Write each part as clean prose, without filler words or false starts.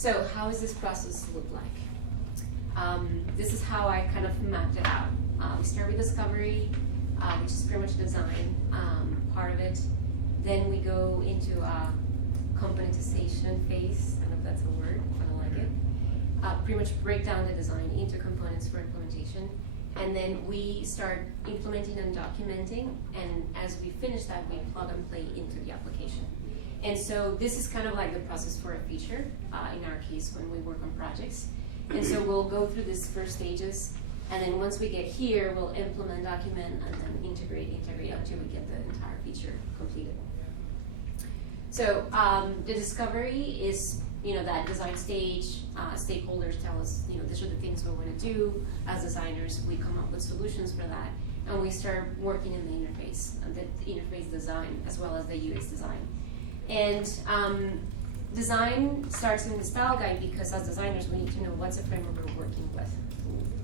So how does this process look like? This is how I kind of mapped it out. We start with discovery, which is pretty much design part of it. Then we go into a componentization phase. I don't know if that's a word, but I like it. Pretty much break down the design into components for implementation. And then we start implementing and documenting. And as we finish that, we plug and play into the application. And so this is kind of like the process for a feature, in our case, when we work on projects. And so we'll go through these first stages, and then once we get here, we'll implement, document, and then integrate until we get the entire feature completed. So the discovery is, that design stage. Stakeholders tell us, these are the things we want to do. As designers, we come up with solutions for that, and we start working in the interface design as well as the UX design. And design starts in the style guide because as designers we need to know what's the framework we're working with.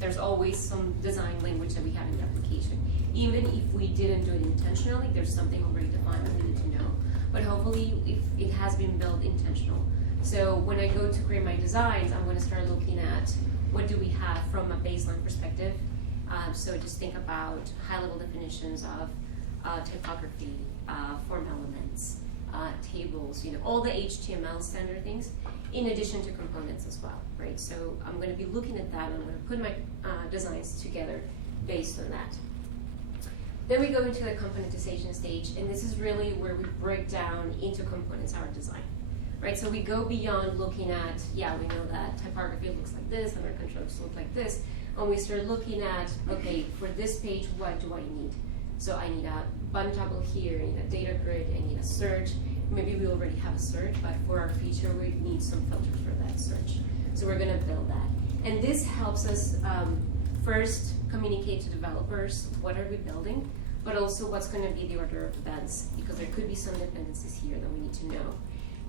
There's always some design language that we have in the application. Even if we didn't do it intentionally, there's something already defined that we need to know. But hopefully if it has been built intentional. So when I go to create my designs, I'm going to start looking at what do we have from a baseline perspective. So just think about high-level definitions of typography, form elements, tables, all the HTML standard things, in addition to components as well, right? So I'm going to be looking at that, and I'm going to put my designs together based on that. Then we go into the componentization stage, and this is really where we break down into components our design, right? So we go beyond looking at, we know that typography looks like this, and our controls look like this, and we start looking at, okay, for this page, what do I need? So I need a button toggle here, I need a data grid, I need a search. Maybe we already have a search, but for our feature, we need some filters for that search. So we're going to build that. And this helps us first communicate to developers what are we building, but also what's going to be the order of events, because there could be some dependencies here that we need to know.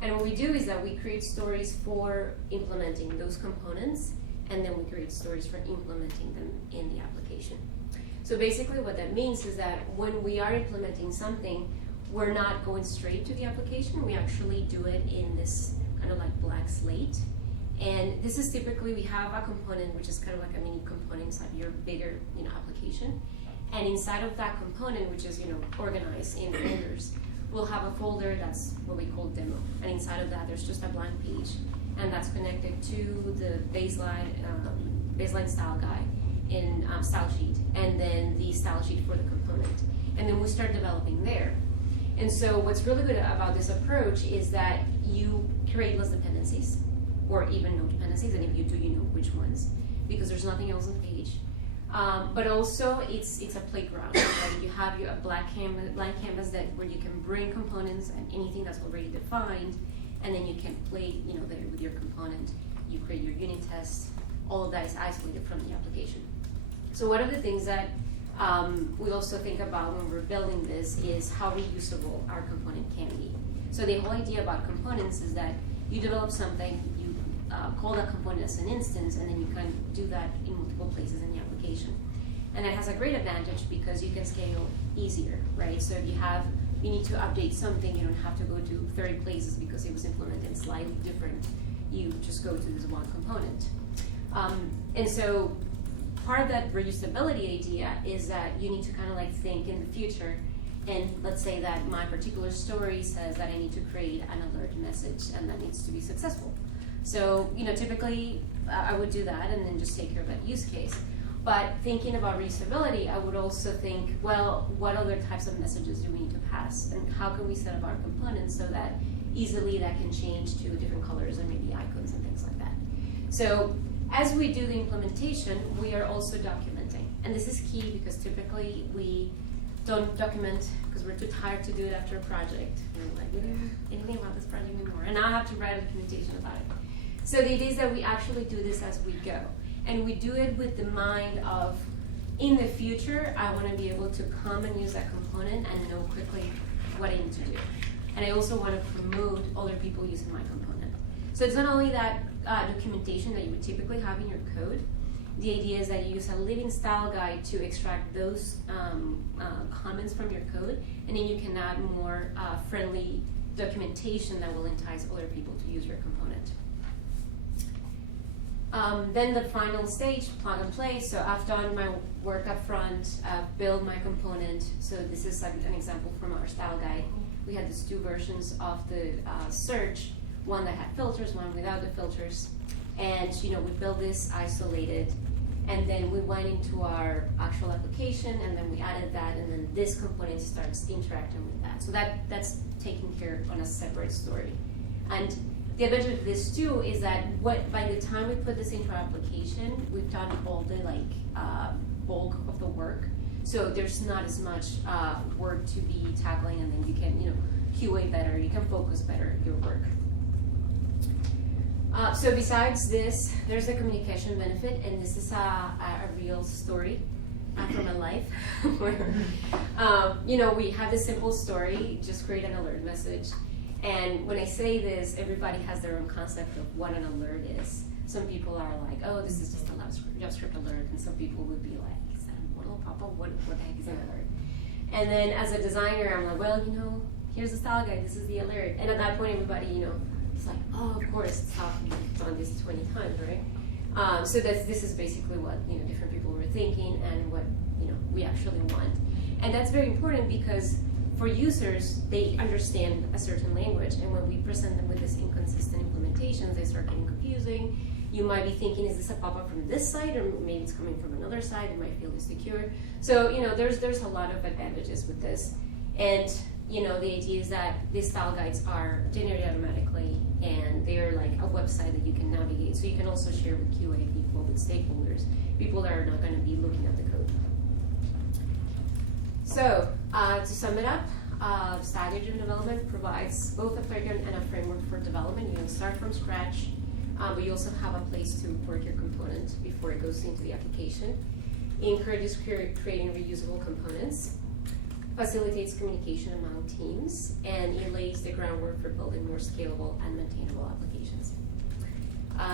And what we do is that we create stories for implementing those components, and then we create stories for implementing them in the application. So basically what that means is that when we are implementing something, we're not going straight to the application. We actually do it in this kind of like blank slate. And this is typically, we have a component which is kind of like a mini component inside your bigger application. And inside of that component, which is organized in folders, we'll have a folder that's what we call demo. And inside of that, there's just a blank page. And that's connected to the baseline style guide in style sheet, and then the style sheet for the component. And then we start developing there. And so what's really good about this approach is that you create less dependencies, or even no dependencies, and if you do, you know which ones, because there's nothing else on the page. But also, it's a playground. Right? You have your blank canvas where you can bring components and anything that's already defined, and then you can play there with your component. You create your unit test. All of that is isolated from the application. So one of the things that we also think about when we're building this is how reusable our component can be. So the whole idea about components is that you develop something, you call that component as an instance, and then you can do that in multiple places in the application. And it has a great advantage because you can scale easier, right? So if you need to update something, you don't have to go to 30 places because it was implemented slightly different. You just go to this one component. And so part of that reusability idea is that you need to kind of like think in the future, and let's say that my particular story says that I need to create an alert message and that needs to be successful. So, typically I would do that and then just take care of that use case. But thinking about reusability, I would also think, well, what other types of messages do we need to pass, and how can we set up our components so that easily that can change to different colors and maybe icons and things like that. So as we do the implementation, we are also documenting. And this is key because typically we don't document because we're too tired to do it after a project. We're like, we don't know anything about this project anymore. And now I have to write a documentation about it. So the idea is that we actually do this as we go. And we do it with the mind of, in the future, I want to be able to come and use that component and know quickly what I need to do. And I also want to promote other people using my component. So it's not only that documentation that you would typically have in your code. The idea is that you use a living style guide to extract those comments from your code, and then you can add more friendly documentation that will entice other people to use your component. Then the final stage, plug and play. So I've done my work up front, build my component. So this is like an example from our style guide. We had these two versions of the search, one that had filters, one without the filters. And we built this isolated, and then we went into our actual application, and then we added that, and then this component starts interacting with that. So that's taken care of on a separate story. And the advantage of this too is that by the time we put this into our application, we've done all the bulk of the work. So there's not as much work to be tackling, and then you can QA better. You can focus better your work. So besides this, there's the communication benefit, and this is a real story from my life where we have this simple story, just create an alert message. And when I say this, everybody has their own concept of what an alert is. Some people are like, oh, this is just a JavaScript alert, and some people would be like, is that a model pop-up? What the heck is an alert? And then as a designer, I'm like, well, here's the style guide, this is the alert. And at that point, everybody, it's like, oh, of course, it's how we've done this 20 times, right? So this is basically what different people were thinking and what we actually want. And that's very important because for users, they understand a certain language, and when we present them with this inconsistent implementations, they start getting confusing. You might be thinking, is this a pop-up from this side, or maybe it's coming from another side? It might feel insecure. So there's a lot of advantages with this, and the idea is that these style guides are generated automatically, and they're like a website that you can navigate. So you can also share with QA people, with stakeholders, people that are not going to be looking at the code. So to sum it up, style-driven development provides both a playground and a framework for development. You can start from scratch, but you also have a place to work your component before it goes into the application. It encourages creating reusable components, facilitates communication among teams, and it lays the groundwork for building more scalable and maintainable applications.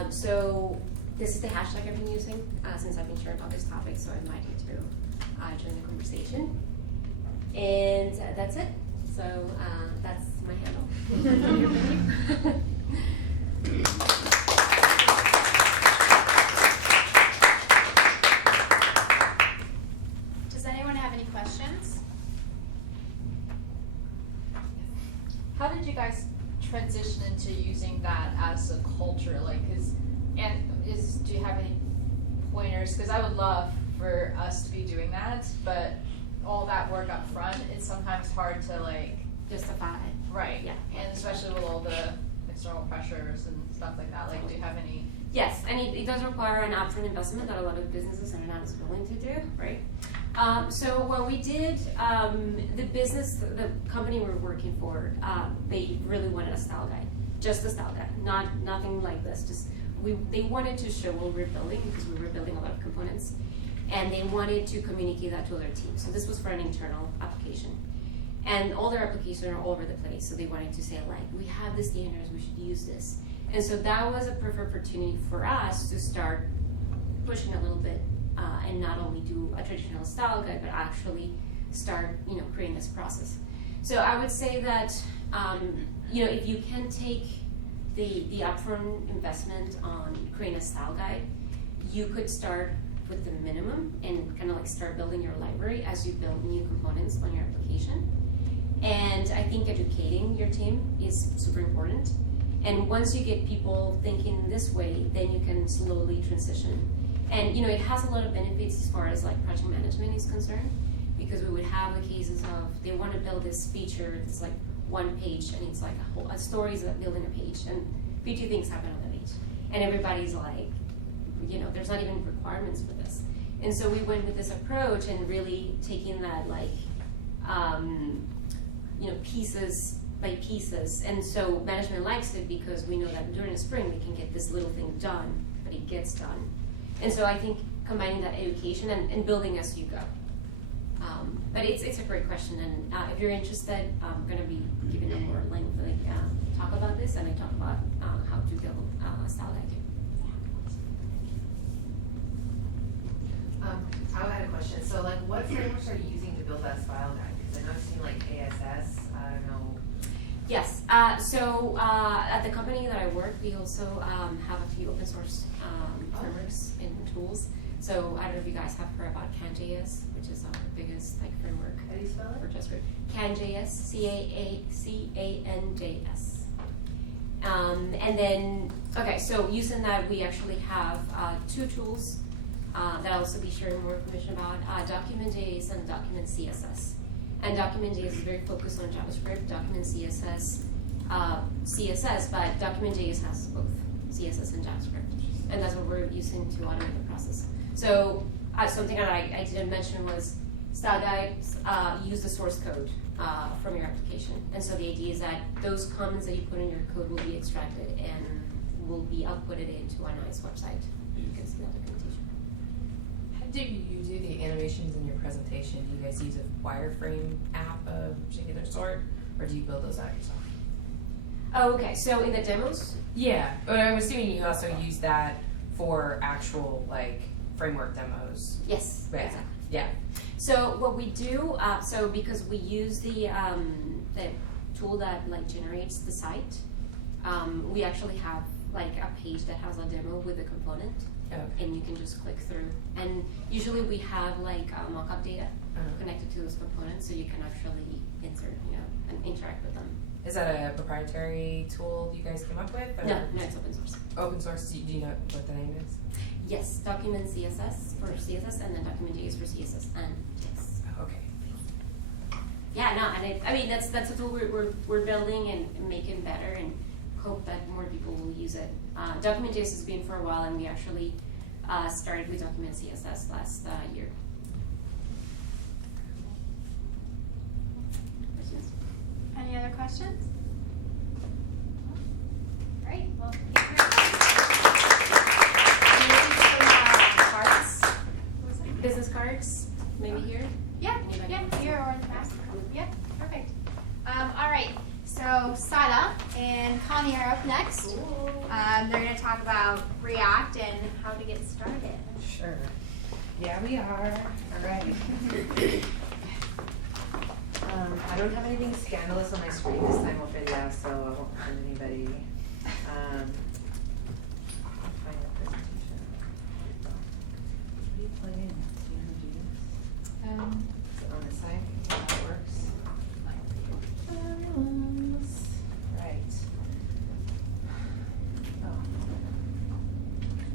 So this is the hashtag I've been using since I've been sharing about this topic, so I invite you to join the conversation. And that's it. So that's my handle. Does anyone have any questions? How did you guys transition into using that as a culture? Do you have any pointers? Because I would love for us to be doing that, but all that work up front, it's sometimes hard to justify it. Right. Yeah. And especially with all the external pressures and stuff like that. Do you have any? Yes, and it does require an upfront investment that a lot of businesses are not as willing to do, right? So what we did, the company we were working for, they really wanted a style guide, just a style guide, nothing like this. They wanted to show what we're building because we were building a lot of components, and they wanted to communicate that to other teams. So this was for an internal application. And all their applications are all over the place, so they wanted to say, we have the standards, we should use this. And so that was a perfect opportunity for us to start pushing a little bit and not only do a traditional style guide, but actually start, creating this process. So I would say that, if you can take the upfront investment on creating a style guide, you could start with the minimum and kind of start building your library as you build new components on your application. And I think educating your team is super important. And once you get people thinking this way, then you can slowly transition. And it has a lot of benefits as far as project management is concerned, because we would have the cases of they want to build this feature that's one page, and it's a story is building a page, and 50 things happen on the page, and everybody's there's not even requirements for this. And so we went with this approach and really taking that pieces by pieces. And so management likes it because we know that during the spring we can get this little thing done, but it gets done. And so I think combining that education and building as you go. But it's a great question, and if you're interested, I'm going to be giving a more lengthy talk about this, and I talk about how to build a style guide. I had a question. So, what frameworks are you using to build that style guide? Because I know I've seen ASS. I don't know. Yes. So at the company that I work, we also have a few open source frameworks and tools. So I don't know if you guys have heard about CanJS, which is our biggest framework. How do you spell For it? JavaScript. CanJS, CANJS. And then, okay, so using that, we actually have 2 tools that I'll also be sharing more information about, Document.js and Document CSS. And Document.js is very focused on JavaScript, Document CSS, but Document.js has both CSS and JavaScript. And that's what we're using to automate the process. So something that I didn't mention was style guides use the source code from your application. And so the idea is that those comments that you put in your code will be extracted and will be outputted into a nice website. You can see that documentation. How do you do the animations in your presentation? Do you guys use a wireframe app of a particular sort, or do you build those out yourself? Oh, okay. So in the demos, Yeah, but I'm assuming you also use that for actual framework demos. yes, Yeah. exactly. Yeah. So what we do, so because we use the tool that generates the site, we actually have a page that has a demo with a component, Okay. and you can just click through. And usually we have mock-up data connected to those components, so you can actually insert, and interact with them. Is that a proprietary tool you guys came up with? Or No, it's open source. Open source. Do you know what the name is? Yes, Document CSS for CSS, and then Document.js for CSS and JS. Okay. Yeah, no, and that's a tool we're building and making better, and hope that more people will use it. Document.js has been for a while, and we actually started with Document CSS last year. Questions? Any other questions? Great, well, thank you very much. Cards, What was that? business cards, maybe here. Yeah, Anybody yeah, wants here to- or in the back. Yeah, perfect. All right, so Sada and Connie are up next. They're gonna talk about React and how to get started. Sure. Yeah, we are. All right. I don't have anything scandalous on my screen this time, Ophelia, so I won't offend anybody. I'll find the presentation. What do you plug in? Do you know how to do this? Is it on this side? How it works? Right. Oh.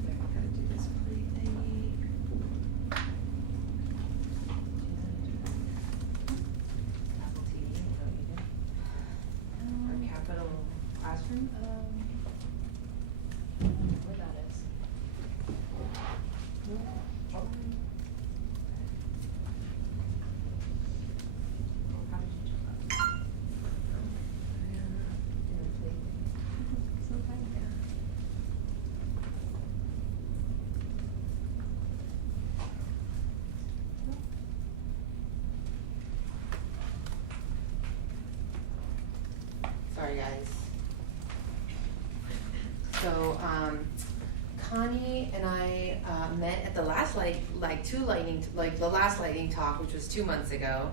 I gotta do this pretty thingy. Apple TV, is that what you do? Or Capital Classroom? What that is. Oh. How did you do that? Didn't play. Sorry, guys. So, Connie and I met at the last the last lightning talk, which was 2 months ago,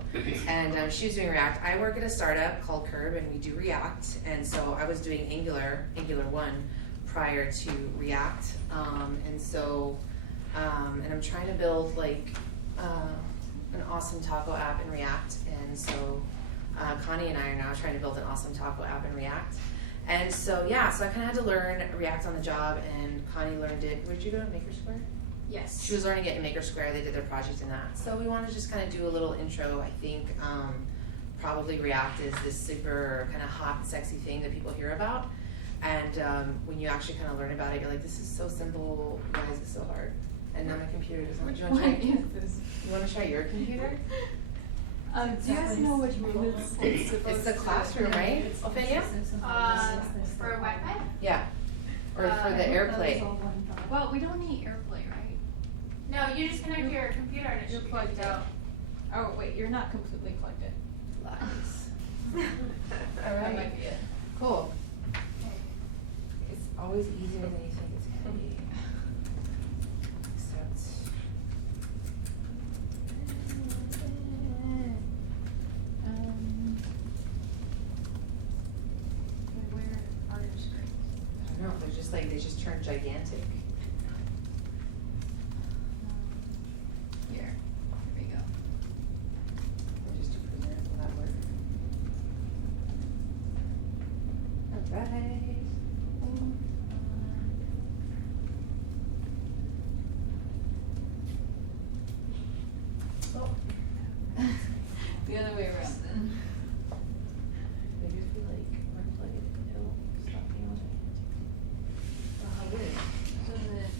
and she was doing React. I work at a startup called Curb, and we do React, and so I was doing Angular 1 prior to React, and I'm trying to build an awesome taco app in React, and so Connie and I are now trying to build an awesome taco app in React. And so I kind of had to learn React on the job, and Connie learned it. Where'd you go to Makersquare? Yes. She was learning it in Makersquare. They did their project in that. So we want to just kind of do a little intro. I think probably React is this super kind of hot, sexy thing that people hear about. And when you actually kind of learn about it, you're like, this is so simple. Why is it so hard? And now my computer doesn't. Do you want to try? You want to try your computer? Do you guys know which room It's the classroom, right? Ophelia? For Wi-Fi? Yeah. Or for the AirPlay. Well, we don't need AirPlay, right? No, you just connect your computer and it You're should be plugged good to go. out. Oh, wait, you're not completely plugged in. Lies. That Alright. might be it. Cool. It's always easier than you think it's gonna be. Except. Wait, they just turn gigantic. Here we go. I just do present, will that work? Alright. Oh. The other way around then. Maybe if we like unplug it, it'll stop being all gigantic. Oh, how weird. Doesn't it?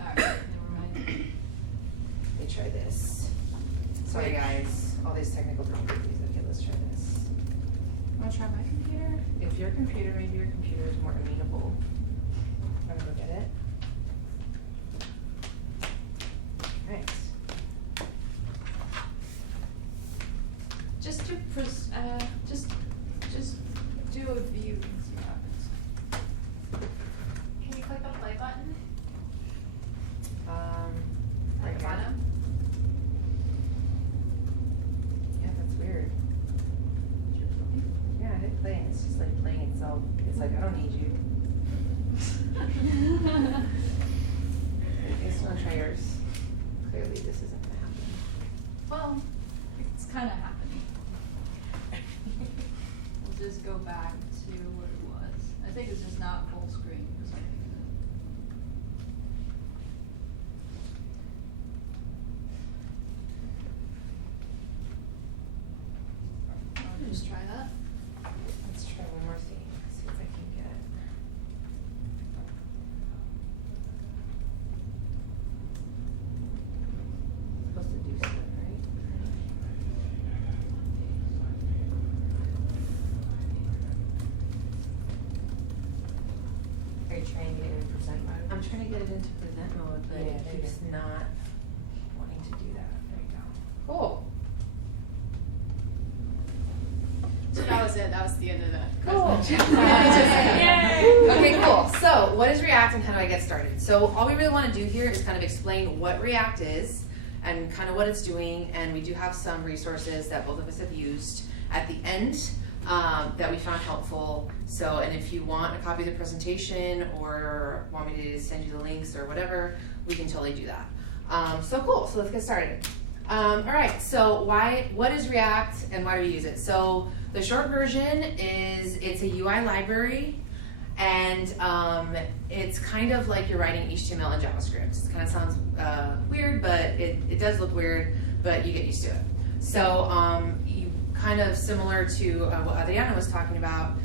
Alright, never mind. Let me try this. Sorry guys, all these technical difficulties. Okay, let's try this. Wanna try my computer? If your computer, maybe your computer is more amenable. I'm gonna look at it. Right. Just do a view and see what happens. Can you click the play button Right at the here. bottom? Yeah, that's weird. Yeah, I hit play and it's just like playing itself. It's like, I don't need you. I guess I'm gonna try yours. Clearly this isn't gonna happen. Well, it's kinda happening. We'll just go back to what it was. I think it's just not full screen for some reason. I'll just try that. Let's try one more thing. See if I can get. Supposed to do something, right? Are you trying to get it in present mode? I'm trying to get it into present mode, but Yeah, it's figure. not wanting to do that. There you go. Cool. So that was it. That was the end of the Cool. Yay! Okay, cool. So, what is React and how do I get started? So, all we really want to do here is kind of explain what React is and kind of what it's doing. And we do have some resources that both of us have used at the end that we found helpful. So, and if you want a copy of the presentation or want me to send you the links or whatever, we can totally do that. So cool. So let's get started. All right. So what is React and why do we use it? So the short version is it's a UI library, and it's kind of like you're writing HTML and JavaScript. It kind of sounds weird, but it does look weird, but you get used to it. So you kind of similar to what Adriana was talking about,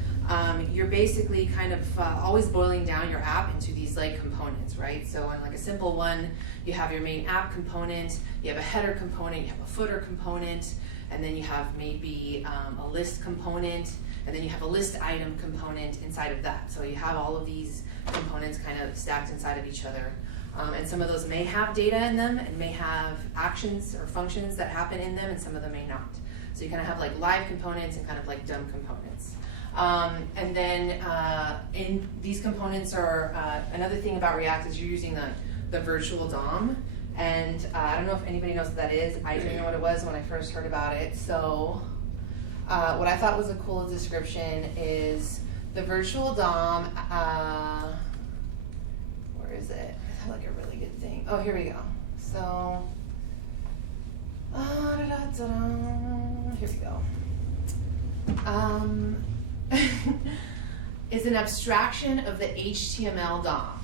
you're basically kind of always boiling down your app into these like components, right? So on like a simple one, you have your main app component, you have a header component, you have a footer component, and then you have maybe a list component, and then you have a list item component inside of that. So you have all of these components kind of stacked inside of each other. And some of those may have data in them and may have actions or functions that happen in them, and some of them may not. So you kind of have like live components and kind of like dumb components. And then in these components are, another thing about React is you're using the virtual DOM. And I don't know if anybody knows what that is. I didn't know what it was when I first heard about it. So what I thought was a cool description is the virtual DOM, where is it? I thought like a really good thing. Oh, here we go. So, here we go. Is an abstraction of the HTML DOM.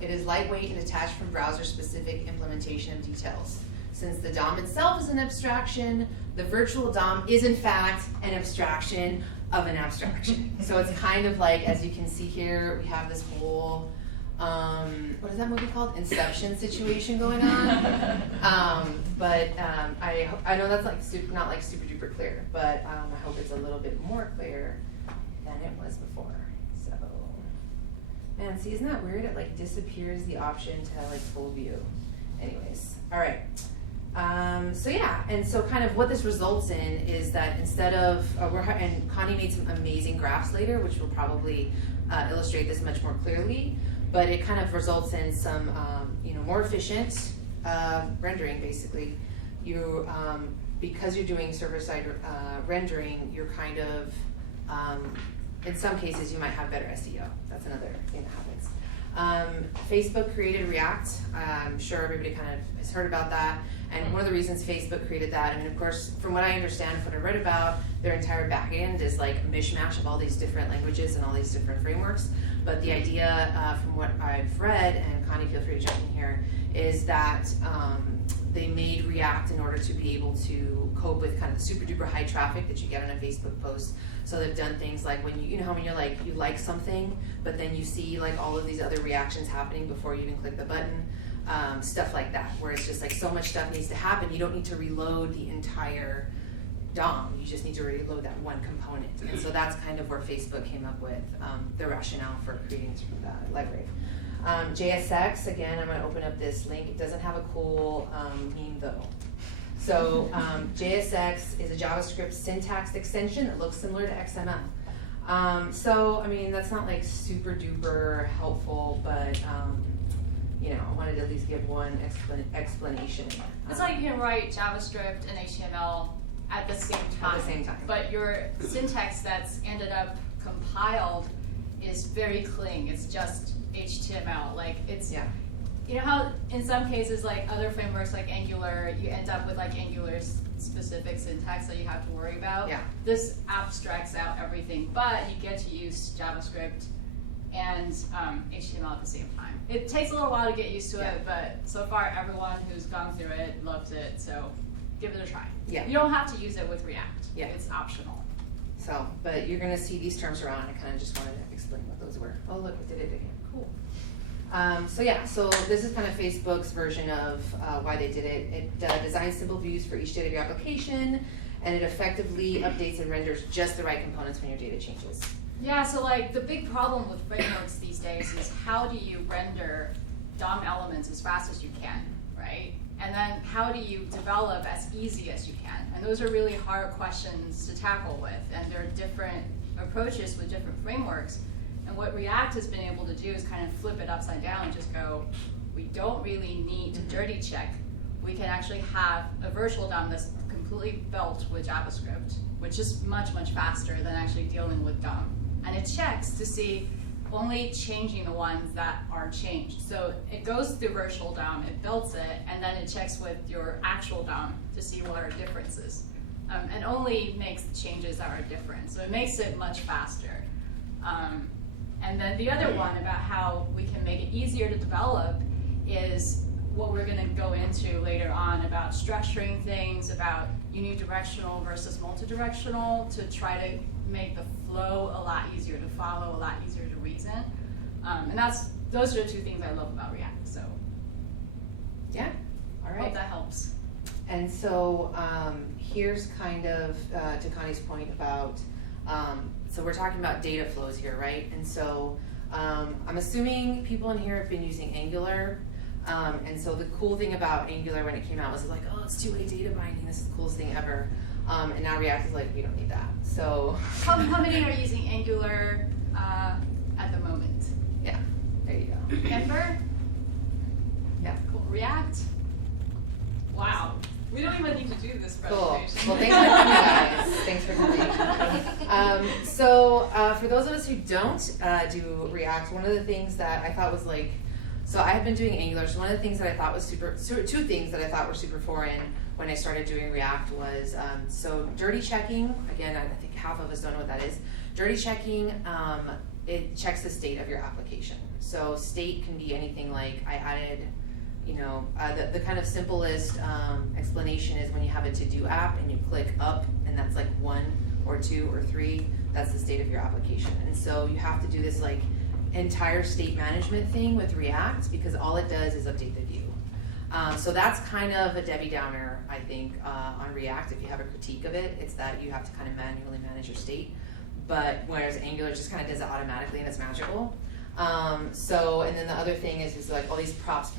It is lightweight and detached from browser-specific implementation of details. Since the DOM itself is an abstraction, the virtual DOM is in fact an abstraction of an abstraction. So it's kind of like, as you can see here, we have this whole, what is that movie called? Inception situation going on. I know that's like not like super duper clear, but I hope it's a little bit more clear than it was before. So, man, see, isn't that weird? It like disappears the option to like full view. Anyways, all right. So yeah, and so kind of what this results in is that instead of, and Connie made some amazing graphs later, which will probably illustrate this much more clearly, but it kind of results in some, more efficient rendering, basically. Because you're doing server-side rendering, you're kind of in some cases you might have better SEO. That's another thing that happens. Facebook created React. I'm sure everybody kind of has heard about that. And one of the reasons Facebook created that, and of course, from what I understand, from what I read about, their entire backend is like a mishmash of all these different languages and all these different frameworks. But the idea, from what I've read, and Connie, feel free to jump in here, is that they made React in order to be able to cope with kind of the super duper high traffic that you get on a Facebook post. So they've done things like when you know how when you're like, you like something, but then you see like all of these other reactions happening before you even click the button. Stuff like that, where it's just like so much stuff needs to happen. You don't need to reload the entire DOM. You just need to reload that one component. And so that's kind of where Facebook came up with the rationale for creating this library. JSX, again, I'm going to open up this link. It doesn't have a cool meme though. So JSX is a JavaScript syntax extension that looks similar to XML. So, I mean, that's not like super duper helpful, but you know, I wanted to at least give one explanation. It's like you can write JavaScript and HTML at the same time. At the same time. But your syntax that's ended up compiled is very clean. It's just HTML. Like it's, yeah. You know how in some cases, like other frameworks like Angular, you end up with like Angular specific syntax that you have to worry about. Yeah. This abstracts out everything, but you get to use JavaScript and HTML at the same time. It takes a little while to get used to it, but so far everyone who's gone through it loves it, so give it a try. Yeah. You don't have to use it with React. Yeah. It's optional. So, but you're going to see these terms around. I kind of just wanted to explain what those were. Oh, look, we did it again. Cool. So yeah, so this is kind of Facebook's version of why they did it. It designs simple views for each data of your application, and it effectively updates and renders just the right components when your data changes. Yeah, so like the big problem with frameworks these days is how do you render DOM elements as fast as you can, right? And then how do you develop as easy as you can? And those are really hard questions to tackle with, and there are different approaches with different frameworks. And what React has been able to do is kind of flip it upside down and just go, we don't really need to dirty check. We can actually have a virtual DOM that's completely built with JavaScript, which is much, much faster than actually dealing with DOM. And it checks to see only changing the ones that are changed. So it goes through virtual DOM, it builds it, and then it checks with your actual DOM to see what are differences. And only makes the changes that are different. So it makes it much faster. And then the other one about how we can make it easier to develop is what we're going to go into later on about structuring things, about unidirectional versus multidirectional, to try to make the flow a lot easier to follow, a lot easier to reason. And those are the two things I love about React. So yeah, all right. Hope that helps. And so here's kind of, to Connie's point about, so we're talking about data flows here, right? And so I'm assuming people in here have been using Angular. And so the cool thing about Angular when it came out was like, oh, it's two-way data binding. This is the coolest thing ever. And now React is like, we don't need that. So how many are using Angular at the moment? Yeah, there you go. Ember? Yeah. Cool. React? Wow. We don't even need to do this Cool. presentation. Well, thanks for coming, guys. Thanks for coming. So for those of us who don't do React, one of the things that I thought was like, so I have been doing Angular, so one of the things that I thought was two things that I thought were super foreign when I started doing React was, so dirty checking, again, I think half of us don't know what that is. Dirty checking, it checks the state of your application. So state can be anything like I added, you know, the kind of simplest explanation is when you have a to-do app and you click up and that's like 1 or 2 or 3, that's the state of your application. And so you have to do this like entire state management thing with React because all it does is update the view. So that's kind of a Debbie Downer, I think, on React. If you have a critique of it, it's that you have to kind of manually manage your state. But whereas Angular just kind of does it automatically and it's magical. So, and then the other thing is like all these props.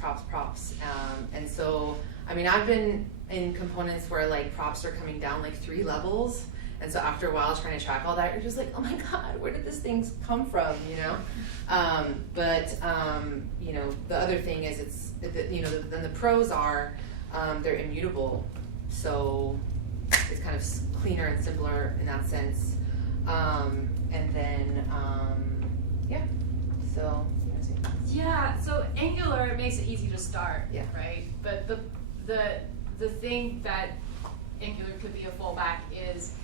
And so, I mean, I've been in components where like props are coming down like 3 levels. And so after a while trying to track all that, you're just like, oh my God, where did this thing come from, you know? You know, the other thing is it's, you know, then the pros are they're immutable. So it's kind of cleaner and simpler in that sense. And then, yeah, so, Yeah, so Angular makes it easy to start, Yeah. right? But the thing that Angular could be a fallback is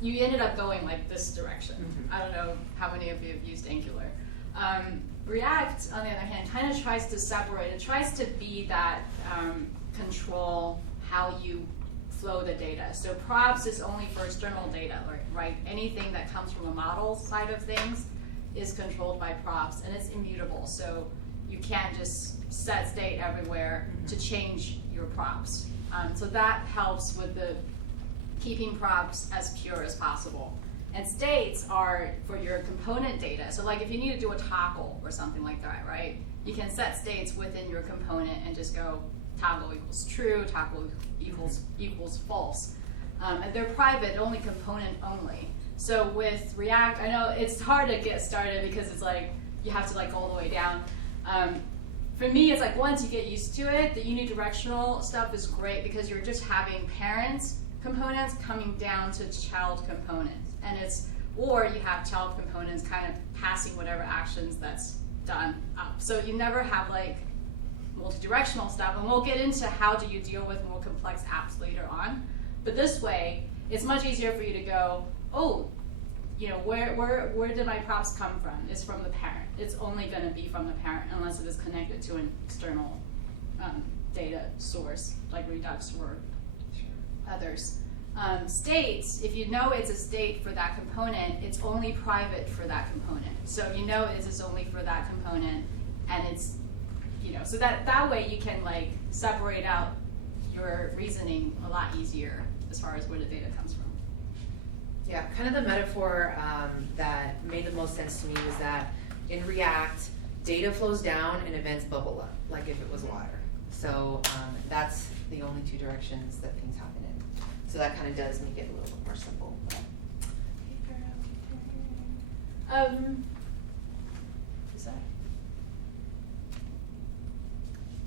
you ended up going like this direction. Mhm. I don't know how many of you have used Angular. React, on the other hand, kind of tries to separate. It tries to be that control how you flow the data. So props is only for external data, right? Anything that comes from a model side of things is controlled by props, and it's immutable. So you can't just set state everywhere to change your props. So that helps with the keeping props as pure as possible. And states are for your component data. So like if you need to do a toggle or something like that, right? You can set states within your component and just go toggle equals true, toggle equals false. And they're private, only component only. So with React, I know it's hard to get started because it's like you have to like go all the way down. For me, it's like once you get used to it, the unidirectional stuff is great because you're just having parent components coming down to child components. And or you have child components kind of passing whatever actions that's done up. So you never have like multi-directional stuff, and we'll get into how do you deal with more complex apps later on. But this way, it's much easier for you to go, oh, you know, where did my props come from? It's from the parent. It's only going to be from the parent unless it is connected to an external data source like Redux or others. States, if you know it's a state for that component, it's only private for that component. So you know it is only for that component, and it's, you know, so that way you can like separate out your reasoning a lot easier as far as where the data comes from. Yeah, kind of the metaphor that made the most sense to me was that in React, data flows down and events bubble up, like if it was water. So that's the only two directions that things happen in. So that kind of does make it a little bit more simple. Is that?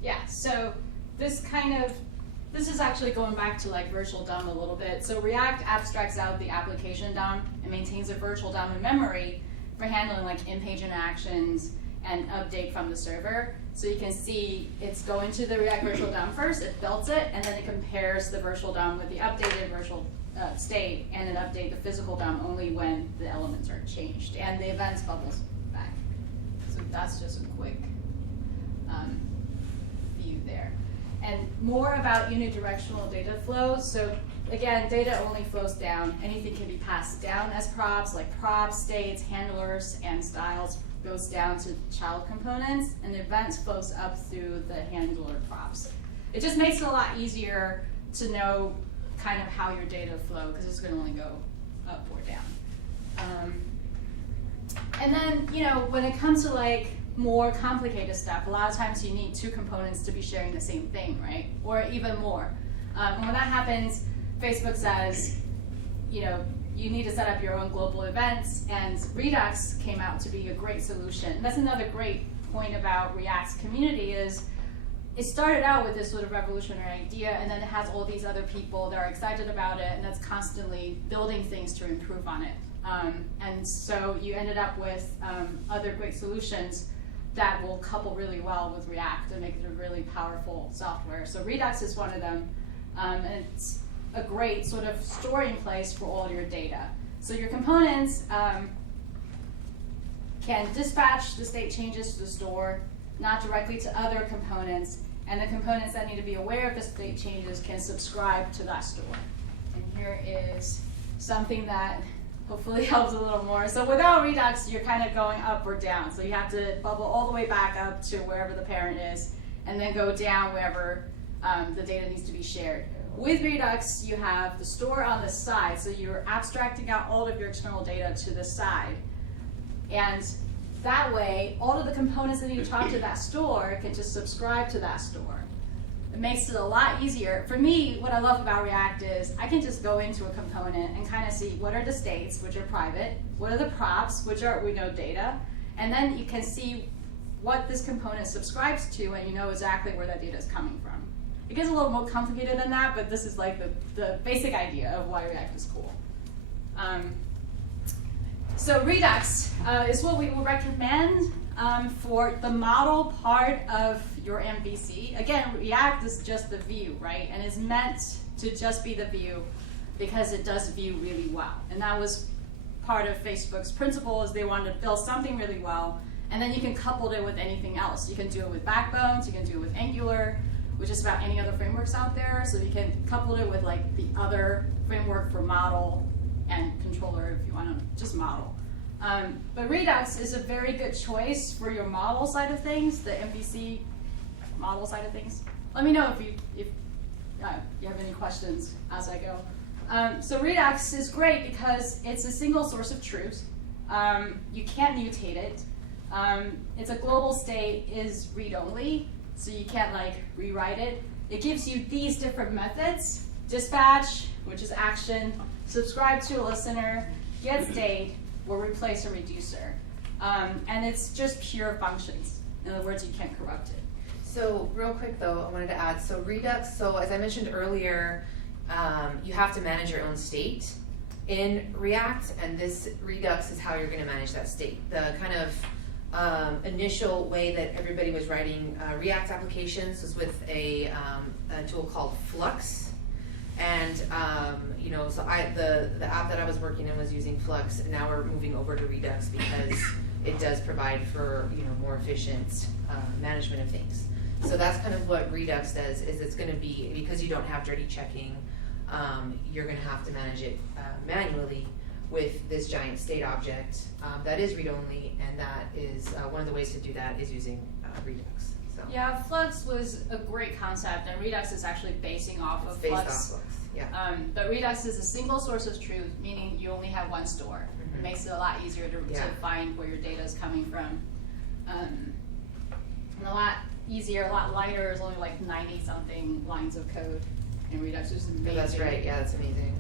Yeah, so this is actually going back to like virtual DOM a little bit. So React abstracts out the application DOM and maintains a virtual DOM in memory for handling like in-page interactions and update from the server. So you can see it's going to the React virtual DOM first, it builds it, and then it compares the virtual DOM with the updated virtual state, and it updates the physical DOM only when the elements are changed, and the events bubbles back. So that's just a quick view there. And more about unidirectional data flows. So again, data only flows down. Anything can be passed down as props, like props, states, handlers, and styles goes down to child components, and the events flows up through the handler props. It just makes it a lot easier to know kind of how your data flow, because it's going to only go up or down. And then, you know, when it comes to like more complicated stuff, a lot of times you need two components to be sharing the same thing, right? Or even more. And when that happens, Facebook says, you know, you need to set up your own global events, and Redux came out to be a great solution. And that's another great point about React's community is it started out with this sort of revolutionary idea, and then it has all these other people that are excited about it, and that's constantly building things to improve on it. And so you ended up with other great solutions that will couple really well with React and make it a really powerful software. So Redux is one of them, and it's a great sort of storing place for all your data. So your components can dispatch the state changes to the store, not directly to other components, and the components that need to be aware of the state changes can subscribe to that store. And here is something that hopefully helps a little more. So without Redux, you're kind of going up or down. So you have to bubble all the way back up to wherever the parent is, and then go down wherever the data needs to be shared. With Redux, you have the store on the side, so you're abstracting out all of your external data to the side. And that way, all of the components that need to talk to that store can just subscribe to that store. It makes it a lot easier. For me, what I love about React is I can just go into a component and kind of see what are the states, which are private, what are the props, which are, we know, data, and then you can see what this component subscribes to, and you know exactly where that data is coming from. It gets a little more complicated than that, but this is like the basic idea of why React is cool. So Redux is what we will recommend for the model part of your MVC. Again, React is just the view, right? And is meant to just be the view because it does view really well. And that was part of Facebook's principle, is they wanted to build something really well, and then you can couple it with anything else. You can do it with Backbones, you can do it with Angular, which is about any other frameworks out there. So you can couple it with like the other framework for model and controller if you want to just model. But Redux is a very good choice for your model side of things, the MVC model side of things. Let me know if you have any questions as I go. So Redux is great because it's a single source of truth. You can't mutate it. It's a global state, is read-only, so you can't like rewrite it. It gives you these different methods: dispatch, which is action, subscribe to a listener, get state, or replace a reducer. And it's just pure functions. In other words, you can't corrupt it. So real quick though, I wanted to add, so Redux, so as I mentioned earlier, you have to manage your own state in React, and this Redux is how you're going to manage that state. The kind of initial way that everybody was writing React applications was with a tool called Flux, and so the app that I was working in was using Flux, and now we're moving over to Redux because it does provide for more efficient management of things. So that's kind of what Redux does. Is it's going to be, because you don't have dirty checking, you're going to have to manage it manually with this giant state object that is read-only, and that is one of the ways to do that is using Redux. So Yeah, Flux was a great concept, and Redux is actually basing off of based Flux. off Flux, yeah. But Redux is a single source of truth, meaning you only have one store. It makes it a lot easier to find where your data is coming from. And a lot easier, a lot lighter. There's only like 90-something lines of code in Redux, which is amazing. That's right, yeah, that's amazing.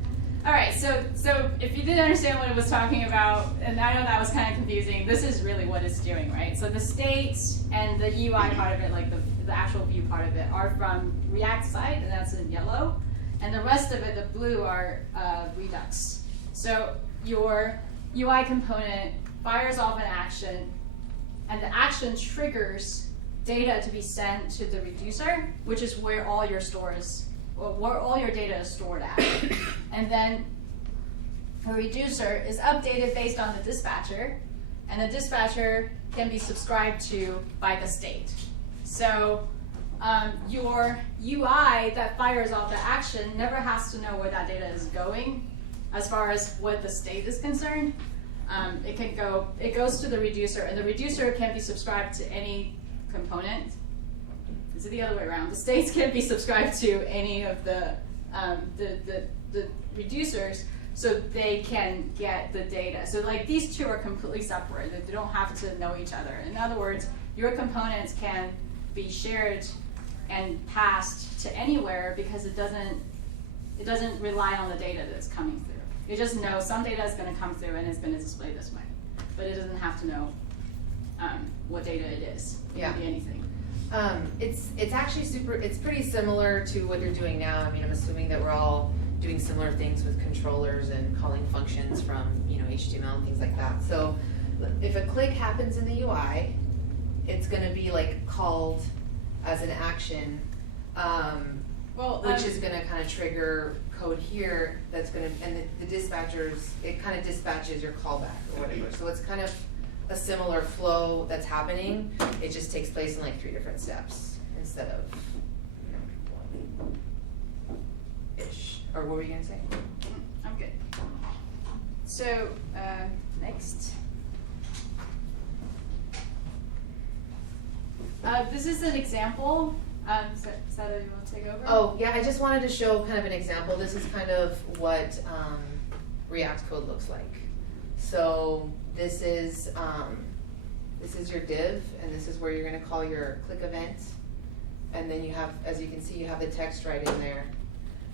All right, so if you didn't understand what it was talking about, and I know that was kind of confusing, this is really what it's doing, right? So the state and the UI part of it, like the actual view part of it, are from React side, and that's in yellow. And the rest of it, the blue, are Redux. So your UI component fires off an action, and the action triggers data to be sent to the reducer, which is where all your where all your data is stored at. And then the reducer is updated based on the dispatcher, and the dispatcher can be subscribed to by the state. So your UI that fires off the action never has to know where that data is going as far as what the state is concerned. It goes to the reducer, and the reducer can be subscribed to any component. Is it the other way around? The states can be subscribed to any of the reducers, so they can get the data. So like these two are completely separate. They don't have to know each other. In other words, your components can be shared and passed to anywhere because it doesn't rely on the data that's coming through. It just knows some data is going to come through and it's going to display this way, but it doesn't have to know what data it is. It can be anything. It's actually it's pretty similar to what you're doing now. I mean, I'm assuming that we're all doing similar things with controllers and calling functions from HTML and things like that. So if a click happens in the UI, it's going to be like called as an action, which is going to kind of trigger code here that's going to, and the dispatchers, it kind of dispatches your callback or whatever. So it's kind of a similar flow that's happening. It just takes place in like 3 different steps instead of one-ish. Or what were you gonna say? I'm good. So next. This is an example. Sada, you want to take over? Oh yeah, I just wanted to show kind of an example. This is kind of what React code looks like. So this is your div, and this is where you're going to call your click event, and then you have, as you can see, you have the text right in there.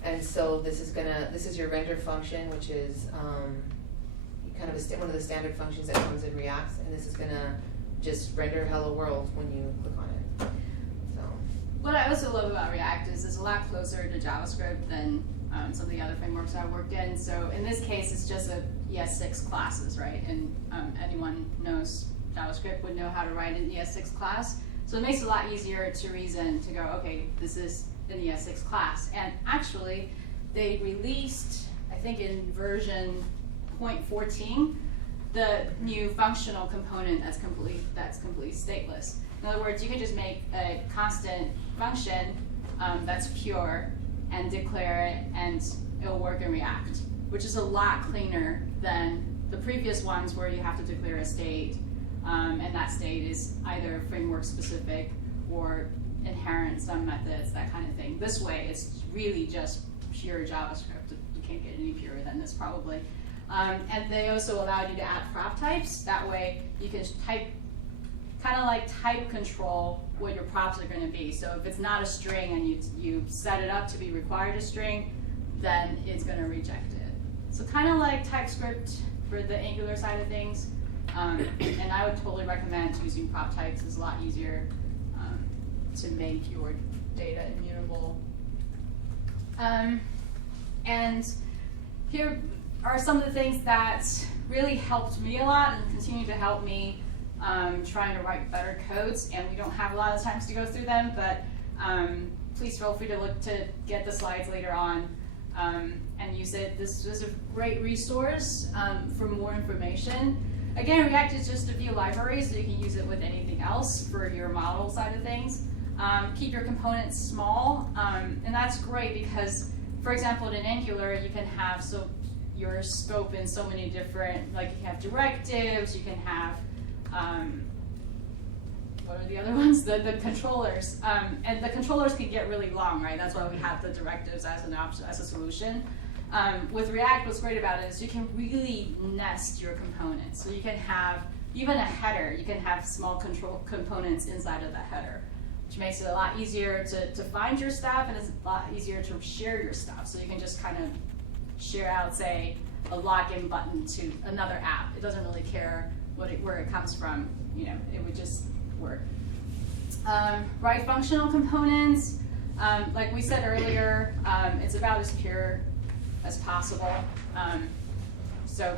And so this is your render function, which is kind of one of the standard functions that comes in React, and this is going to just render hello world when you click on it. So what I also love about React is it's a lot closer to JavaScript than some of the other frameworks I've worked in. So in this case, it's just a ES6 classes, right? And anyone knows JavaScript would know how to write an ES6 class. So it makes it a lot easier to reason, to go, okay, this is an ES6 class. And actually, they released, I think in version 0.14, the new functional component that's completely stateless. In other words, you can just make a constant function that's pure and declare it, and it'll work in React, which is a lot cleaner than the previous ones where you have to declare a state, and that state is either framework specific or inherent some methods, that kind of thing. This way, it's really just pure JavaScript. You can't get any purer than this, probably. And they also allowed you to add prop types. That way, you can type, kind of like type control what your props are going to be. So if it's not a string and you set it up to be required a string, then it's going to reject it. So kind of like TypeScript for the Angular side of things. And I would totally recommend using prop types. It's a lot easier to make your data immutable. And here are some of the things that really helped me a lot and continue to help me trying to write better codes. And we don't have a lot of times to go through them, but please feel free to look to get the slides later on and use it. This was a great resource for more information. Again, React is just a Vue library, so you can use it with anything else for your model side of things. Keep your components small, and that's great because, for example, in Angular, you can have your scope in so many different, like you have directives, you can have, what are the other ones? The controllers. And the controllers can get really long, right? That's why we have the directives as an option, as a solution. With React, what's great about it is you can really nest your components. So you can have even a header. You can have small control components inside of the header, which makes it a lot easier to find your stuff, and it's a lot easier to share your stuff. So you can just kind of share out, say, a login button to another app. It doesn't really care where it comes from. You know, it would just work. Write functional components. Like we said earlier, it's about as pure as possible. So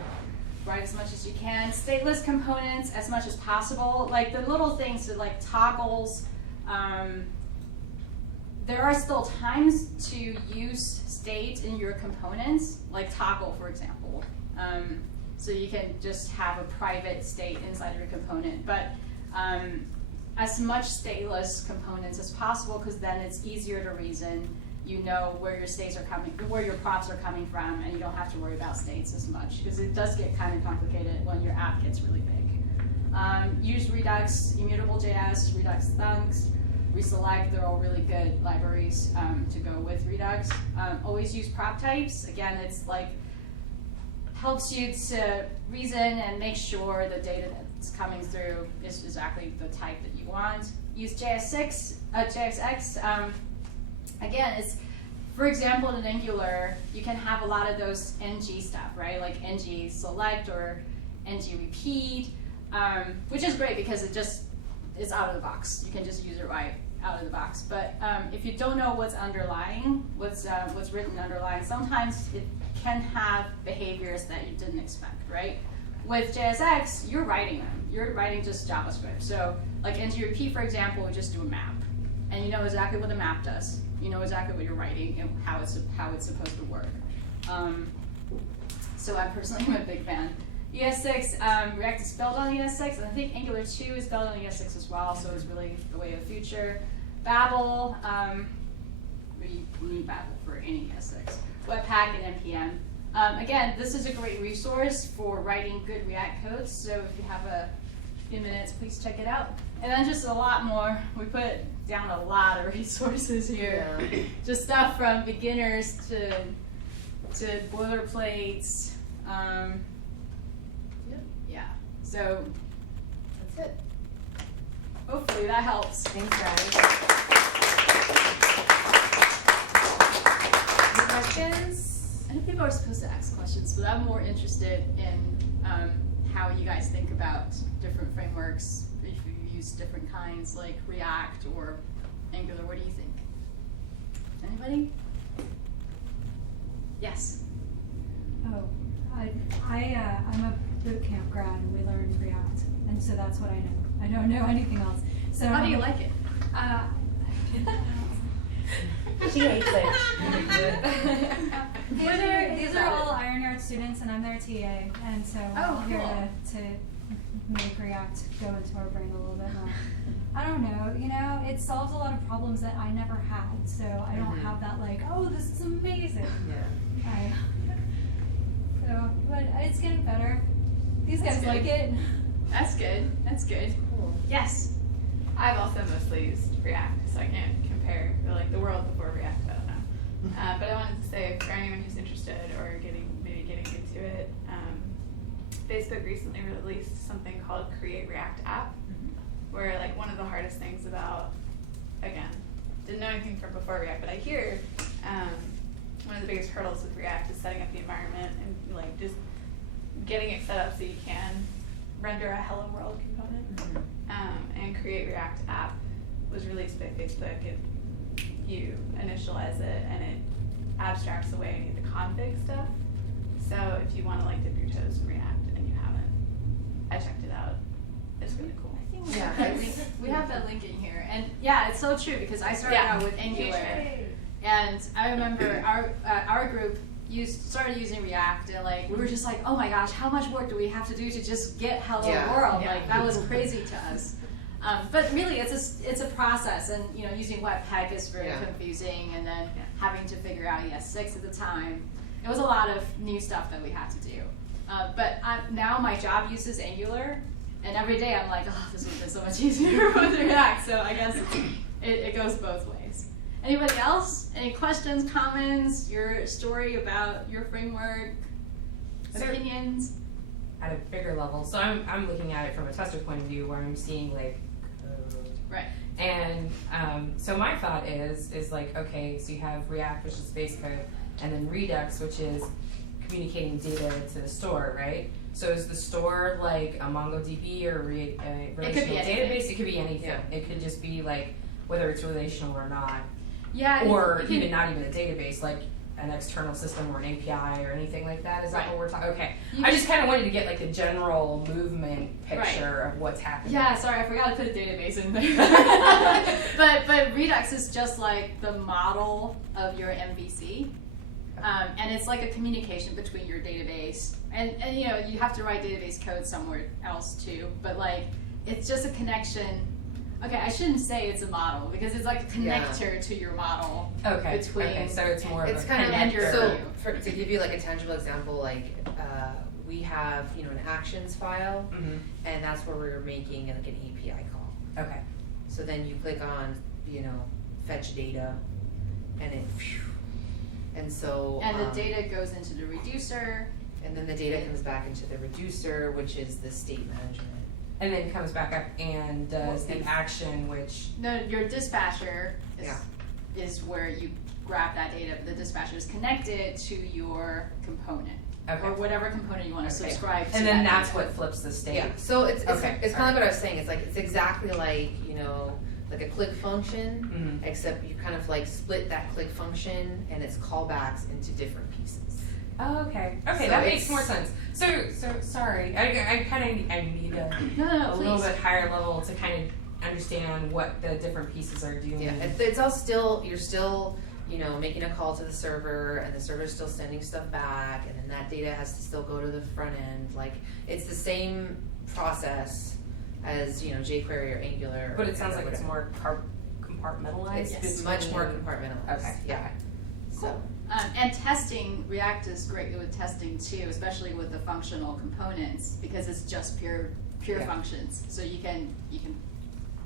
write as much as you can. Stateless components as much as possible. Like the little things like toggles. There are still times to use state in your components, like toggle, for example. So you can just have a private state inside of your component. But as much stateless components as possible, because then it's easier to reason. You know where your states are coming, where your props are coming from, and you don't have to worry about states as much, because it does get kind of complicated when your app gets really big. Use Redux, Immutable.js, Redux Thunks, Reselect. They're all really good libraries to go with Redux. Always use prop types. Again, it's like helps you to reason and make sure the data that's coming through is exactly the type that you want. Use JSX. Again, it's, for example, in Angular, you can have a lot of those ng stuff, right? Like ng select or ng repeat, which is great because it just is out of the box. You can just use it right out of the box. But if you don't know what's underlying, what's written underlying, sometimes it can have behaviors that you didn't expect, right? With JSX, you're writing them. You're writing just JavaScript. So like ng repeat, for example, would just do a map. And you know exactly what a map does. You know exactly what you're writing and how it's supposed to work. So I personally am a big fan. ES6, React is spelled on ES6, and I think Angular 2 is spelled on ES6 as well, so it's really the way of the future. Babel, we need Babel for any ES6. Webpack and NPM. Again, this is a great resource for writing good React codes, so if you have a few minutes, please check it out. And then just a lot more. We put down a lot of resources here. Yeah. Just stuff from beginners to boilerplates. Yeah. So that's it. Hopefully that helps. Thanks, guys. Any questions? I think people are supposed to ask questions, but I'm more interested in how you guys think about different frameworks. If you use different kinds like React or Angular, what do you think? Anybody? Yes. Oh, I'm a boot camp grad and we learned React, and so that's what I know. I don't know anything else. So How do you like it? She hates it. These are all Iron Yard students, and I'm their TA, and so we're all here to make React go into our brain a little bit more. I don't know, it solves a lot of problems that I never had, so I don't have that like, oh, this is amazing. Yeah. But it's getting better. These guys like it. That's good. That's good. Cool. Yes. I've also mostly used React, so I can't compare the world before React. I don't know. But I wanted to say, for anyone who's interested or maybe getting into it, Facebook recently released something called Create React App, where one of the hardest things about, again, didn't know anything from before React, but I hear one of the biggest hurdles with React is setting up the environment and just getting it set up so you can render a hello world component. And Create React App was released by Facebook. You initialize it and it abstracts away the config stuff. So if you want to dip your toes in React and you haven't, I checked it out. It's really cool. Yeah, We have that link in here, and yeah, it's so true because I started out with Angular, and I remember our group started using React, and we were just like, oh my gosh, how much work do we have to do to just get hello world? That was crazy to us. But really, it's a process, and using Webpack is very confusing, and then having to figure out ES6 at the time. It was a lot of new stuff that we had to do. But now my job uses Angular, and every day I'm like, oh, this would have been so much easier with React. So I guess it goes both ways. Anybody else? Any questions, comments, your story about your framework, opinions? At a bigger level, so I'm looking at it from a tester point of view where I'm seeing code. Right. And so my thought is okay, so you have React, which is base code, and then Redux, which is communicating data to the store, right? So is the store a MongoDB or a relational database? It could be anything. Yeah. It could just be whether it's relational or not. Yeah. Or even not even a database, an external system or an API or anything like that. Is that what we're talking? Okay. I just kind of wanted to get the general movement picture of what's happening. Yeah, sorry, I forgot to put a database in there. but Redux is just the model of your MVC. And it's a communication between your database. And you have to write database code somewhere else too. But it's just a connection. Okay, I shouldn't say it's a model because it's a connector to your model. Okay. So it's more of a connector. So to give you a tangible example, we have an actions file, and that's where we're making an API call. Okay. So then you click on fetch data, and it. And so. And the data goes into the reducer. And then the data comes back into the reducer, which is the state management. And then comes back up and does an action, which... No, your dispatcher is where you grab that data. The dispatcher is connected to your component. Okay. Or whatever component you want to subscribe to. And then that's what flips the state. Yeah, so it's kind of what I was saying. It's it's exactly like a click function, except you kind of split that click function and its callbacks into different pieces. Oh, okay. Okay, so that makes more sense. So sorry, I need a little bit higher level to kind of understand what the different pieces are doing. Yeah, it's all still, you're still, making a call to the server, and the server's still sending stuff back, and then that data has to still go to the front end. It's the same process as, jQuery or Angular. But it sounds like it's more compartmentalized. It's much more compartmentalized. Okay. Yeah. Cool. So. And testing, React is great with testing too, especially with the functional components, because it's just pure functions. So you can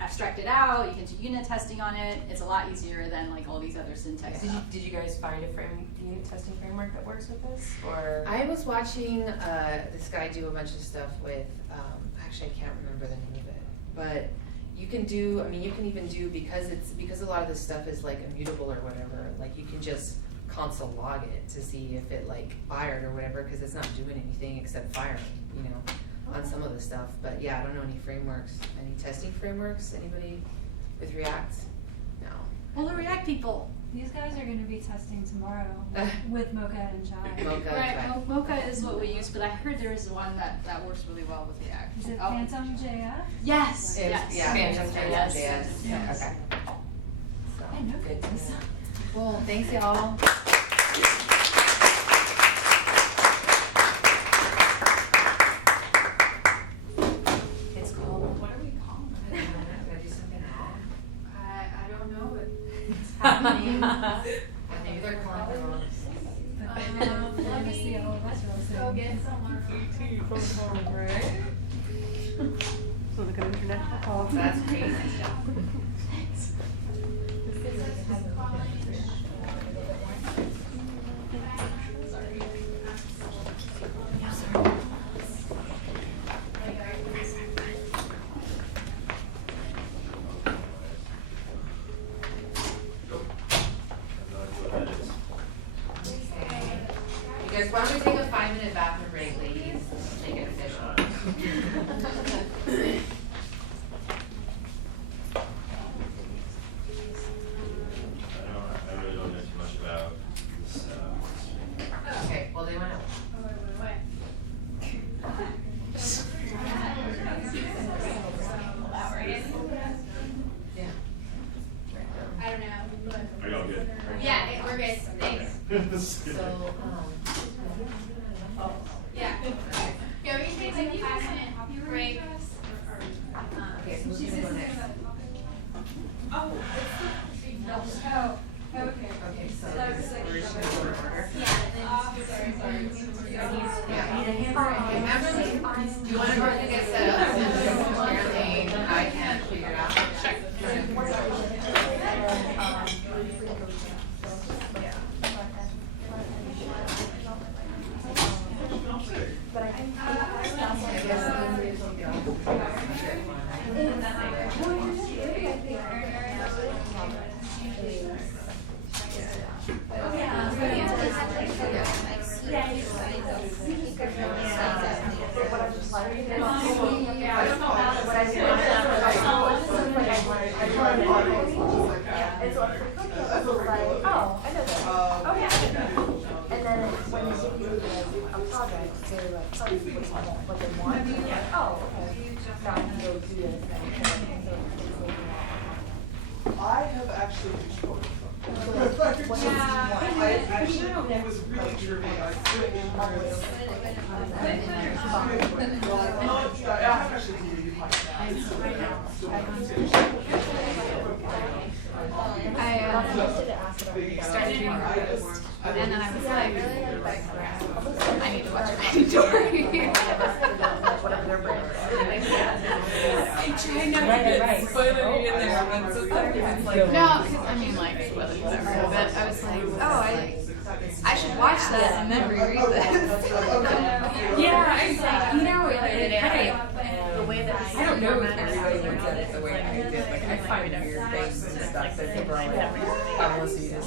abstract it out, you can do unit testing on it. It's a lot easier than all these other syntax stuff. Did you guys find a unit testing framework that works with this? Or I was watching this guy do a bunch of stuff with, actually I can't remember the name of it, but you can even do, because a lot of this stuff is immutable or whatever, you can just console log it to see if it fired or whatever, because it's not doing anything except firing, on some of the stuff. But yeah, I don't know any frameworks, any testing frameworks. Anybody with React? No. Well, the React people These guys are going to be testing tomorrow with Mocha and Chai. Mocha, Right, right. Mocha is what we use, but I heard there is one that works really well with React. Is it Oh. Phantom JS? Yes. It's- Yes. Yeah, Phantom Phantom JS. JS. Yes. Okay. I know goodness. Well, thanks y'all. It's called, what are we calling it? Did I do something wrong? I don't know, but It's happening. Maybe they're calling it wrong. Let me see all of us real soon. go get someone. So like an international call. That's crazy. You guys, why don't we take a 5-minute bathroom break, ladies? Make it official. I really don't know too much about this. Okay, well, they went out. Yeah. I don't know. Are y'all good? Yeah, we're good. Thanks. So, Yeah. Yeah, we can take like a 5-minute break. okay, so who's gonna go next? Oh, okay. Okay, so we're just gonna go in order. Remember, do you wanna go ahead and get set up? Since apparently I can't figure it out. I have actually used Photoshop. I actually was really trippy. I have actually deleted my started doing photos, and then I was like, I need to watch Incubator. I try not to get spoilery in there, but sometimes it's like, no, because I mean, like, spoilers, whatever, but I was like, oh, I should watch that and then reread this. Yeah, I you know, it kind of, the way that I don't know if everybody looks at it the way I did. Like, I find weird things and stuff that people are like, I want to see this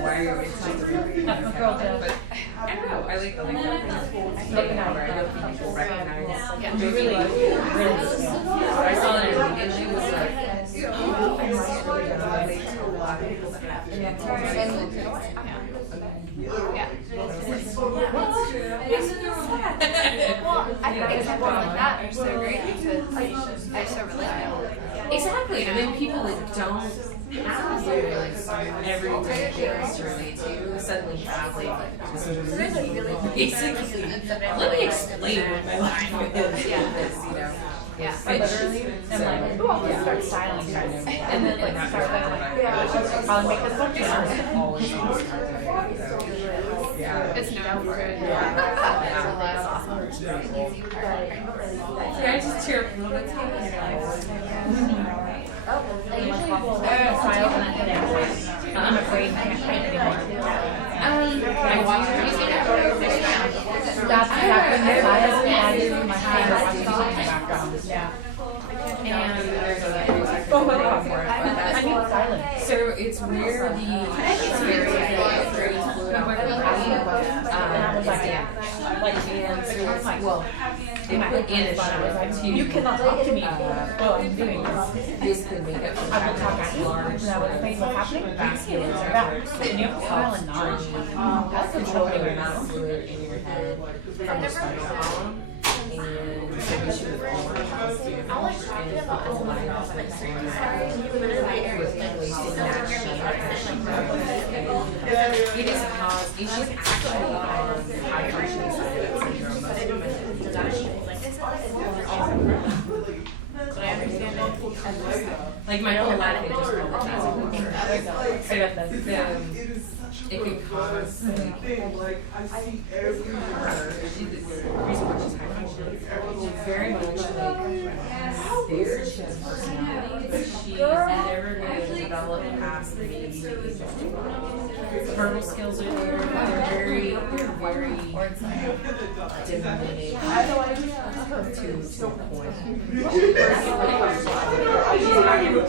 why it's just a girl but I don't know, I like the where I don't think people recognize. Yeah, really, I saw it and she was like, relate to a lot of people that have it. Well, I think examples like that are so great because I so relate. Exactly, and then people that don't have like everyday things to relate to suddenly have like basically. Let me explain what my life is. Yeah, you know. Yeah. Literally, I'm like, ooh, I'll start styling kind of, and then like start like, I'll make this look different. Always yeah. It's known for it. That's awesome. Yeah, I just cheer up a little bit. I usually will style and then hit I'm afraid I can't paint anymore. I watch That's exactly my style and my background. Yeah. and there's a Oh my God. I need styling. so it's where it's very fluid on what we have. And I was like, yeah. Like, and so it's like, well, they put in a shot too. You cannot talk to me. Well, I'm doing this. Basically make up some I will talk to you. large Now explain what's happening. vascular Yeah. And you have to smile and nod. helps control the amount of fluid in your head from the spinal column. And so we should it is caused, it's just actually on high functioning side of that syndrome. But I understand it. Like my whole life, it just called It is such a it could cause thing. Like I see everywhere. the reason why she's high functioning. She's very much like there. She has personality, but she's never going to develop past the verbal skills are there. They're very diminished to a point.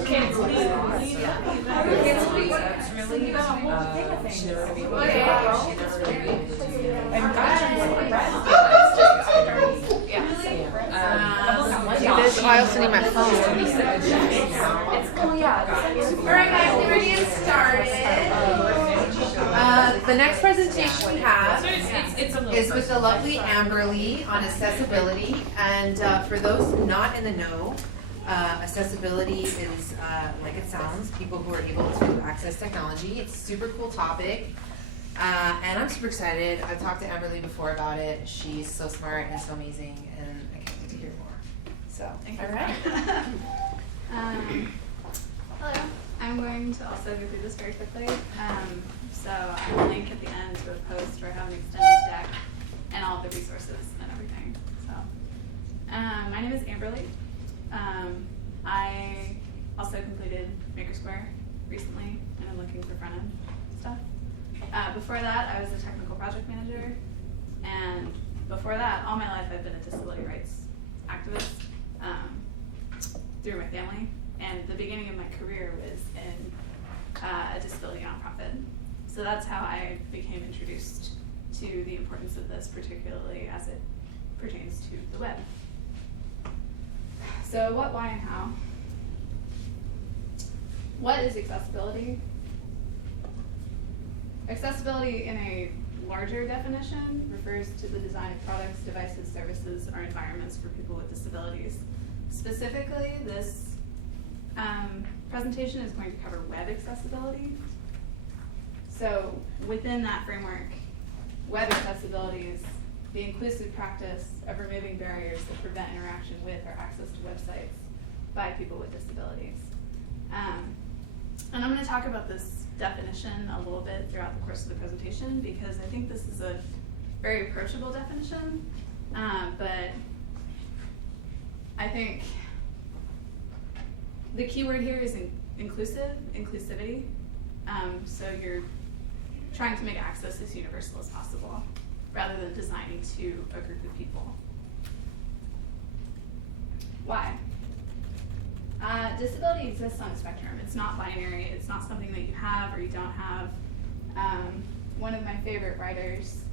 Can't please. That's really she's never gonna be able to and I also need my phone. Alright guys, we're getting started. The next presentation we have is with the lovely Amberly on accessibility. And for those not in the know, accessibility is, like it sounds, people who are able to access technology. It's a super cool topic. And I'm super excited. I've talked to Amberly before about it. She's so smart and so amazing, and I can't wait to hear more. So, all right. Hello. I'm going to also go through this very quickly. So I will link at the end to a post where I have an extended deck and all of the resources and everything. So my name is Amberly. I also completed Maker Square recently, and I'm looking for front end stuff. Before that, I was a technical project manager, and before that, all my life I've been a disability rights activist through my family. And the beginning of my career was in a disability nonprofit. So that's how I became introduced to the importance of this, particularly as it pertains to the web. So what, why, and how? What is accessibility? Accessibility in a larger definition refers to the design of products, devices, services, or environments for people with disabilities. Specifically, this presentation is going to cover web accessibility. So within that framework, web accessibility is the inclusive practice of removing barriers that prevent interaction with or access to websites by people with disabilities. And I'm going to talk about this definition a little bit throughout the course of the presentation because I think this is a very approachable definition, but I think the key word here is inclusivity. So you're trying to make access as universal as possible rather than designing to a group of people. Why? Disability exists on a spectrum. It's not binary. It's not something that you have or you don't have. One of my favorite writers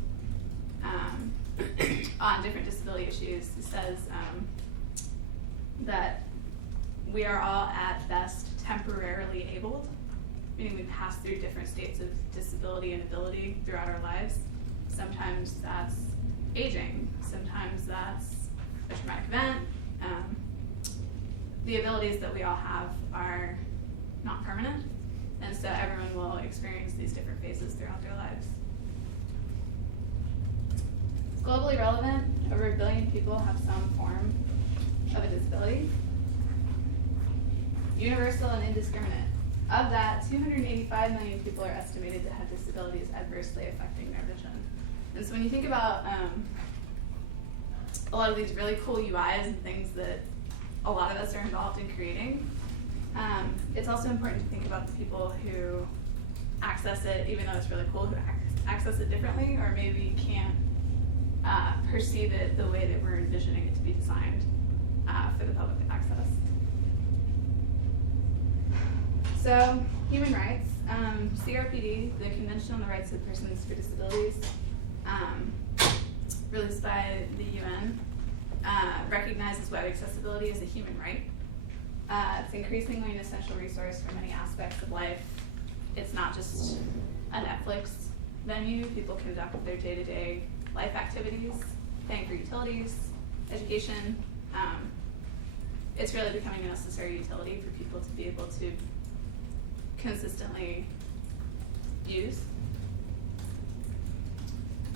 on different disability issues says that we are all at best temporarily abled, meaning we pass through different states of disability and ability throughout our lives. Sometimes that's aging, sometimes that's a traumatic event. The abilities that we all have are not permanent, and so everyone will experience these different phases throughout their lives. Globally relevant, over 1 billion people have some form of a disability. Universal and indiscriminate. Of that, 285 million people are estimated to have disabilities adversely affecting their vision. And so when you think about a lot of these really cool UIs and things that a lot of us are involved in creating, it's also important to think about the people who access it, even though it's really cool, who access it differently or maybe can't perceive it the way that we're envisioning it to be designed for the public access. So, human rights, CRPD, the Convention on the Rights of Persons with Disabilities, released by the UN, recognizes web accessibility as a human right. It's increasingly an essential resource for many aspects of life. It's not just a Netflix venue. People conduct their day-to-day life activities, paying for utilities, education. It's really becoming a necessary utility for people to be able to consistently use.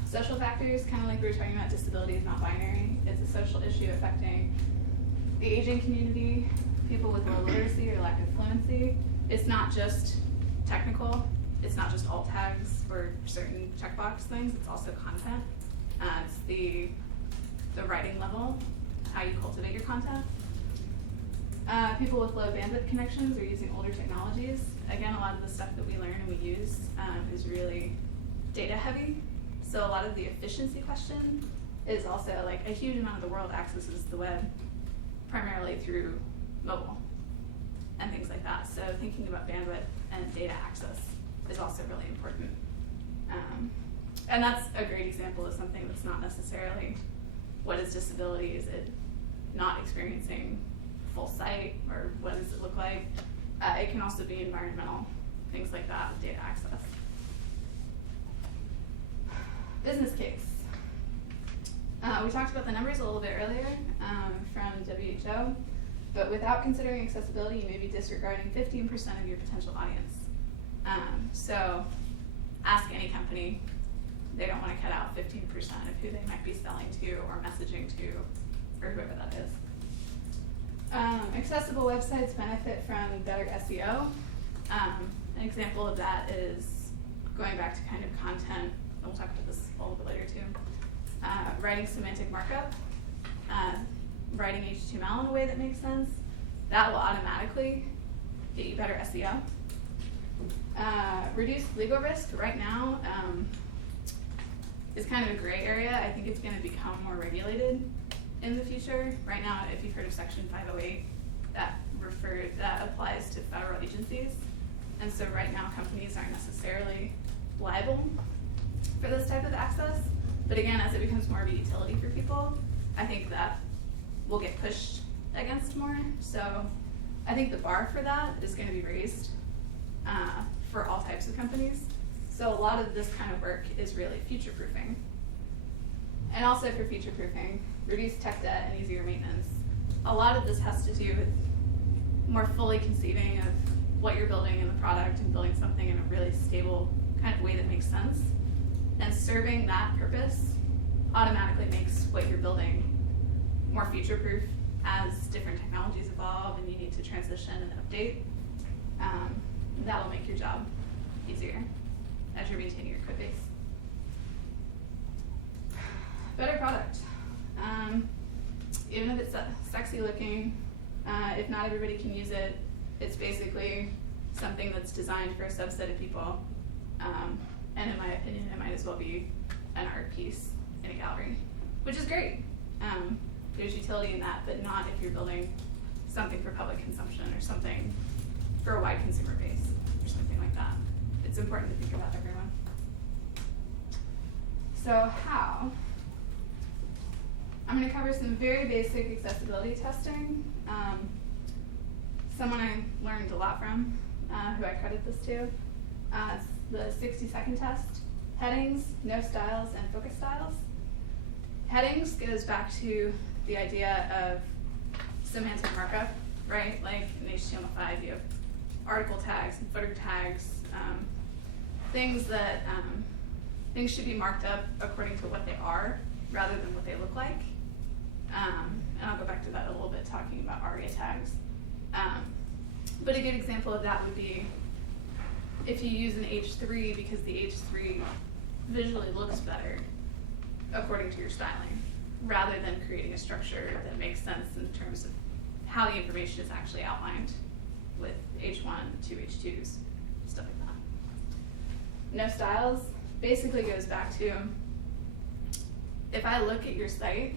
Social factors, kind of like we were talking about, disability is not binary. It's a social issue affecting the aging community, people with low literacy or lack of fluency. It's not just technical. It's not just alt tags or certain checkbox things. It's also content. It's the writing level, how you cultivate your content. People with low bandwidth connections are using older technologies. Again, a lot of the stuff that we learn and we use is really data heavy. So a lot of the efficiency question is also like a huge amount of the world accesses the web primarily through mobile and things like that. So thinking about bandwidth and data access is also really important. And that's a great example of something that's not necessarily what is disability. Is it not experiencing full sight, or what does it look like? It can also be environmental, things like that with data access. Business case. We talked about the numbers a little bit earlier from WHO, but without considering accessibility, you may be disregarding 15% of your potential audience. So ask any company, they don't want to cut out 15% of who they might be selling to or messaging to, or whoever that is. Accessible websites benefit from better SEO. An example of that is going back to kind of content, and we'll talk about this a little bit later too. Writing semantic markup, writing HTML in a way that makes sense. That will automatically get you better SEO. Reduce legal risk right now is kind of a gray area. I think it's going to become more regulated in the future. Right now, if you've heard of Section 508, that applies to federal agencies. And so right now, companies aren't necessarily liable for this type of access. But again, as it becomes more of a utility for people, I think that will get pushed against more. So I think the bar for that is going to be raised for all types of companies. So a lot of this kind of work is really future-proofing. And also for future-proofing, reduce tech debt and easier maintenance. A lot of this has to do with more fully conceiving of what you're building in the product and building something in a really stable kind of way that makes sense. And serving that purpose automatically makes what you're building more future-proof as different technologies evolve and you need to transition and update. That'll make your job easier as you're maintaining your code base. Better product. Even if it's sexy looking, if not everybody can use it, it's basically something that's designed for a subset of people. And in my opinion, it might as well be an art piece in a gallery, which is great. There's utility in that, but not if you're building something for public consumption or something for a wide consumer base or something like that. It's important to think about everyone. So how? I'm going to cover some very basic accessibility testing. Someone I learned a lot from, who I credit this to, it's the 60-second test. Headings, no styles, and focus styles. Headings goes back to the idea of semantic markup, right? Like in HTML5, you have article tags and footer tags, things that things should be marked up according to what they are rather than what they look like. And I'll go back to that a little bit, talking about ARIA tags. But a good example of that would be if you use an H3 because the H3 visually looks better according to your styling, rather than creating a structure that makes sense in terms of how the information is actually outlined with H1 to H2s, stuff like that. No styles basically goes back to, if I look at your site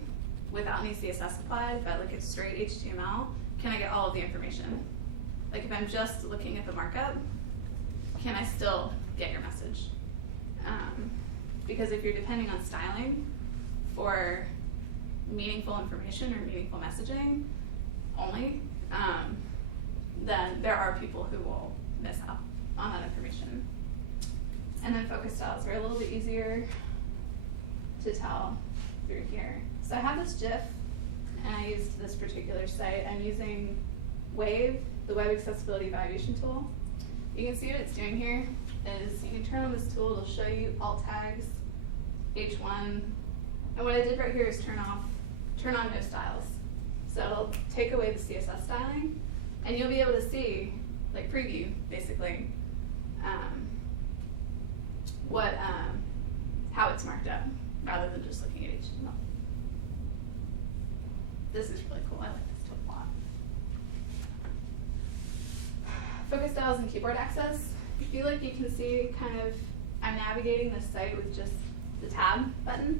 without any CSS applied, if I look at straight HTML, can I get all of the information? Like if I'm just looking at the markup, can I still get your message? Because if you're depending on styling for meaningful information or meaningful messaging only, then there are people who will miss out on that information. And then focus styles are a little bit easier to tell through here. So I have this GIF, and I used this particular site. I'm using Wave, the Web Accessibility Evaluation Tool. You can see what it's doing here is you can turn on this tool, it'll show you alt tags, H1, and what I did right here is turn on no styles. So it'll take away the CSS styling, and you'll be able to see, like preview basically, how it's marked up, rather than just looking at HTML. This is really cool, I like this tool a lot. Focus styles and keyboard access. I feel like you can see kind of, I'm navigating this site with just the tab button.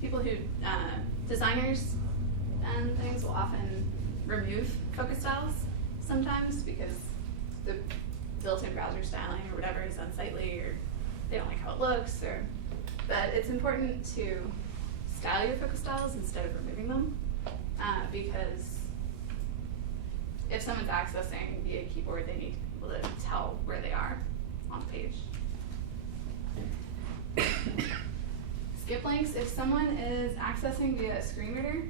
People who, designers and things will often remove focus styles sometimes because the built-in browser styling or whatever is unsightly, or they don't like how it looks, but it's important to style your focus styles instead of removing them, because if someone's accessing via keyboard, they need to be able to tell where they are on the page. Skip links. If someone is accessing via a screen reader,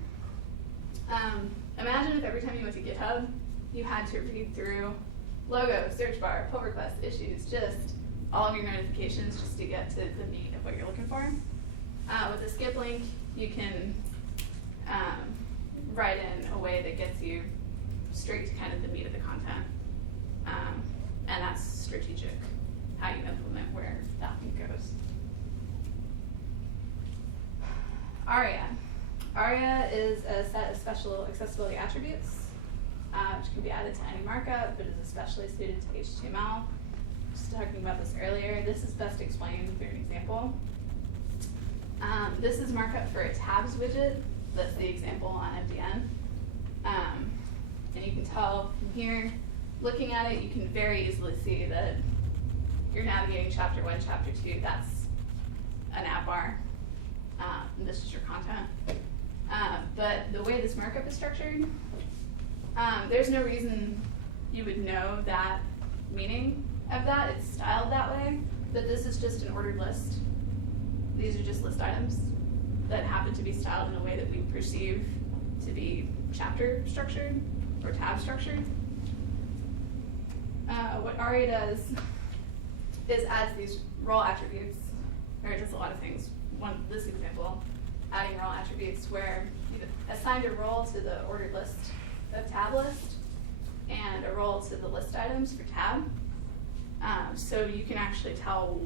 imagine if every time you went to GitHub, you had to read through logo, search bar, pull request, issues, just all of your notifications just to get to the meat of what you're looking for. With a skip link, you can write in a way that gets you straight to kind of the meat of the content. And that's strategic, how you implement where that link goes. ARIA is a set of special accessibility attributes, which can be added to any markup, but is especially suited to HTML. Just talking about this earlier. This is best explained through an example. This is markup for a tabs widget. That's the example on MDN. And you can tell from here, looking at it, you can very easily see that you're navigating chapter 1, chapter 2. That's an app bar. And this is your content. But the way this markup is structured, there's no reason you would know that meaning of that. It's styled that way, but this is just an ordered list. These are just list items that happen to be styled in a way that we perceive to be chapter structured or tab structured. What ARIA does is adds these role attributes, or it does a lot of things. This example, adding role attributes where you've assigned a role to the ordered list of tab list and a role to the list items for tab. So you can actually tell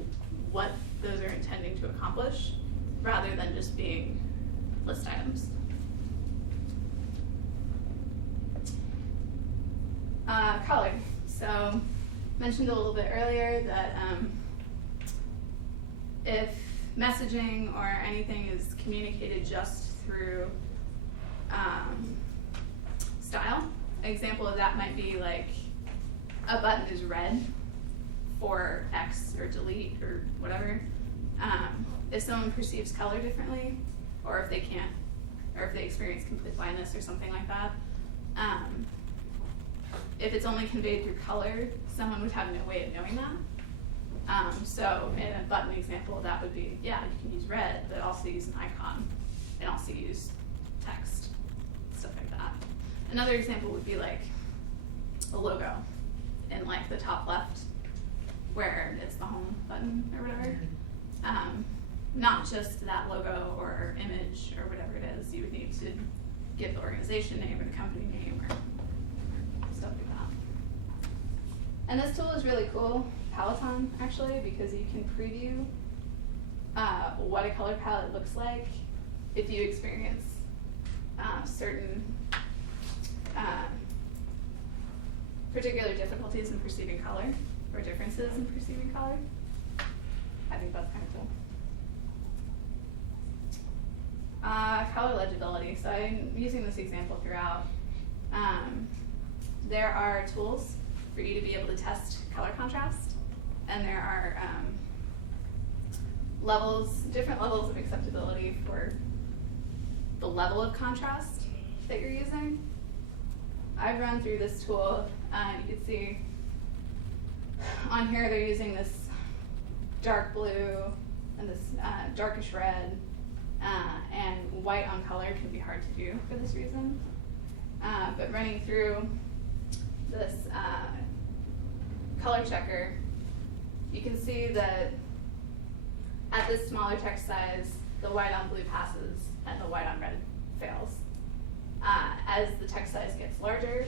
what those are intending to accomplish rather than just being list items. Color. So mentioned a little bit earlier that if messaging or anything is communicated just through style, an example of that might be like a button is red for X or delete or whatever. If someone perceives color differently, or if they can't, or if they experience complete blindness or something like that, if it's only conveyed through color, someone would have no way of knowing that. So in a button example, that would be, yeah, you can use red, but also use an icon, and also use text, stuff like that. Another example would be like a logo in like the top left, where it's the home button or whatever. Not just that logo or image or whatever it is. You would need to give the organization name or the company name or stuff like that. And this tool is really cool, Peloton actually, because you can preview what a color palette looks like if you experience certain particular difficulties in perceiving color or differences in perceiving color. I think that's kind of cool. Color legibility. So I'm using this example throughout. There are tools for you to be able to test color contrast, and there are different levels of acceptability for the level of contrast that you're using. I've run through this tool. You can see on here they're using this dark blue and this darkish red, and white on color can be hard to do for this reason. But running through this color checker, you can see that at this smaller text size, the white on blue passes and the white on red fails. As the text size gets larger,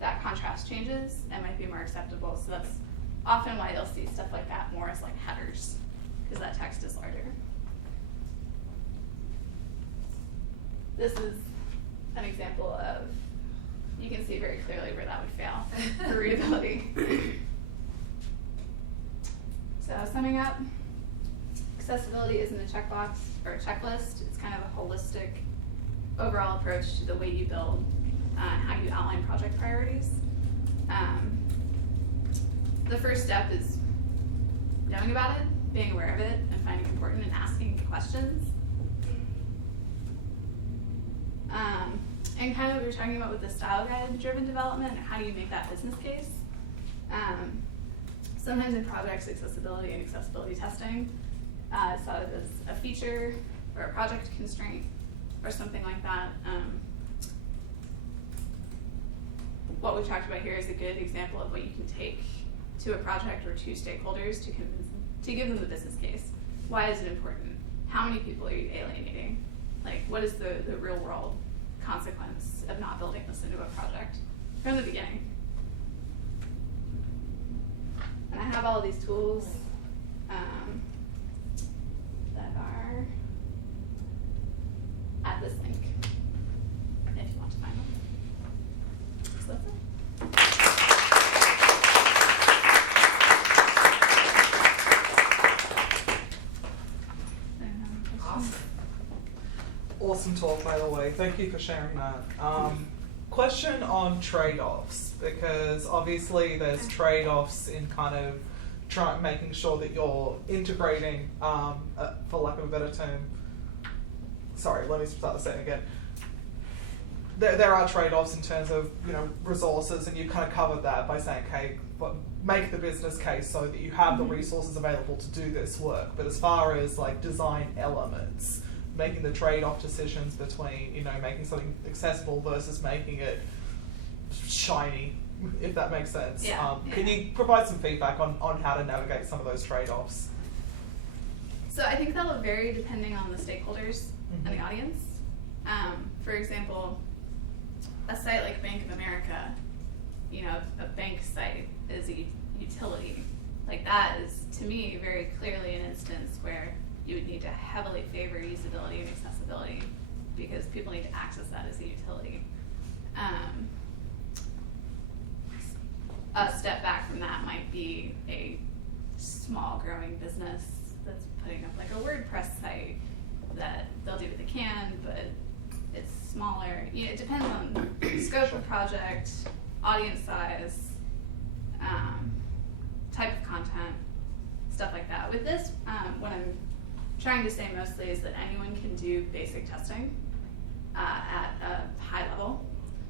that contrast changes and might be more acceptable. So that's often why you'll see stuff like that more as like headers, because that text is larger. This is an example of, you can see very clearly where that would fail for readability. So summing up, accessibility isn't a checkbox or a checklist. It's kind of a holistic overall approach to the way you build and how you outline project priorities. The first step is knowing about it, being aware of it, and finding it important and asking questions. And kind of what we were talking about with the style guide driven development, how do you make that business case? Sometimes in projects, accessibility and accessibility testing is thought of as a feature or a project constraint or something like that. What we've talked about here is a good example of what you can take to a project or to stakeholders to give them the business case. Why is it important? How many people are you alienating? Like, what is the real world consequence of not building this into a project from the beginning? And I have all of these tools that are at this link, if you want to find them. So that's it. Awesome talk, by the way. Thank you for sharing that. Question on trade-offs, because obviously there's trade-offs in kind of making sure that you're integrating, for lack of a better term. Sorry, let me start the saying again. There are trade-offs in terms of, you know, resources, and you kind of covered that by saying, okay, but make the business case so that you have the resources available to do this work. But as far as like design elements, making the trade-off decisions between, you know, making something accessible versus making it shiny, if that makes sense. Yeah. Can you provide some feedback on how to navigate some of those trade-offs? So I think that will vary depending on the stakeholders and the audience. For example, a site like Bank of America, you know, a bank site is a utility. Like that is, to me, very clearly an instance where you would need to heavily favor usability and accessibility because people need to access that as a utility. A step back from that might be a small growing business that's putting up like a WordPress site that they'll do what they can, but it's smaller. You know, it depends on scope of project, audience size, type of content, stuff like that. With this, what I'm trying to say mostly is that anyone can do basic testing at a high level.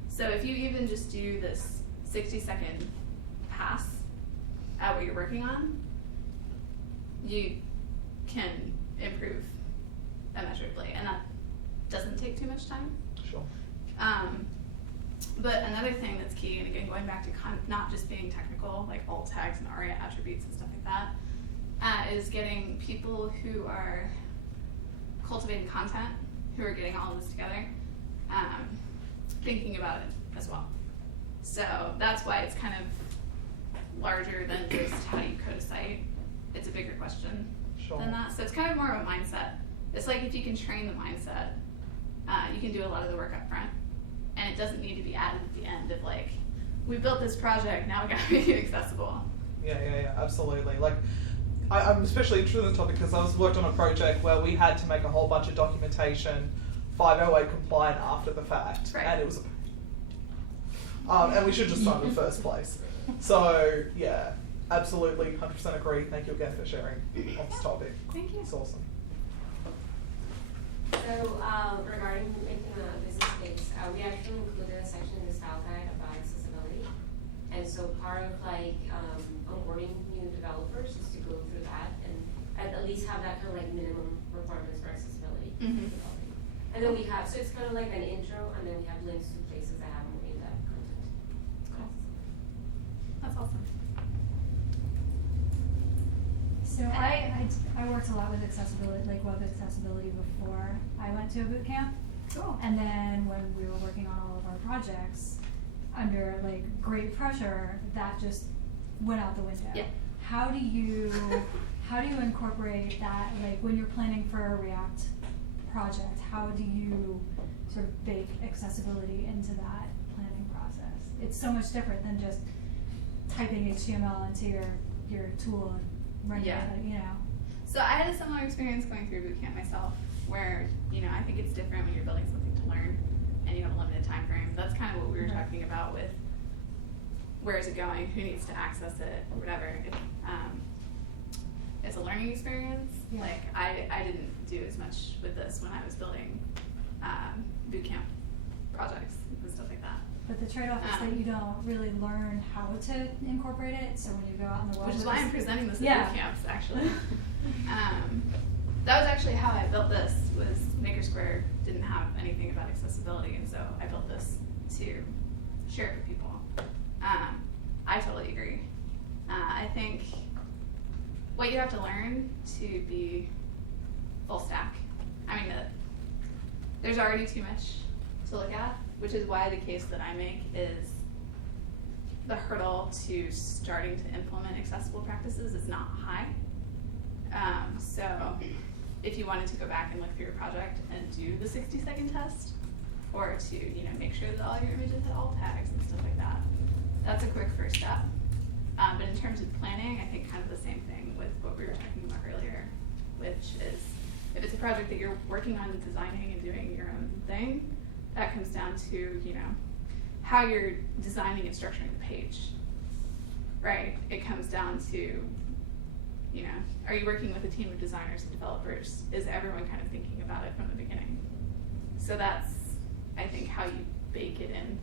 So if you even just do this 60-second pass at what you're working on, you can improve immeasurably, and that doesn't take too much time. Sure. But another thing that's key, and again going back to not just being technical, like alt tags and ARIA attributes and stuff like that, is getting people who are cultivating content, who are getting all of this together, thinking about it as well. So that's why it's kind of larger than just how do you code a site. It's a bigger question than that. So it's kind of more of a mindset. It's like if you can train the mindset, you can do a lot of the work up front. And it doesn't need to be added at the end of like, we built this project, now we gotta make it accessible. Yeah, absolutely. Like, I'm especially interested in the topic because I worked on a project where we had to make a whole bunch of documentation 508 compliant after the fact. Right. And it was, and we should just start in the first place. So, yeah. absolutely 100% agree. Thank you again for sharing on this topic. Thank you. It's awesome. So regarding making a business case, we actually included a section in the style guide about accessibility. And so part of like onboarding new developers is to go through that and at least have that kind of like minimum requirements for accessibility. Mhm. And then we have, so it's kind of like an intro, and then we have links to places that have more in-depth content. Cool. That's awesome. So I worked a lot with accessibility, like web accessibility before I went to a boot camp. Cool. And then when we were working on all of our projects, under like great pressure, that just went out the window. Yeah. How do you incorporate that, like when you're planning for a React project, how do you sort of bake accessibility into that planning process? It's so much different than just typing HTML into your tool and running Yeah. it, you know. So I had a similar experience going through boot camp myself, where I think it's different when you're building something to learn and you have a limited time frame. That's kind of what we were talking about with where is it going, who needs to access it, or whatever. If, it's a learning experience. Yeah. Like I didn't do as much with this when I was building boot camp projects and stuff like that. But the trade-off is that you don't really learn how to incorporate it. So when you go out in the world, Which is why I'm presenting this at Yeah. boot camps, actually. That was actually how I built this. Was Maker Square didn't have anything about accessibility, and so I built this to share it with people. I totally agree. I think what you have to learn to be full stack. I mean, there's already too much to look at, which is why the case that I make is the hurdle to starting to implement accessible practices is not high. So if you wanted to go back and look through your project and do the 60-second test, or to make sure that all your images had alt tags and stuff like that, that's a quick first step. But in terms of planning, I think kind of the same thing with what we were talking about earlier, which is if it's a project that you're working on designing and doing your own thing, that comes down to how you're designing and structuring the page, right? It comes down to are you working with a team of designers and developers? Is everyone kind of thinking about it from the beginning? So that's, I think, how you bake it in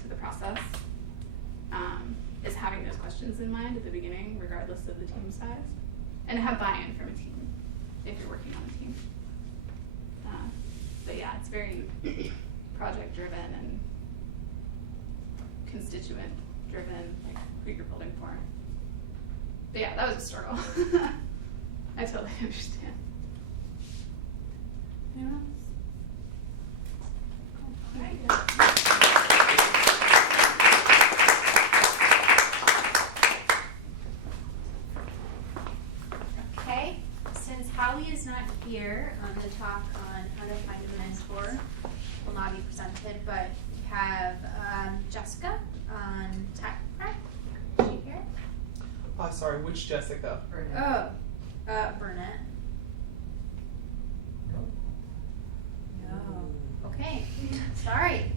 to the process, is having those questions in mind at the beginning, regardless of the team size, and have buy-in from a team if you're working on a team. But yeah, it's very project-driven and constituent-driven, like who you're building for. But yeah, that was a struggle. I totally understand. Anyone else? All right. Okay, since Howie is not here, the talk on how to find a mentor will not be presented, but we have Jessica on tech prep. Is she here? Oh, sorry, which Jessica? Oh, Burnett. No. Okay, sorry.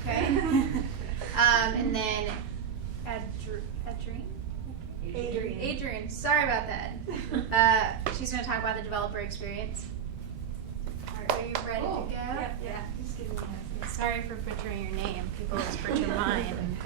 Okay. And then Adrian. Sorry about that. She's going to talk about the developer experience. Are you ready to go? Yeah. Just give me a Sorry for butchering your name. People always butcher mine.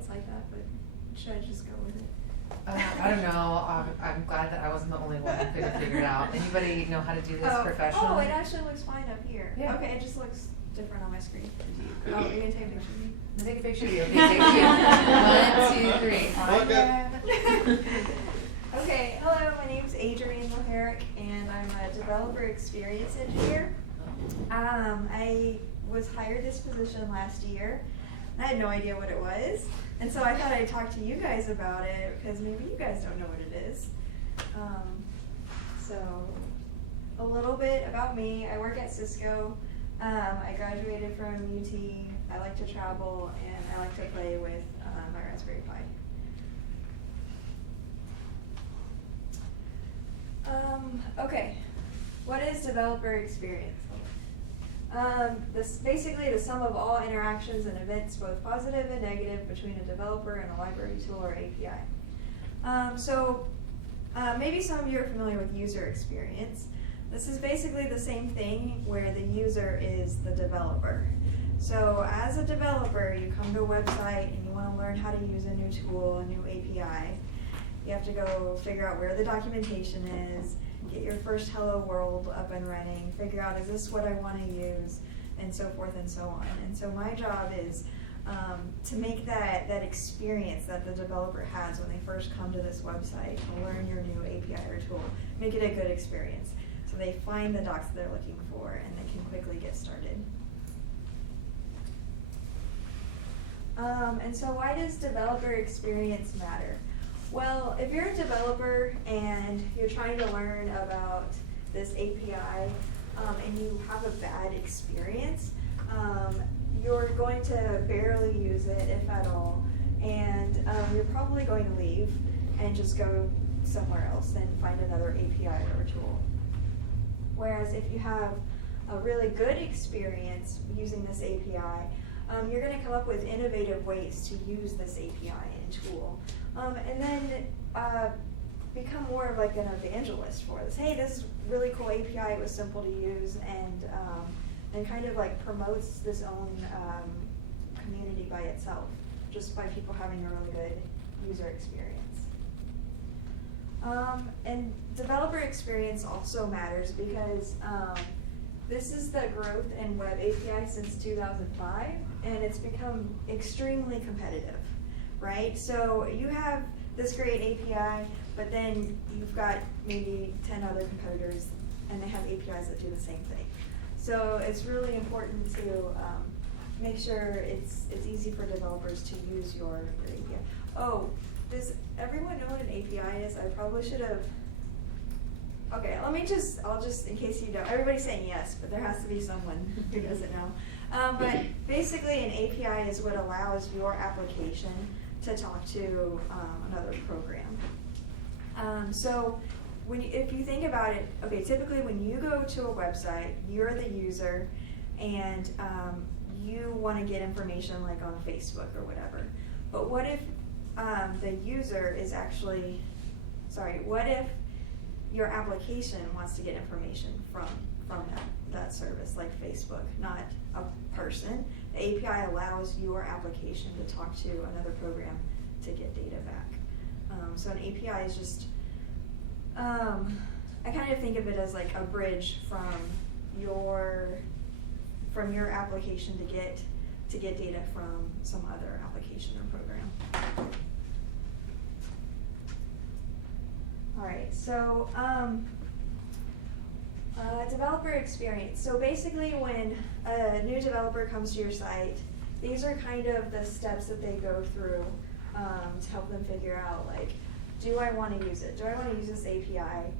it's like that, but should I just go with it? I don't know. I'm glad that I wasn't the only one who couldn't figure it out. Anybody know how to do this professionally? Oh, it actually looks fine up here. Yeah. Okay, it just looks different on my screen. Oh, are you gonna take a picture of me? I'll take a picture of you. Okay, thank you. 1, 2, 3. Okay, hello, my name's Adrienne Moharic, and I'm a developer experience engineer. I was hired this position last year. I had no idea what it was, and so I thought I'd talk to you guys about it, because maybe you guys don't know what it is. So, a little bit about me. I work at Cisco. I graduated from UT. I like to travel, and I like to play with my Raspberry Pi. Okay, what is developer experience? This basically the sum of all interactions and events, both positive and negative, between a developer and a library tool or API. Maybe some of you are familiar with user experience. This is basically the same thing where the user is the developer. So as a developer, you come to a website and you want to learn how to use a new tool, a new API. You have to go figure out where the documentation is, get your first hello world up and running, figure out is this what I want to use, and so forth and so on. And so my job is to make that experience that the developer has when they first come to this website to learn your new API or tool, make it a good experience. So they find the docs that they're looking for and they can quickly get started. And so why does developer experience matter? Well, if you're a developer and you're trying to learn about this API and you have a bad experience, you're going to barely use it, if at all, and you're probably going to leave and just go somewhere else and find another API or tool. Whereas if you have a really good experience using this API, you're going to come up with innovative ways to use this API and tool. And then become more of like an evangelist for this. Hey, this is really cool API, it was simple to use, and kind of like promotes this own community by itself, just by people having a really good user experience. And developer experience also matters because this is the growth in web API since 2005, and it's become extremely competitive, right? So you have this great API, but then you've got maybe 10 other competitors, and they have APIs that do the same thing. So it's really important to make sure it's easy for developers to use your API. Oh, does everyone know what an API is? I probably should have. Okay, I'll just, in case you don't, everybody's saying yes, but there has to be someone who doesn't know. But basically an API is what allows your application to talk to another program. So if you think about it, okay, typically when you go to a website, you're the user and you want to get information like on Facebook or whatever. But what if the user is actually, what if your application wants to get information from that service, like Facebook, not a person? The API allows your application to talk to another program to get data back. So an API is just, I kind of think of it as like a bridge from your application to get data from some other application or program. All right, so developer experience. So basically when a new developer comes to your site, these are kind of the steps that they go through to help them figure out, like, do I want to use it? Do I want to use this API?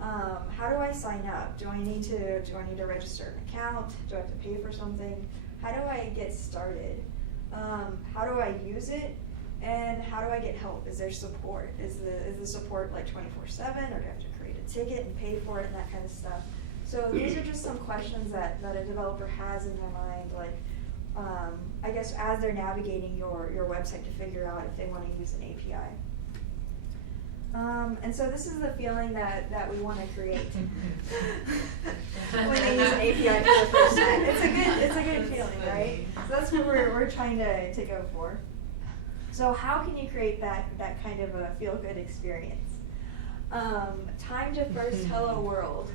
How do I sign up? Do I need to register an account? Do I have to pay for something? How do I get started? How do I use it? And how do I get help? Is there support? Is the support like 24/7, or do I have to create a ticket and pay for it and that kind of stuff? So these are just some questions that a developer has in their mind, like I guess as they're navigating your website to figure out if they want to use an API. And so this is the feeling that we want to create when they use an API for the first time. It's a good feeling, right? So that's what we're trying to go for. So how can you create that kind of a feel-good experience? Time to first hello world.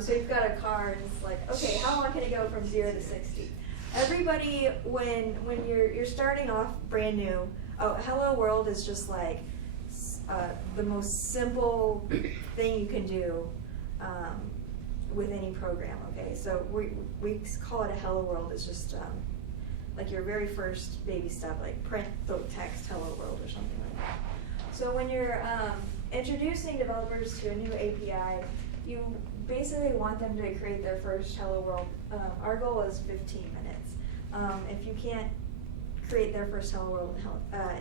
So you've got a car and it's like, okay, how long can it go from 0 to 60? Everybody, when you're starting off brand new, hello world is just like the most simple thing you can do with any program. Okay, so we call it a hello world. It's just like your very first baby step, like print, text, hello world, or something like that. So when you're introducing developers to a new API, you basically want them to create their first hello world. Our goal is 15 minutes. If you can't create their first hello world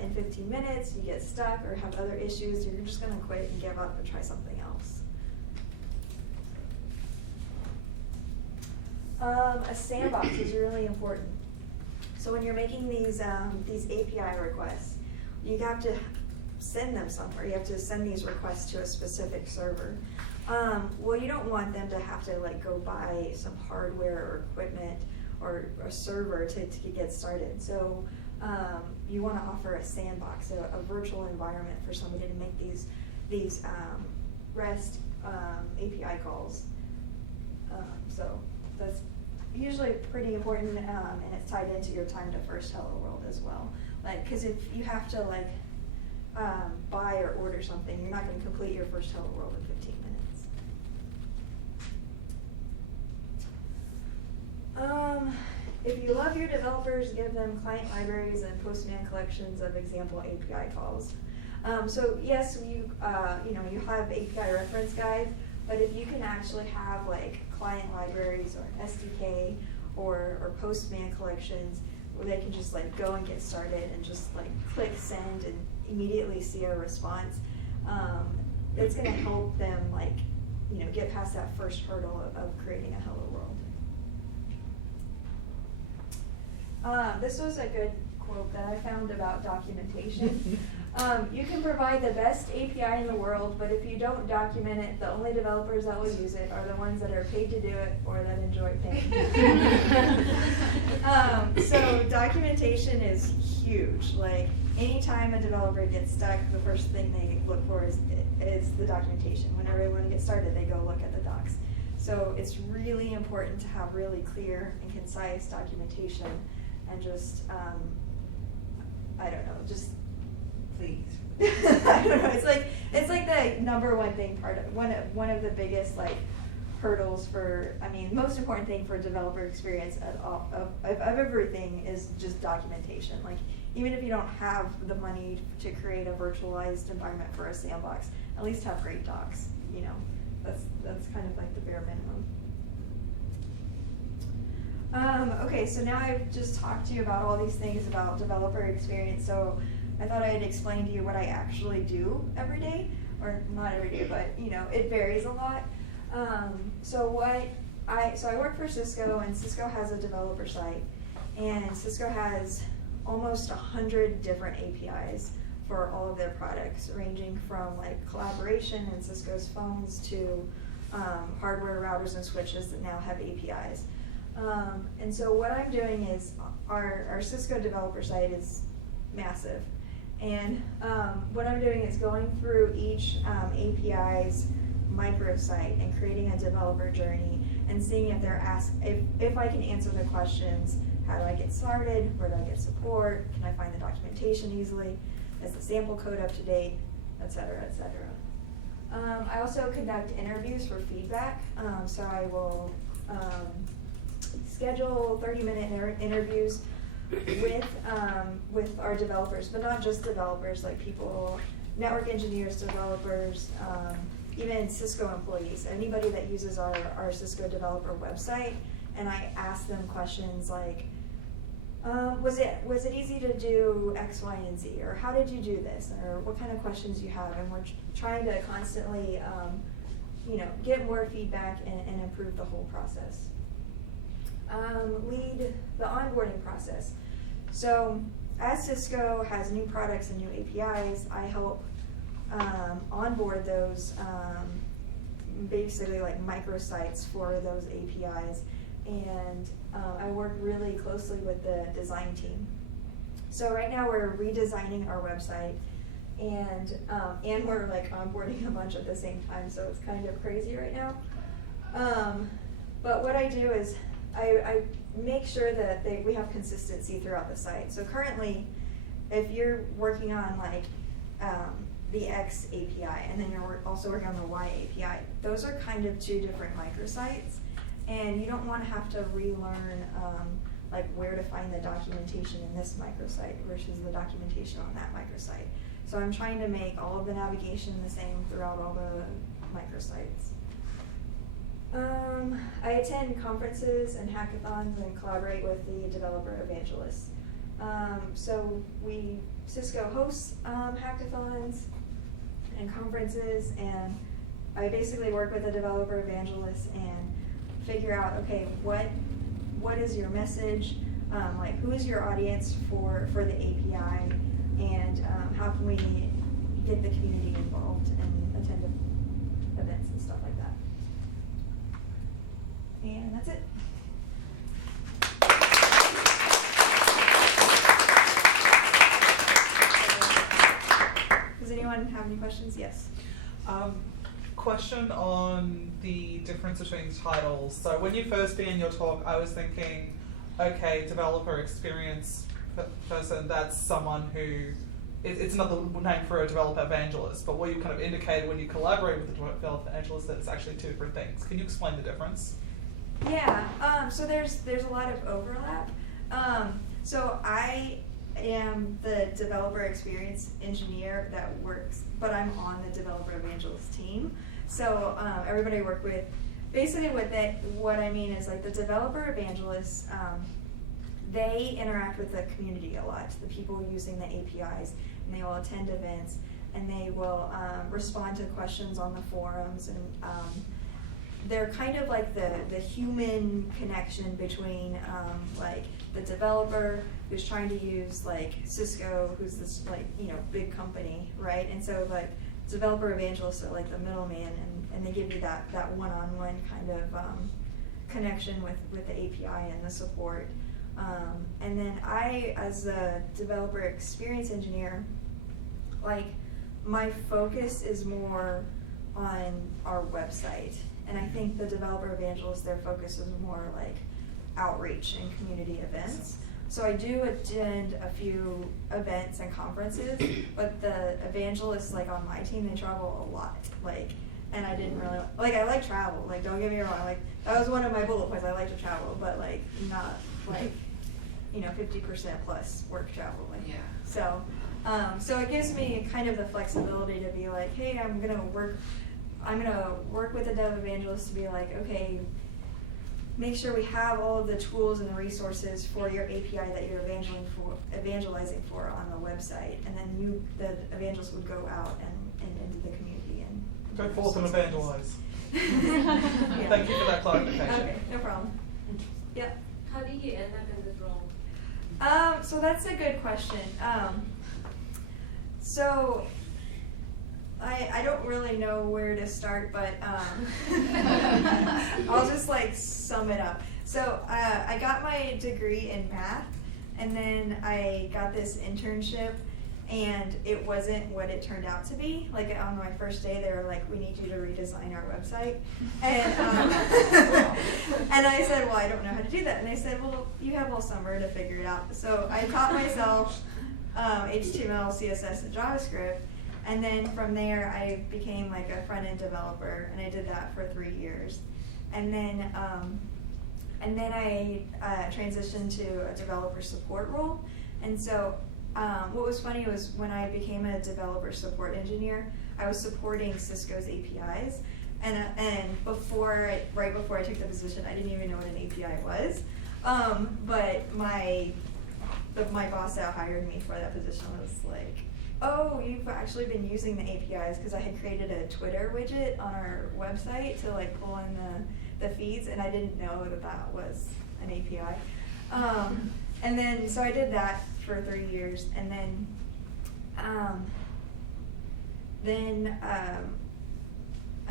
in 15 minutes, you get stuck or have other issues, you're just going to quit and give up and try something else. A sandbox is really important. So when you're making these API requests, you have to send them somewhere. You have to send these requests to a specific server. Well, you don't want them to have to like go buy some hardware or equipment or a server to get started. So you want to offer a sandbox, a virtual environment for somebody to make these REST API calls. So that's usually pretty important, and it's tied into your time to first hello world as well. Like, because if you have to like buy or order something, you're not going to complete your first hello world in 15 minutes. If you love your developers, give them client libraries and Postman collections of example API calls. So yes, you have API reference guides, but if you can actually have like client libraries or SDK or Postman collections where they can just like go and get started and just like click send and immediately see a response, it's going to help them like get past that first hurdle of creating a hello world. This was a good quote that I found about documentation. You can provide the best API in the world, but if you don't document it, the only developers that will use it are the ones that are paid to do it or that enjoy paying. So documentation is huge. Like anytime a developer gets stuck, the first thing they look for is the documentation. When everyone gets started, they go look at the docs. So it's really important to have really clear and concise documentation, and just I don't know, just please. I don't know. It's like the number one thing one of the biggest like hurdles for, most important thing for developer experience of everything is just documentation. Like even if you don't have the money to create a virtualized environment for a sandbox, at least have great docs. That's kind of like the bare minimum. Okay, so now I've just talked to you about all these things about developer experience, so I thought I'd explain to you what I actually do every day, or not every day, but it varies a lot. So I work for Cisco, and Cisco has a developer site, and Cisco has almost 100 different APIs for all of their products, ranging from like collaboration and Cisco's phones to hardware routers and switches that now have APIs. And so what I'm doing is our Cisco developer site is massive. And what I'm doing is going through each API's microsite and creating a developer journey and seeing if I can answer the questions. How do I get started? Where do I get support? Can I find the documentation easily? Is the sample code up to date? Et cetera, et cetera. I also conduct interviews for feedback. So I will schedule 30-minute interviews with our developers, but not just developers, like people, network engineers, developers, even Cisco employees, anybody that uses our Cisco developer website, and I ask them questions like, was it easy to do X, Y, and Z, or how did you do this, or what kind of questions you have, and we're trying to constantly, get more feedback and improve the whole process. Lead the onboarding process. So as Cisco has new products and new APIs, I help onboard those basically like microsites for those APIs, and I work really closely with the design team. So right now we're redesigning our website, and we're like onboarding a bunch at the same time, so it's kind of crazy right now. But what I do is I make sure that we have consistency throughout the site. So currently, if you're working on like the X API and then you're also working on the Y API, those are kind of two different microsites, and you don't want to have to relearn like where to find the documentation in this microsite versus the documentation on that microsite. So I'm trying to make all of the navigation the same throughout all the microsites. I attend conferences and hackathons and collaborate with the developer evangelists. So Cisco hosts hackathons and conferences, and I basically work with the developer evangelists and figure out, okay, what is your message, like who is your audience for the API, and how can we get the community involved and attend events and stuff like that. And that's it. Does anyone have any questions? Yes. Question on the difference between titles. So when you first began your talk, I was thinking, okay, developer experience person, that's someone who, it's another name for a developer evangelist, but what you kind of indicated when you collaborate with the developer evangelist, that it's actually two different things. Can you explain the difference? Yeah, so there's a lot of overlap. So I am the developer experience engineer that works, but I'm on the developer evangelist team. So everybody I work with, basically what I mean is like the developer evangelists, they interact with the community a lot, the people using the APIs, and they will attend events, and they will respond to questions on the forums, and they're kind of like the human connection between like the developer who's trying to use like Cisco, who's this like, you know, big company, right? And so like developer evangelists are like the middleman, and they give you that one-on-one kind of connection with the API and the support. And then I, as a developer experience engineer, like my focus is more on our website. And I think the developer evangelists, their focus is more like outreach and community events. So I do attend a few events and conferences, but the evangelists, like on my team, they travel a lot. Like, and I didn't really, like, I like travel. Like, don't get me wrong. Like, that was one of my bullet points. I like to travel, but like not like, you know, 50% plus work travel. Like, Yeah. So, so it gives me kind of the flexibility to be like, hey, I'm gonna work with a dev evangelist to be like, okay, make sure we have all of the tools and the resources for your API that you're evangelizing for on the website, and then the evangelist would go out and into the community and Go forth and evangelize. Yeah. Thank you for that clarification. Okay, no problem. Yep. How did you end up in this role? So that's a good question. So I don't really know where to start, but I'll just like sum it up. So I got my degree in math, and then I got this internship, and it wasn't what it turned out to be. Like on my first day, they were like, "We need you to redesign our website," and and I said, "Well, I don't know how to do that." And they said, "Well, you have all summer to figure it out." So I taught myself HTML, CSS, and JavaScript. And then from there, I became like a front-end developer, and I did that for 3 years. And then I transitioned to a developer support role. And so what was funny was when I became a developer support engineer, I was supporting Cisco's APIs. And right before I took the position, I didn't even know what an API was. But my boss that hired me for that position was like, "Oh, you've actually been using the APIs," because I had created a Twitter widget on our website to like pull in the feeds, and I didn't know that was an API. And then so I did that for 3 years, and then I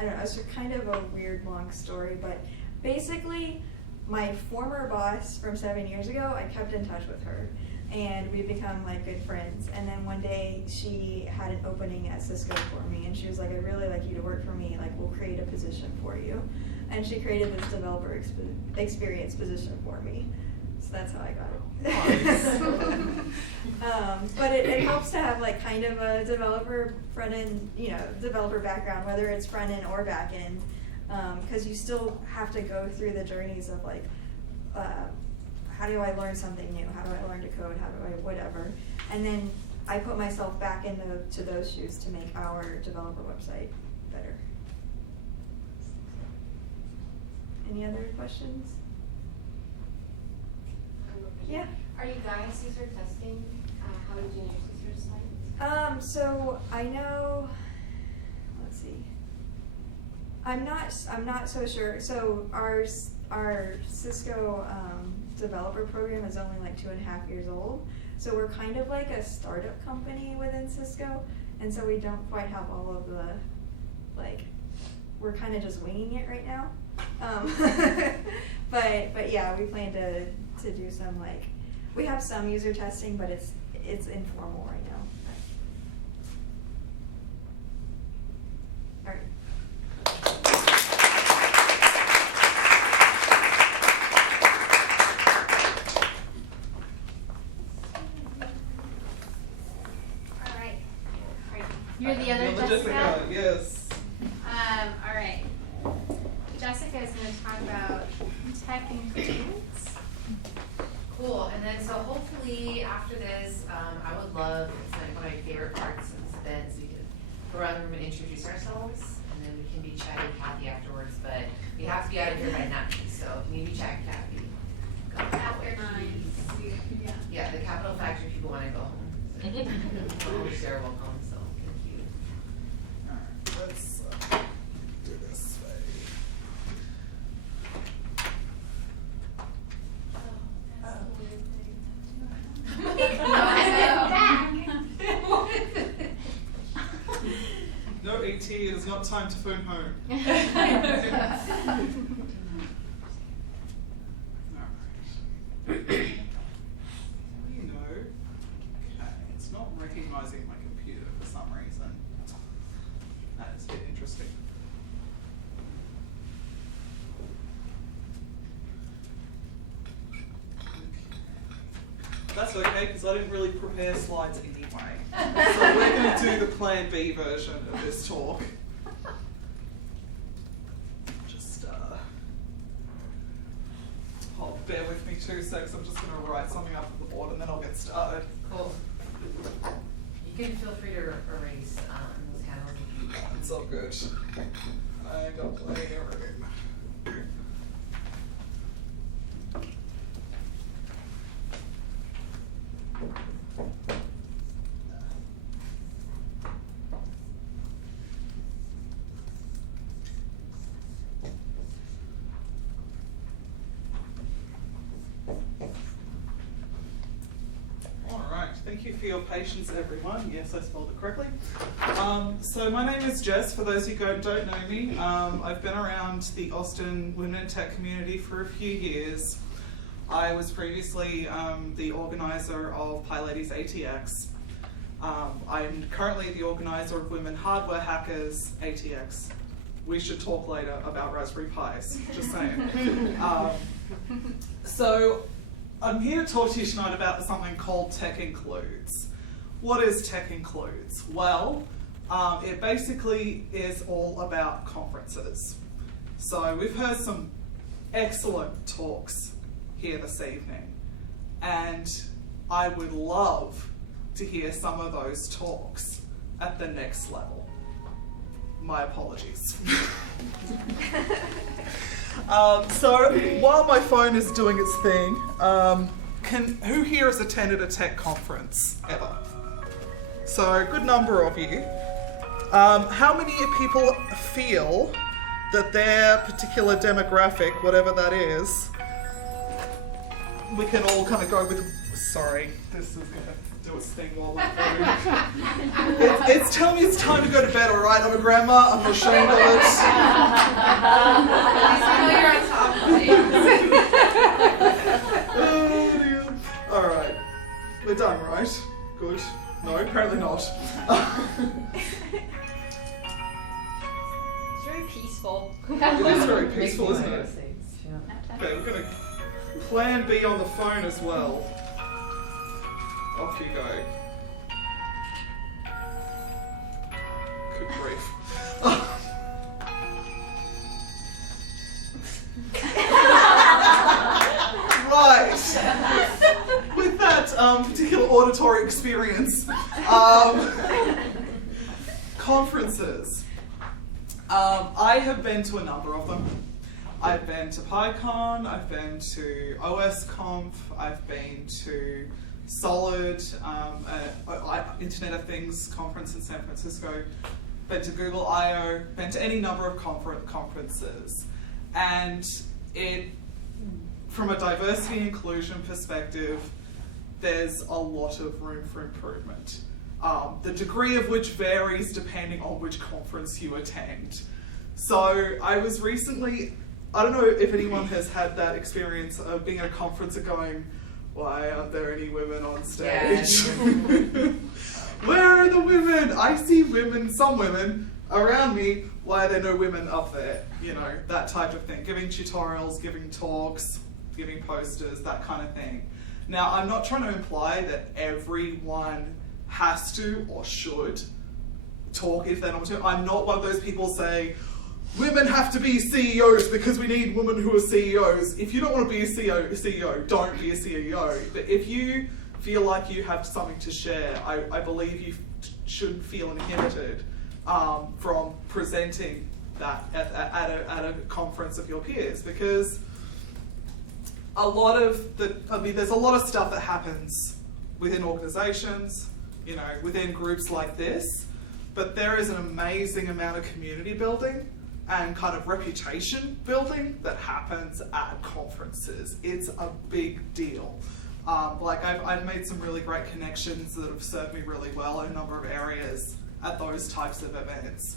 don't know. It's kind of a weird long story, but basically my former boss from 7 years ago, I kept in touch with her. And we've become like good friends. And then one day she had an opening at Cisco for me, and she was like, "I really like you to work for me. Like, we'll create a position for you." And she created this developer experience position for me. So that's how I got it. But it helps to have like kind of a developer front end, developer background, whether it's front end or back end, because you still have to go through the journeys of like. How do I learn something new? How do I learn to code? How do I whatever? And then I put myself back into those shoes to make our developer website better. Any other questions? Yeah. Are you guys user testing? How are you doing your user site? So I know. Let's see. I'm not so sure. So our Cisco developer program is only like 2.5 years old. So we're kind of like a startup company within Cisco, and so we don't quite have all of the we're kind of just winging it right now. But yeah, we plan to do some we have some user testing, but it's informal right now. All right. You're the other You're Jessica? Yes. All right. Jessica is going to talk about tech and codes. Cool. And then so hopefully after this, I would love, it's like one of my favorite parts of this event is we can go around the room and introduce ourselves, and then we can be chatting with Kathy afterwards, but we have to be out of here by 9, so maybe chat Kathy. Go that way. Yeah, the CapitalFactory people want to go home. So always they're welcome, so thank you. Alright, let's do this way. No, ET, it is not time to phone home. Okay, it's not recognizing my computer for some reason. That is a bit interesting. That's okay, because I didn't really prepare slides anyway. So we're going to do the Plan B version of this talk. Just, bear with me 2 seconds. I'm just going to write something up on the board and then I'll get started. Cool. You can feel free to erase those handles if you want. It's all good. I got plenty of room. Thank you for your patience, everyone. Yes, I spelled it correctly. So my name is Jess, for those who don't know me. I've been around the Austin Women in Tech community for a few years. I was previously the organizer of PyLadies ATX. I'm currently the organizer of Women Hardware Hackers ATX. We should talk later about Raspberry Pis, just saying. So I'm here to talk to you tonight about something called Tech Includes. What is Tech Includes? Well, it basically is all about conferences. So we've heard some excellent talks here this evening, and I would love to hear some of those talks at the next level. My apologies. So while my phone is doing its thing, who here has attended a tech conference ever? So a good number of you. How many people feel that their particular demographic, whatever that is, we can all kind of go with, sorry, this is going to do its thing while we're it's telling me it's time to go to bed, alright? I'm a grandma, I'm not ashamed of it. At least I know you're on top of things. not. It's very peaceful. It is very peaceful, Makes isn't me it? think, Okay, we're gonna plan B on the phone as well. Off you go. Good grief. Right. With that particular auditory experience, conferences. I have been to a number of them. I've been to PyCon, I've been to OSConf, I've been to Solid, Internet of Things conference in San Francisco, been to Google I/O, been to any number of conferences. And from a diversity and inclusion perspective, there's a lot of room for improvement. The degree of which varies depending on which conference you attend. So I was recently, I don't know if anyone has had that experience of being at a conference and going, why aren't there any women on stage? Yes. Where are the women? I see women, some women around me, why are there no women up there? You know, that type of thing. Giving tutorials, giving talks, giving posters, that kind of thing. Now, I'm not trying to imply that everyone has to or should talk if they don't want to. I'm not one of those people saying, women have to be CEOs because we need women who are CEOs. If you don't want to be a CEO, don't be a CEO. But if you feel like you have something to share, I believe you shouldn't feel inhibited from presenting that at a conference of your peers, because there's a lot of stuff that happens within organizations, you know, within groups like this, but there is an amazing amount of community building and kind of reputation building that happens at conferences. It's a big deal. I've made some really great connections that have served me really well in a number of areas at those types of events.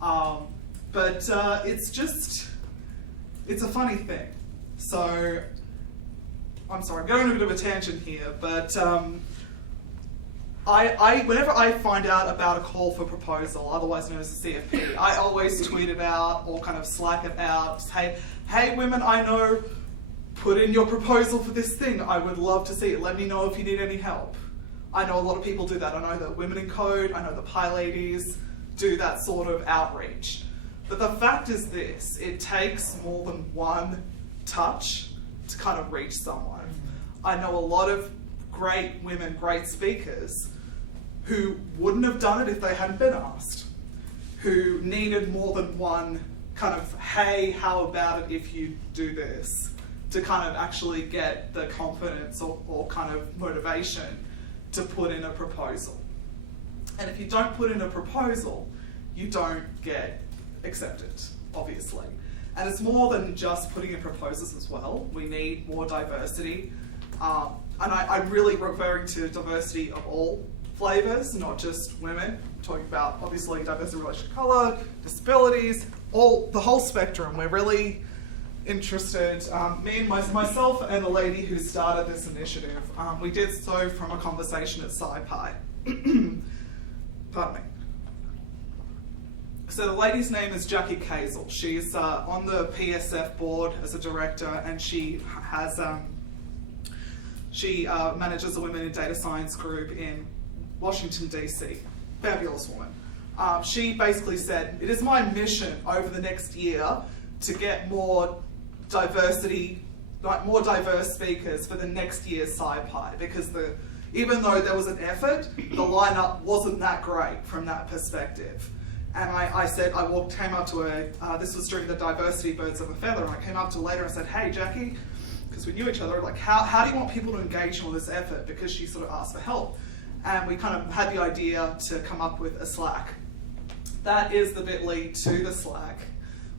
But it's a funny thing. So, I'm sorry, I'm going on a bit of a tangent here, but whenever I find out about a call for proposal, otherwise known as a CFP, I always tweet it out or kind of Slack it out, say, hey women I know, put in your proposal for this thing. I would love to see it. Let me know if you need any help. I know a lot of people do that. I know the Women in Code, I know the Pi Ladies do that sort of outreach. But the fact is this, it takes more than one touch to kind of reach someone. I know a lot of great women, great speakers who wouldn't have done it if they hadn't been asked, who needed more than one kind of, hey, how about it if you do this, to kind of actually get the confidence or kind of motivation to put in a proposal. And if you don't put in a proposal, you don't get accepted, obviously. And it's more than just putting in proposals as well. We need more diversity. And I'm really referring to diversity of all flavours, not just women. I'm talking about, obviously, diversity in relation to colour, disabilities, the whole spectrum. We're really interested, myself and the lady who started this initiative, we did so from a conversation at SciPi. Pardon me. So the lady's name is Jackie Kazel. She's on the PSF board as a director, and she has manages a Women in Data Science group in Washington, DC. Fabulous woman. She basically said, it is my mission over the next year to get more diversity, like more diverse speakers for the next year's SciPi, because even though there was an effort, the lineup wasn't that great from that perspective. And I said, came up to her, this was during the Diversity Birds of a Feather, and I came up to her later and said, hey Jackie, because we knew each other, like how do you want people to engage in all this effort? Because she sort of asked for help. And we kind of had the idea to come up with a Slack. That is the bit.ly to the Slack.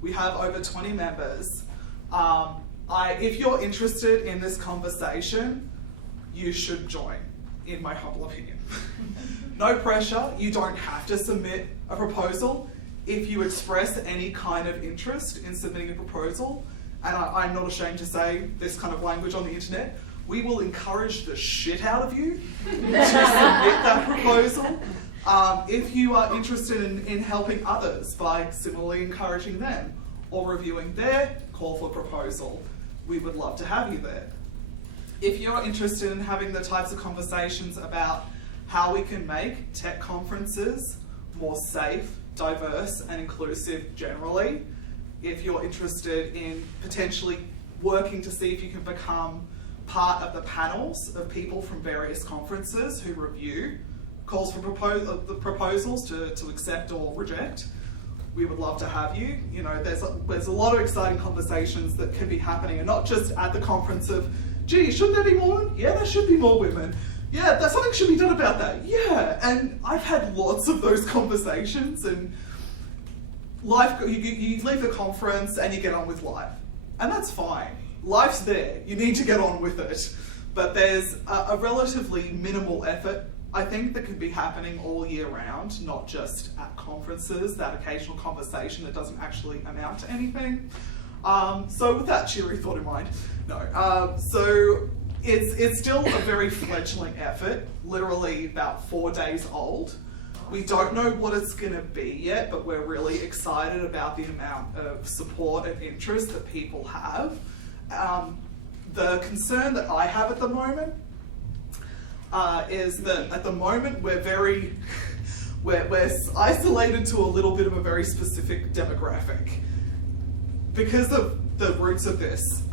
We have over 20 members. If you're interested in this conversation, you should join, in my humble opinion. No pressure, you don't have to submit a proposal. If you express any kind of interest in submitting a proposal, and I'm not ashamed to say this kind of language on the internet, we will encourage the shit out of you to submit that proposal. If you are interested in helping others by similarly encouraging them or reviewing their call for proposal, we would love to have you there. If you're interested in having the types of conversations about how we can make tech conferences more safe, diverse, and inclusive generally, if you're interested in potentially working to see if you can become part of the panels of people from various conferences who review calls for the proposals to accept or reject, we would love to have you. You know, there's a lot of exciting conversations that can be happening, and not just at the conference of, gee, shouldn't there be more? Yeah, there should be more women. Yeah, something should be done about that. Yeah, and I've had lots of those conversations, and life, you leave the conference and you get on with life, and that's fine. Life's there, you need to get on with it, but there's a relatively minimal effort, I think, that can be happening all year round, not just at conferences, that occasional conversation that doesn't actually amount to anything. So with that cheery thought in mind, so it's still a very fledgling effort, literally about 4 days old. We don't know what it's going to be yet, but we're really excited about the amount of support and interest that people have. The concern that I have at the moment is that at the moment we're isolated to a little bit of a very specific demographic. Because of the roots of this,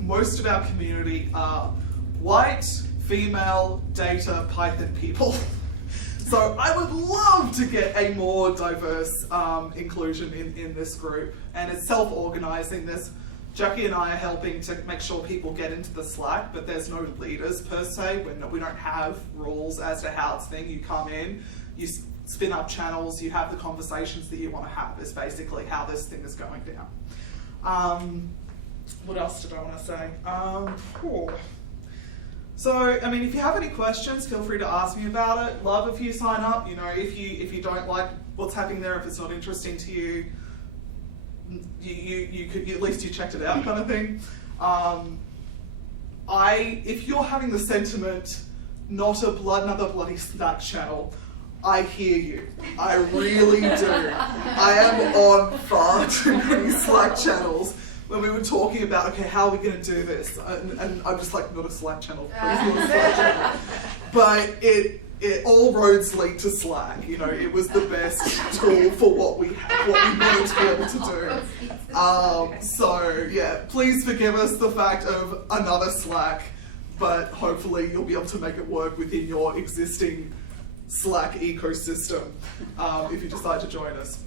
most of our community are white, female, data, Python people. So I would love to get a more diverse inclusion in this group, and it's self-organizing. Jackie and I are helping to make sure people get into the Slack, but there's no leaders per se. We don't have rules as to how it's thing. You come in, you spin up channels, you have the conversations that you want to have, is basically how this thing is going down. What else did I want to say? So, I mean, if you have any questions, feel free to ask me about it. Love if you sign up. You know, if you don't like what's happening there, if it's not interesting to you, at least you checked it out, kind of thing. If you're having the sentiment, not another bloody Slack channel, I hear you. I really do. I am on far too many Slack channels. When we were talking about, okay, how are we going to do this? And I'm just like, not a Slack channel, please, not a Slack channel. But all roads lead to Slack. You know, it was the best tool for what we wanted to be able to do. So yeah, please forgive us the fact of another Slack, but hopefully you'll be able to make it work within your existing Slack ecosystem if you decide to join us.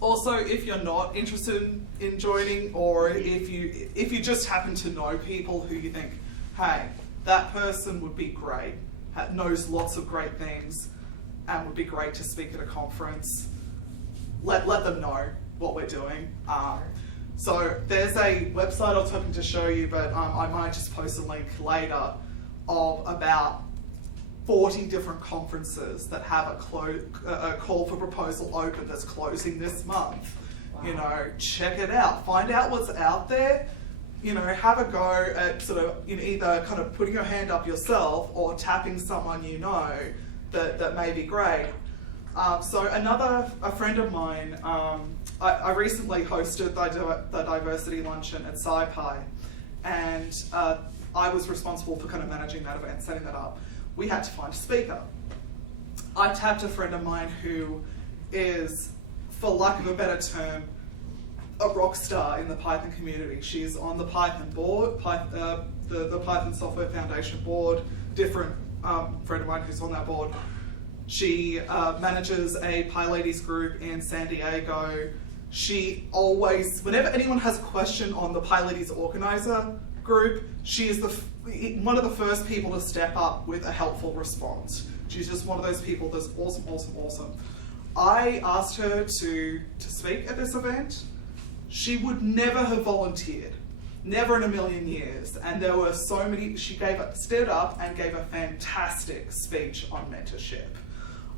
Also, if you're not interested in joining, or if you just happen to know people who you think, hey, that person would be great, knows lots of great things, and would be great to speak at a conference, let them know what we're doing. So there's a website I was hoping to show you, but I might just post a link later of about 40 different conferences that have a call for proposal open that's closing this month. Wow. You know, check it out. Find out what's out there. You know, have a go at sort of, you know, either kind of putting your hand up yourself or tapping someone you know that may be great. So a friend of mine, I recently hosted the diversity luncheon at SciPi, and I was responsible for kind of managing that event, setting that up. We had to find a speaker. I tapped a friend of mine who is, for lack of a better term, a rock star in the Python community. She's on the Python board, the Python Software Foundation board, different friend of mine who's on that board. She manages a PyLadies group in San Diego. She always, whenever anyone has a question on the PyLadies organizer group, she is one of the first people to step up with a helpful response. She's just one of those people that's awesome. I asked her to speak at this event. She would never have volunteered, never in a million years. And there were so many, she stood up and gave a fantastic speech on mentorship.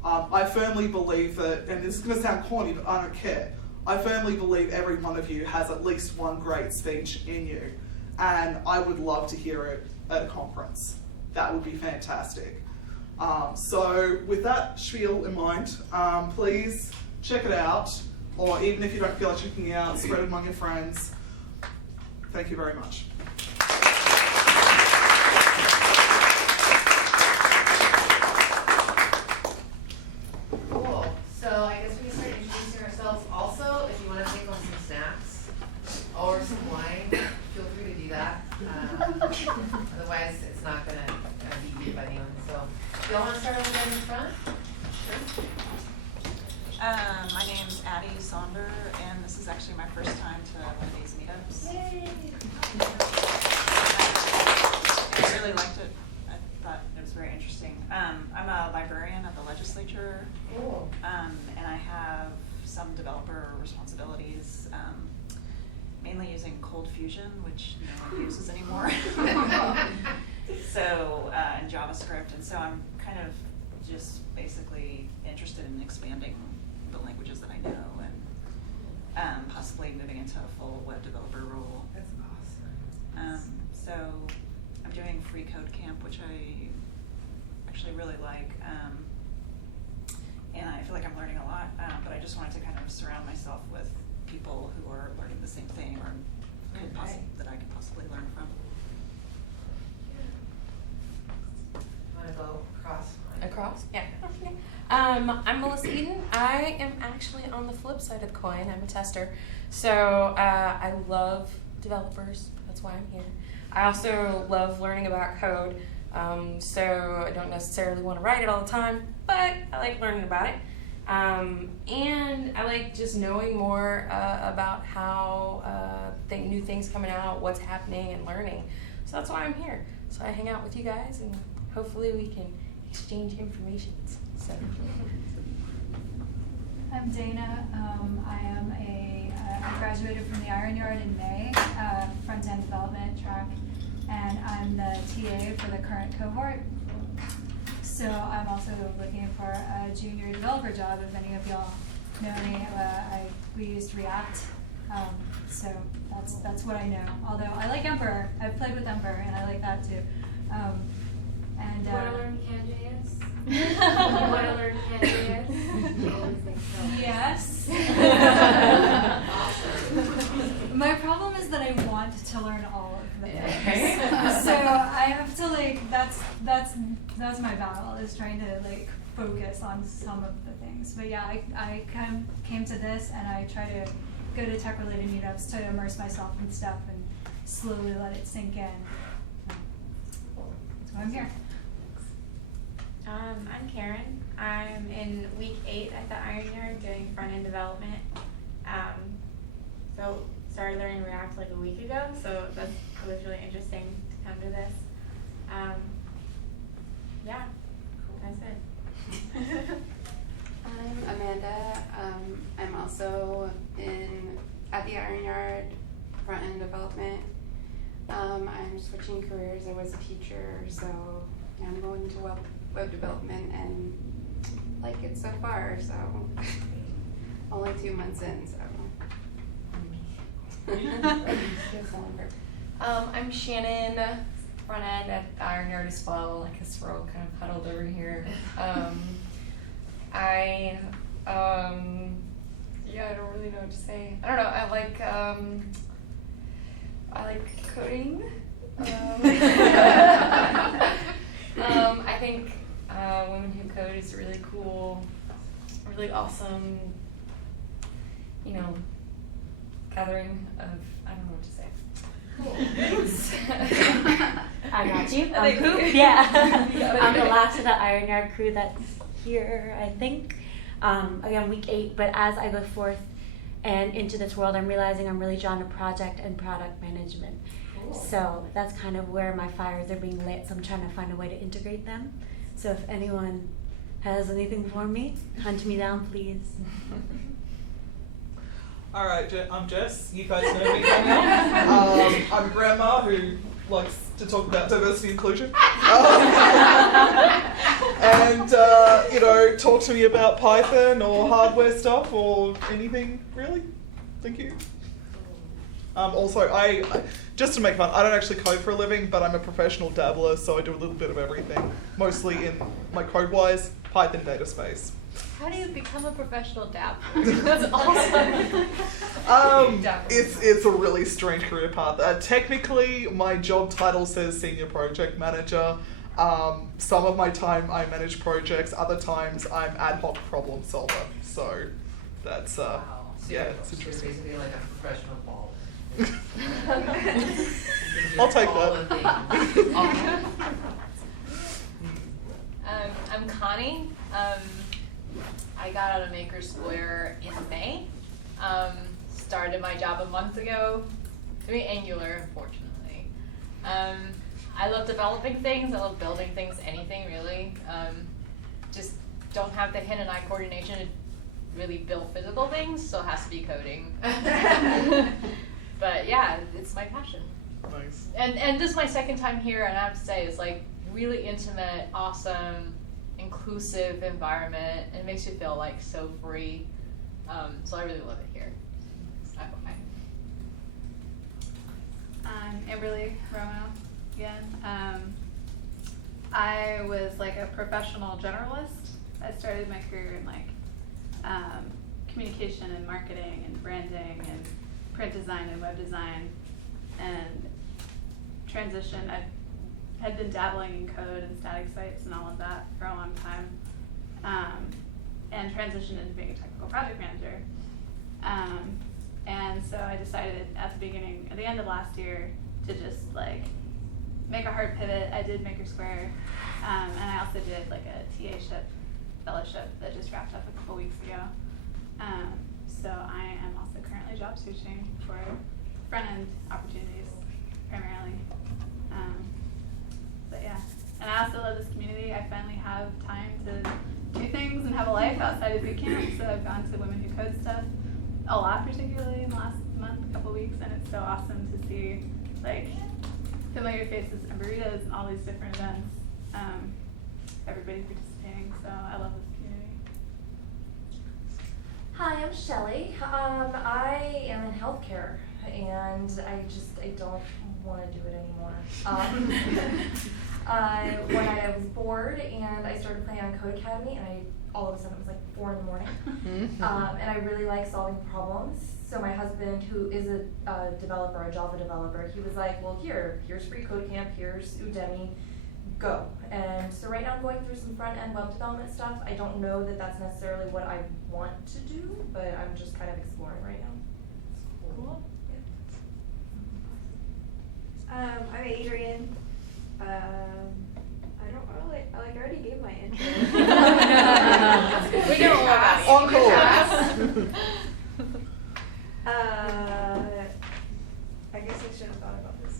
I firmly believe that, and this is going to sound corny, but I don't care. I firmly believe every one of you has at least one great speech in you. And I would love to hear it at a conference. That would be fantastic. So with that spiel in mind, please check it out, or even if you don't feel like checking it out, spread it among your friends. Thank you very much. Cool. So I guess we can start introducing ourselves. Also, if you want to take home some snacks or some wine, feel free to do that. Otherwise, it's not going to be eaten by anyone. So, do y'all want to start over there in the front? Sure. My name's Addie Sonder, and this is actually my first time to one of these meetups. Yay! I really liked it. I thought it was very interesting. I'm a librarian at the legislature, Cool. and I have some developer responsibilities, mainly using Cold Fusion, which no one uses anymore. So, and JavaScript, and so I'm kind of just basically interested in expanding the languages that I know, and possibly moving into a full web developer role. That's awesome. So I'm doing Free Code Camp, which I actually really like, and I feel like I'm learning a lot, but I just wanted to kind of surround myself with people who are learning the same thing, or that I could possibly learn from. You want to go across? Across? Yeah. Okay. I'm Melissa Eden. I am actually on the flip side of the coin. I'm a tester. So I love developers. That's why I'm here. I also love learning about code. So I don't necessarily want to write it all the time, but I like learning about it. And I like just knowing more about how new things coming out, what's happening, and learning. So that's why I'm here. So I hang out with you guys, and hopefully we can exchange information. So. I'm Dana. I graduated from the Iron Yard in May, front-end development track, and I'm the TA for the current cohort. So I'm also looking for a junior developer job. If any of y'all know any, we used React, so that's what I know. Although I like Emperor. I've played with Emperor, and I like that too. And You want to learn CanJS? You want to learn CanJS? Yes. Awesome. My problem is that I want to learn all of the things. So I have to that's my battle, is trying to focus on some of the things. But yeah, I kind of came to this, and I try to go to tech related meetups to immerse myself in stuff and slowly let it sink in. So I'm here. I'm Karen. I'm in week 8 at the Iron Yard doing front-end development. So started learning React like a week ago, so it was really interesting to come to this. Yeah, that's it. I'm Amanda. I'm also at the Iron Yard front-end development. I'm switching careers. I was a teacher, so I'm going to web development and like it so far, so only 2 months in, so. I'm Shannon, front end at Iron Yard as well. I guess we're all kind of huddled over here. I don't really know what to say. I don't know. I like coding. I think Women Who Code is really cool, really awesome, gathering of, I don't know what to say. Cool. I got you. I'm Coop. Yeah. I'm the last of the Iron Yard crew that's here, I think. Again, week 8, but as I go forth and into this world, I'm realizing I'm really drawn to project and product management. Cool. So that's kind of where my fires are being lit, so I'm trying to find a way to integrate them. So if anyone has anything for me, hunt me down, please. All right, I'm Jess. You guys know me by now. I'm a grandma who likes to talk about diversity and inclusion. And, talk to me about Python or hardware stuff or anything, really. Thank you. Also, I just to make fun, I don't actually code for a living, but I'm a professional dabbler, so I do a little bit of everything. Mostly in my code-wise, Python data space. How do you become a professional dabbler? That's awesome. It's a really strange career path. Technically, my job title says senior project manager. Some of my time I manage projects, other times I'm ad hoc problem solver. So that's yeah, it's interesting. You're basically like a professional ball. I'll take that. I'm Connie. I got out of Maker Square in May. Started my job a month ago. Doing Angular, unfortunately. I love developing things. I love building things, anything really. Just don't have the hand and eye coordination to really build physical things, so it has to be coding. But yeah, it's my passion. Nice. And this is my second time here, and I have to say, it's like really intimate, awesome, inclusive environment. It makes you feel like so free. So I really love it here. I'm Amberly Romano again. I was like a professional generalist. I started my career in like communication and marketing and branding and print design and web design, and transitioned. I had been dabbling in code and static sites and all of that for a long time, and transitioned into being a technical project manager. And so I decided at the end of last year, to just like make a hard pivot. I did Maker Square, and I also did like a TA-ship fellowship that just wrapped up a couple weeks ago. So I am also currently job searching for front-end opportunities primarily. But yeah, and I also love this community. I finally have time to do things and have a life outside of boot camp. So I've gone to Women Who Code stuff a lot, particularly in the last month, couple weeks, and it's so awesome to see like familiar faces and burritos and all these different events. Everybody participating, so I love this community. Hi, I'm Shelly. I am in healthcare, and I don't want to do it anymore. One night I was bored, and I started playing on Code Academy, and all of a sudden it was like 4 a.m. And I really like solving problems. So my husband, who is a developer, a Java developer, he was like, well, here's free Code Camp, here's Udemy, go. And so right now I'm going through some front-end web development stuff. I don't know that that's necessarily what I want to do, but I'm just kind of exploring right now. Cool. I'm Adrian. I already gave my intro. We know all about you. I guess I should have thought about this.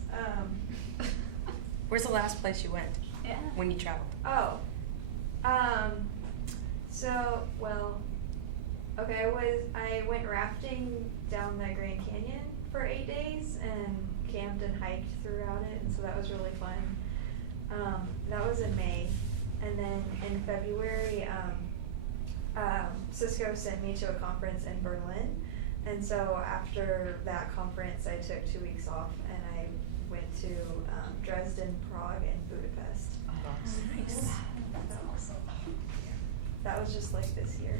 Where's the last place you went? Yeah. When you traveled? I went rafting down the Grand Canyon for 8 days and camped and hiked throughout it, and so that was really fun. That was in May, and then in February, Cisco sent me to a conference in Berlin, and so after that conference, I took 2 weeks off and I went to Dresden, Prague, and Budapest. Oh, nice. That was just like this year.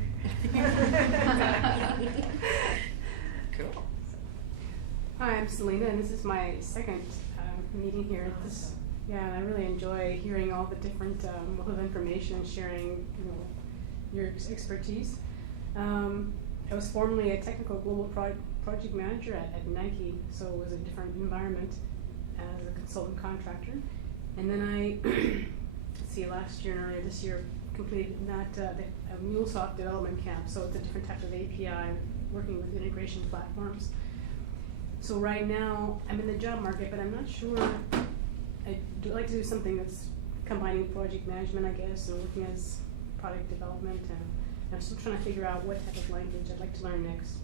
Cool. Hi, I'm Selena, and this is my second meeting here. I really enjoy hearing all the different wealth of information and sharing, your expertise. I was formerly a technical global project manager at Nike, so it was a different environment as a consultant contractor. And then I, last year and earlier this year, completed the MuleSoft development camp. So it's a different type of API, working with integration platforms. So right now, I'm in the job market, but I'm not sure. I'd like to do something that's combining project management, I guess, and working as product development, and I'm still trying to figure out what type of language I'd like to learn next.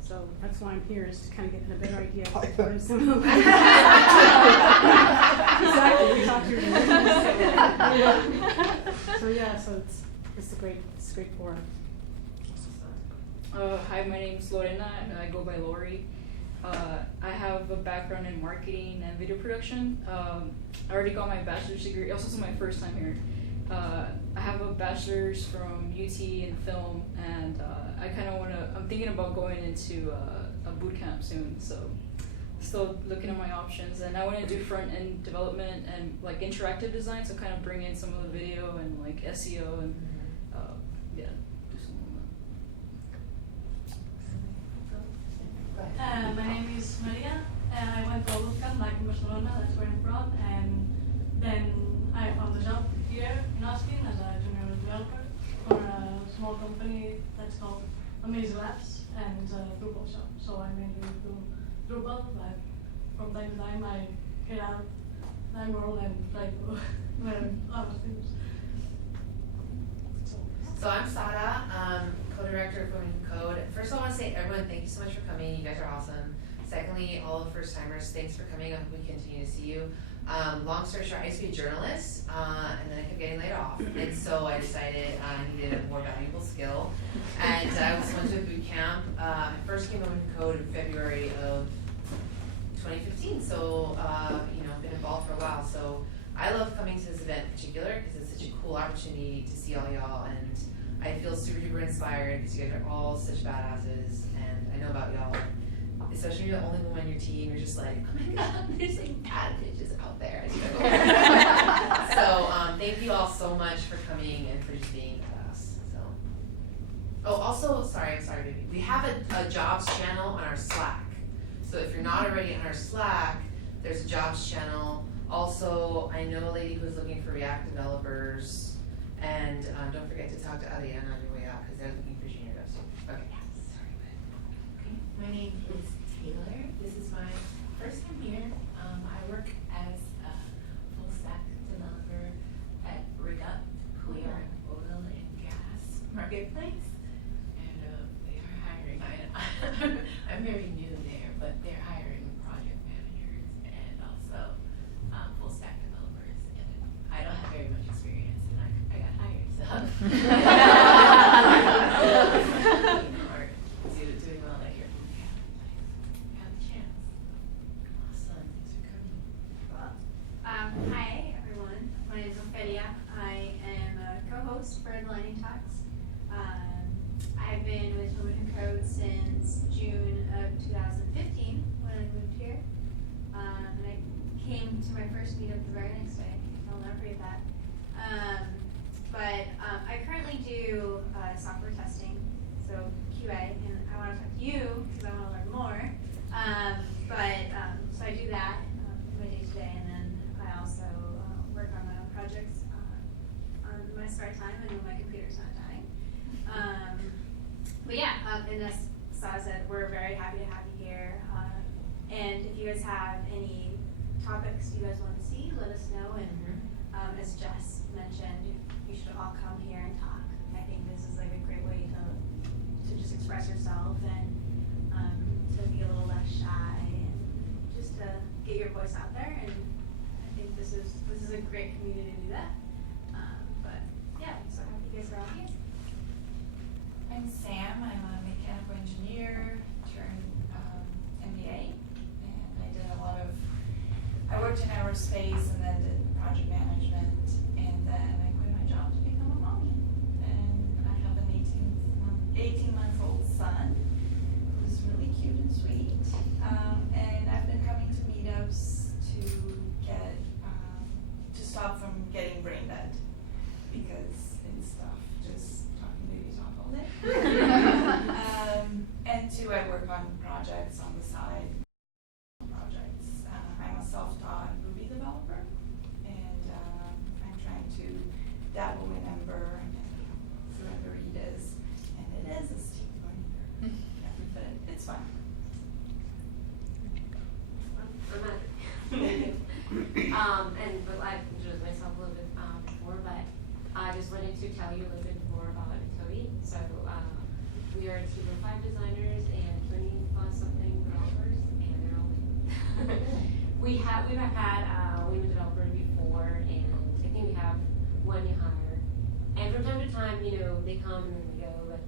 So that's why I'm here, is to kind of get a better idea of what is some of Exactly, we talked so it's a great forum. Hi, my name's Lorena, and I go by Lori. I have a background in marketing and video production. I already got my bachelor's degree. Also, this is my first time here. I have a bachelor's from UT in film, and I kind of I'm thinking about going into a boot camp soon. So, still looking at my options, and I want to do front end development and like interactive design. So, kind of bring in some of the video and like SEO and yeah. My name is Maria, and I went to bootcamp back in Barcelona, that's where I'm from, and then I found a job here in Austin as a junior developer for a small company that's called Amaze Labs and Drupal shop. So I mainly do Drupal, but from time to time I get out that world and try to learn other things. So I'm Sada, co-director of Women Who Code. First of all, I want to say everyone, thank you so much for coming. You guys are awesome. Secondly, all the first timers, thanks for coming. I hope we continue to see you. Long story short, I used to be a journalist, and then I kept getting laid off. And so I decided I needed a more valuable skill. And I went to a boot camp. I first came to Women Who Code in February of 2015. So, been involved for a while. So I love coming to this event in particular because it's such a cool opportunity to see all y'all, and I feel super duper inspired because you guys are all such badasses, and I know about y'all. Especially when you're the only woman on your team, you're just like, oh my god, there's like bad bitches out there. So thank you all so much for coming and for just being badass. So, oh, also, I'm sorry, baby. We have a jobs channel on our Slack. So if you're not already on our Slack, there's a jobs channel. Also, I know a lady who's looking for React developers, and don't forget to talk to Ariana on your way out because they're looking for junior devs too. Okay. Sorry, Okay. My name is Taylor. This is my first time here. I work as a full stack developer at Reduct. We are an oil and gas marketplace, and they are hiring. I'm very new there, but they're hiring project managers and also full stack developers. And I don't have very much experience, and I got hired, so. Doing well at your boot camp. Have a chance. Awesome. Thanks for coming. Hi everyone, my name is Ophelia. I am a co-host for the Lightning Talks. I've been with Women Who Code since June of 2015 when I moved here. And I came to my first meetup the very next day. I'll never forget that. But I currently do software testing, so QA, and I want to talk to you because I want to learn more. So I do that my day to day, and then I also work on projects on my spare time and when my computer's not dying. And as Sada said, we're very happy to have you here. And if you guys have any topics you guys want to see, let us know. And as Jess mentioned, you should all come here and talk. I think this is like a great way to just express yourself and to be a little less shy and just to get your voice out there. And I think this is a great community to do that. So happy you guys are all here. I'm Sam. I'm a mechanical engineer turned MBA, and I worked in aerospace and then did project management, and then I quit my job to become a mommy. And I have an 18-month-old son who's really cute and sweet. And I've been coming to meetups to stop from getting brain dead, because it's tough just talking baby talk all day. And two, I work on projects on the side. I'm a self-taught Ruby developer, and I'm trying to dabble in Ember and Surrenderitas, and it is a steep learning curve, but it's fun. But I've introduced myself a little bit before, but I just wanted to tell you a little bit more about Toby. So we are a team of 5 designers and 20 plus something developers, and they're all we've had women developers before, and I think we have one new hire. And from time to time, they come and then they go, but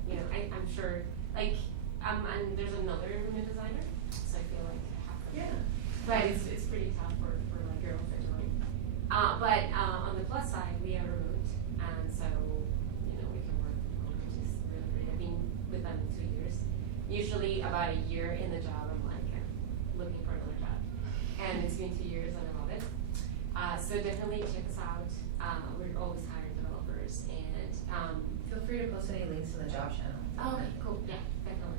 I'm sure, and there's another women designer. So I feel like but it's pretty tough for like girls that join. But on the plus side, we are remote, and so we can work from home, which is really great. I've been with them 2 years. Usually about a year in the job, I'm like looking for another job, and it's been 2 years and I love it. So definitely check us out. We're always hiring developers, and feel free to post any links to the job channel. oh, cool, yeah, definitely.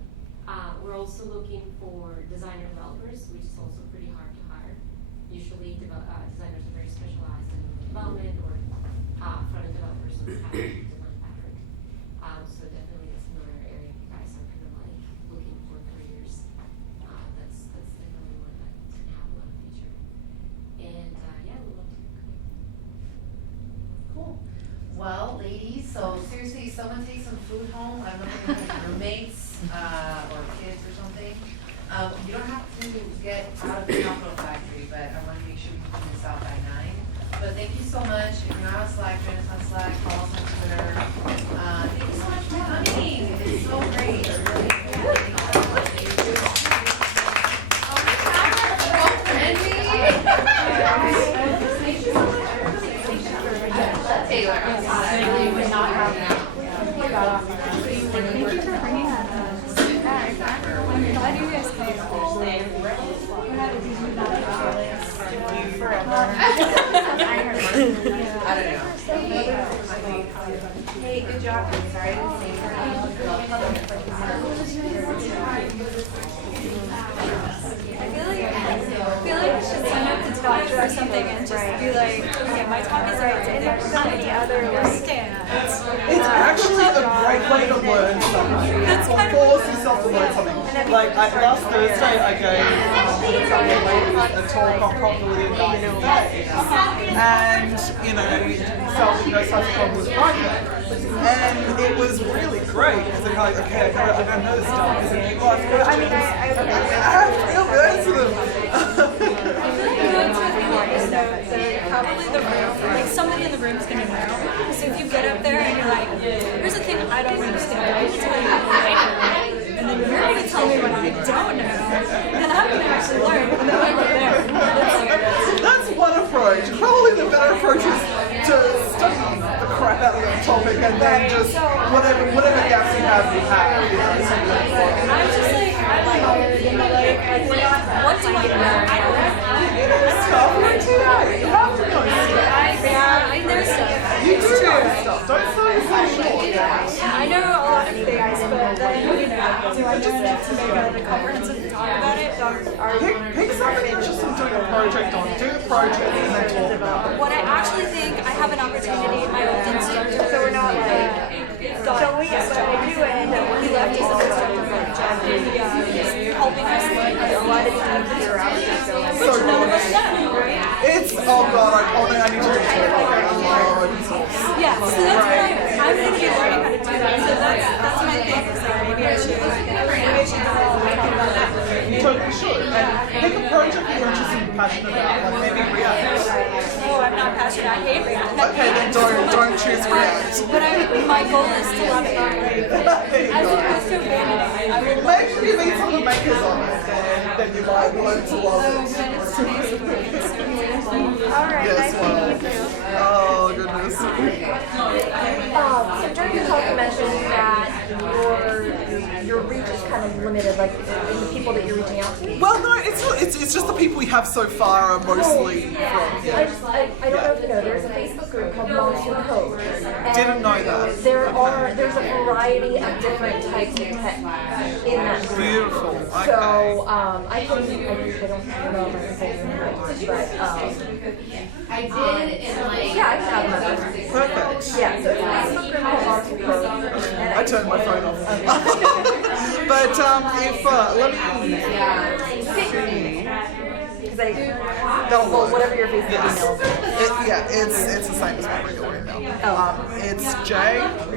We're also looking for designer developers, which is also pretty hard to hire. Usually designers are very specialized in development or front-end developers who have design background. So definitely that's another area if you guys are kind of like looking for careers. That's definitely one that can have a lot of future. And yeah, we'd love to connect. Cool. Well, ladies, so seriously, someone take some food home. I don't know if you have roommates or kids or something. You don't have to get out of the CapitalFactory, but I want to make sure you do this out by 9. But thank you so much. If you're not on Slack, join us on Slack, follow us on Twitter. Thank you so much for coming. It's so great. Thank you for bringing that up. I'm glad you guys came. We're not to do that forever. I don't know. Hey, good job. Sorry, I didn't see I feel like we should sign up to talk or something and just be like, okay, my talk is about something. There's so many other stands. It's actually a great way to learn something. Or force yourself to learn something. Like last Thursday, I gave a talk on probability of dying days, and self-problem was pregnant. And it was really great because they're like, okay, I don't know this stuff. Is it people ask questions? I mean, I feel bad for them. Probably the room, like somebody in the room is going to know. So if you get up there and you're like, here's the thing I don't understand, I'm going to tell you later. And then you're going to tell me what I don't know. And I'm going to actually learn. And then I'm there. That's one approach. Probably the better approach is to study the crap out of the topic and then just whatever gaps you have, you have. I'm just like, I'm tired. What do I know? I don't know. You have to know stuff. Yeah, there's stuff. You do know stuff. Don't sell yourself short. I know a lot of things, but then, do I know enough to make a comprehensive talk about it? Pick something you're interested in doing a project on. Do the project and then talk about it. What I actually think I have an opportunity, my old instructor, so we're not like, So we do end up he left as an instructor for the job, he's helping us learn a lot of times you're out there. So none of us know, right? It's, oh god, I need to do it. Yeah, so that's what I'm going to be learning how to do that. So that's my thing. Is like maybe I should You totally should. And pick a project that you're interested and passionate about, like maybe React. Oh, I'm not passionate. I hate React. Okay, then don't choose React. But my goal is to love it. As opposed to abandoning it. I will Maybe you meet some of the makers on it, then you might learn to love it. Alright, Yes, nice well. meeting you. Oh, goodness. So during your talk you mentioned that your reach is kind of limited, like in the people that you're reaching out to. Well, no, it's just the people we have so far are mostly from. I don't know if you know, there's a Facebook group called Moms Who Code. Didn't know that. There's a variety of different types of tech in that group. Beautiful. Okay. So I don't know if I can say your name right, but I did in like yeah, I can have them. Perfect. Yeah, so it's a Facebook group called Moms Who Code. I turned my phone off. But if let me see. Well, whatever your Facebook email is. It's the same as my regular email. Oh. It's JFREASIER@gmail.com.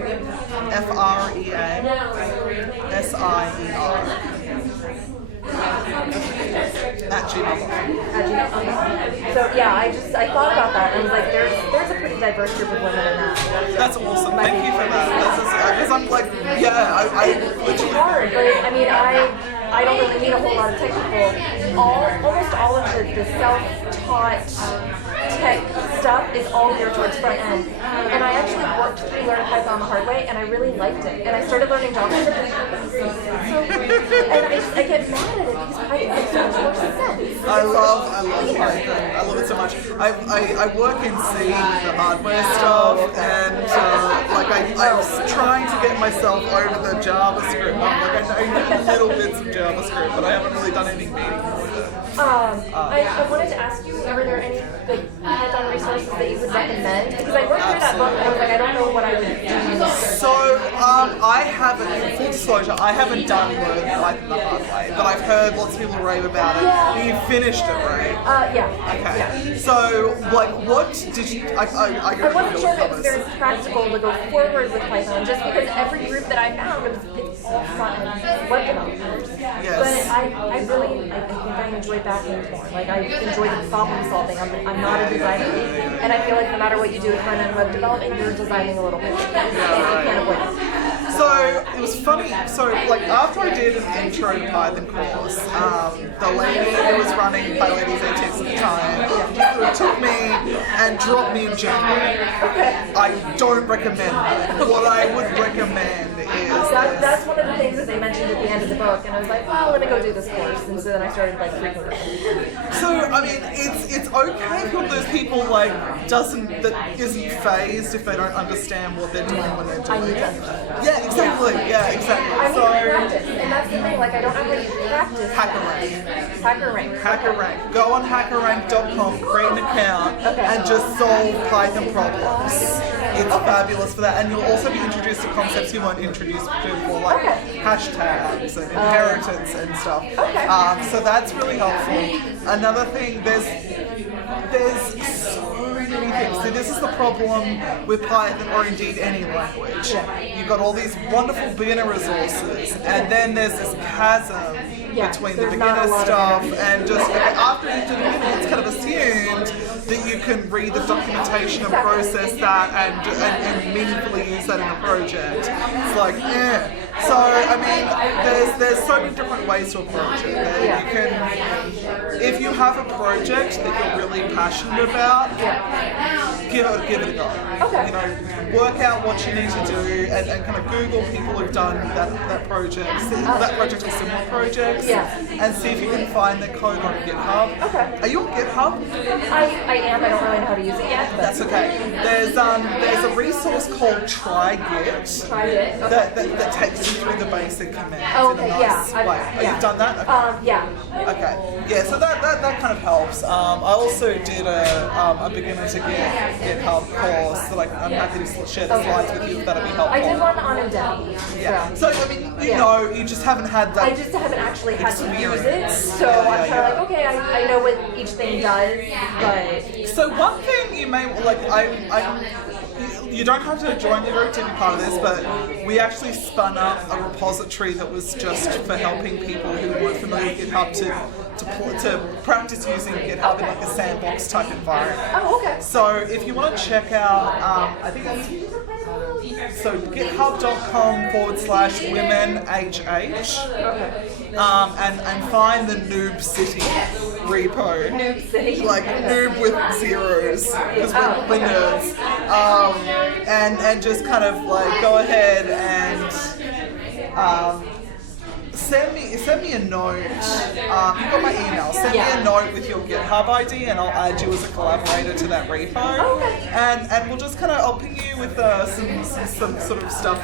So yeah, I thought about that and I was like, there's a pretty diverse group of women in that. That's awesome. Thank you for that. Because I'm like, yeah, I it's hard, but I mean, I don't really need a whole lot of technical. Almost all of the self-taught tech stuff is all geared towards front end. And I actually worked through Learn Python the hard way, and I really liked it. And I started learning JavaScript. And I get mad at it because Python makes so much more sense. I love Python. I love it so much. I work in C with the hardware stuff, and I was trying to get myself over the JavaScript. I know little bits of JavaScript, but I haven't really done anything meaningful with it. I wanted to ask you, are there any Python resources that you would recommend? Because I worked through that book and I was like, I don't know what I would do. So, I haven't, in full disclosure, I haven't done Learn Python the hard way, but I've heard lots of people rave about it. Yeah. You finished it, right? Yeah. Okay. Yeah. So, what did you, I wasn't sure if it was very practical to go forward with Python, just because every group that I found was all front-end web developers. Yes. But I think I enjoy back-end more. Like, I enjoy the problem solving. I'm not a designer. And I feel like no matter what you do with front-end web development, you're designing a little bit. So it was funny. So after I did an intro to Python course, the lady who was running PyLadies ATX at the time took me and dropped me in January. I don't recommend that. What I would recommend is that's one of the things that they mentioned at the end of the book, and I was like, well, let me go do this course, and so then I started frequently. So I mean, it's okay for those people that isn't phased if they don't understand what they're doing when they're doing it. Yeah, exactly. Yeah, exactly. I need to practice, and that's the thing. I don't know how you practice. HackerRank. Go on HackerRank.com, create an account, and just solve Python problems. It's fabulous for that, and you'll also be introduced to concepts you weren't introduced to before, like hashtags and inheritance and stuff. So that's really helpful. Another thing, there's so many things. See, this is the problem with Python, or indeed any language. You've got all these wonderful beginner resources, and then there's this chasm between the beginner stuff and just after you do the beginning, it's kind of assumed that you can read the documentation and process that and meaningfully use that in a project. It's like, So I mean, there's so many different ways to approach it. You can, if you have a project that you're really passionate about, give it a go. Work out what you need to do and kind of Google people who've done that project, that project or similar projects, and see if you can find their code on GitHub. Are you on GitHub? I am. I don't really know how to use it yet. But. That's okay. There's a resource called TryGit that takes you through the basic commands in a nice way. You've done that? Okay. So that kind of helps. I also did a beginner to GitHub course, so I'm happy to share the slides with you if that'll be helpful. I did one on Udemy. So I mean, you just haven't had that. I just haven't actually had to use it, so I'm kind of okay. I know what each thing does, but. So one thing you may you don't have to join the group to be part of this, but we actually spun up a repository that was just for helping people who weren't familiar with GitHub to practice using GitHub in a sandbox type environment. So if you want to check out, I think it's github.com/womenhh, and find the Noob City repo. Noob City. Noob with zeros, because we're nerds. And just kind of go ahead and send me a note. You've got my email. Send me a note with your GitHub ID, and I'll add you as a collaborator to that repo. And we'll just I'll ping you with some sort of stuff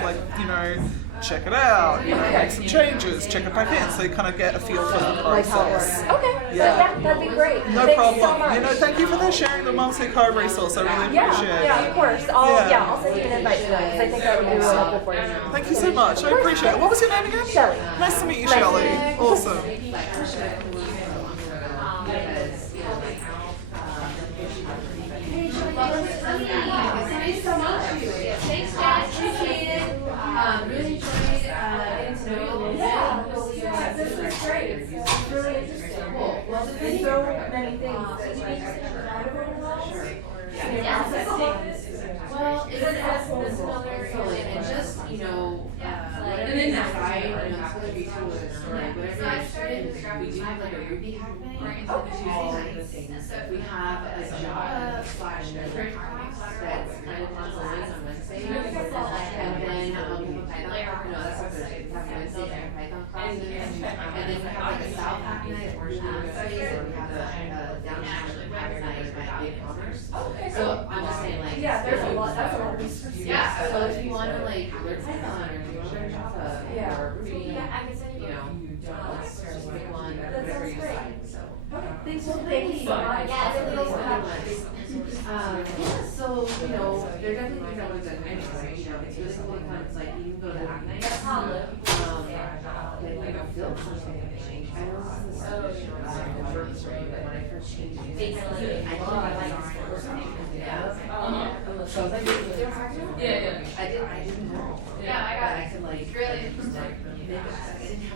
check it out, make some changes, check it back in, so you kind of get a feel for the process. That'd be great. No problem. So much. Thank you for sharing the monthly code resource. I really appreciate it. Yeah, of course. I'll send you an invite to that, because I think that would be really helpful for you. Thank you so much. I appreciate it. What was your name again? Shelly. Nice to meet you, Shelly. Awesome. Thanks so much. Thanks, guys. Appreciate it. Really enjoyed getting to know you a little bit. This was great. It's really interesting. Cool. Well, there's so many things that you out of it. Well, it's another and just, and then that guy, it's going to be to a story, whatever Java slash different class that's kind of once always on Wednesdays. And then we have a Python, no, that's what Thursday, we have Wednesdays and Python classes. And then we have like a South Hack night or Wednesdays, or we have a downtown Hacker night at Big Commerce. So I'm just saying like. Yeah, there's a lot, that's a lot of research. Yeah, so if you wanna like learn Python or if you wanna learn Java or Ruby, you know, just pick one, whatever you decide, so. Okay, thanks so much. Yeah, so, you know, there are definitely things I would have done anyway, you know, it's really cool to come, like, you can go to the hack night, and like a film or something. I know this is the work story, but when I first changed it, I didn't like this course. So I was like, I didn't know. Yeah, I got it. I could like, Really just like,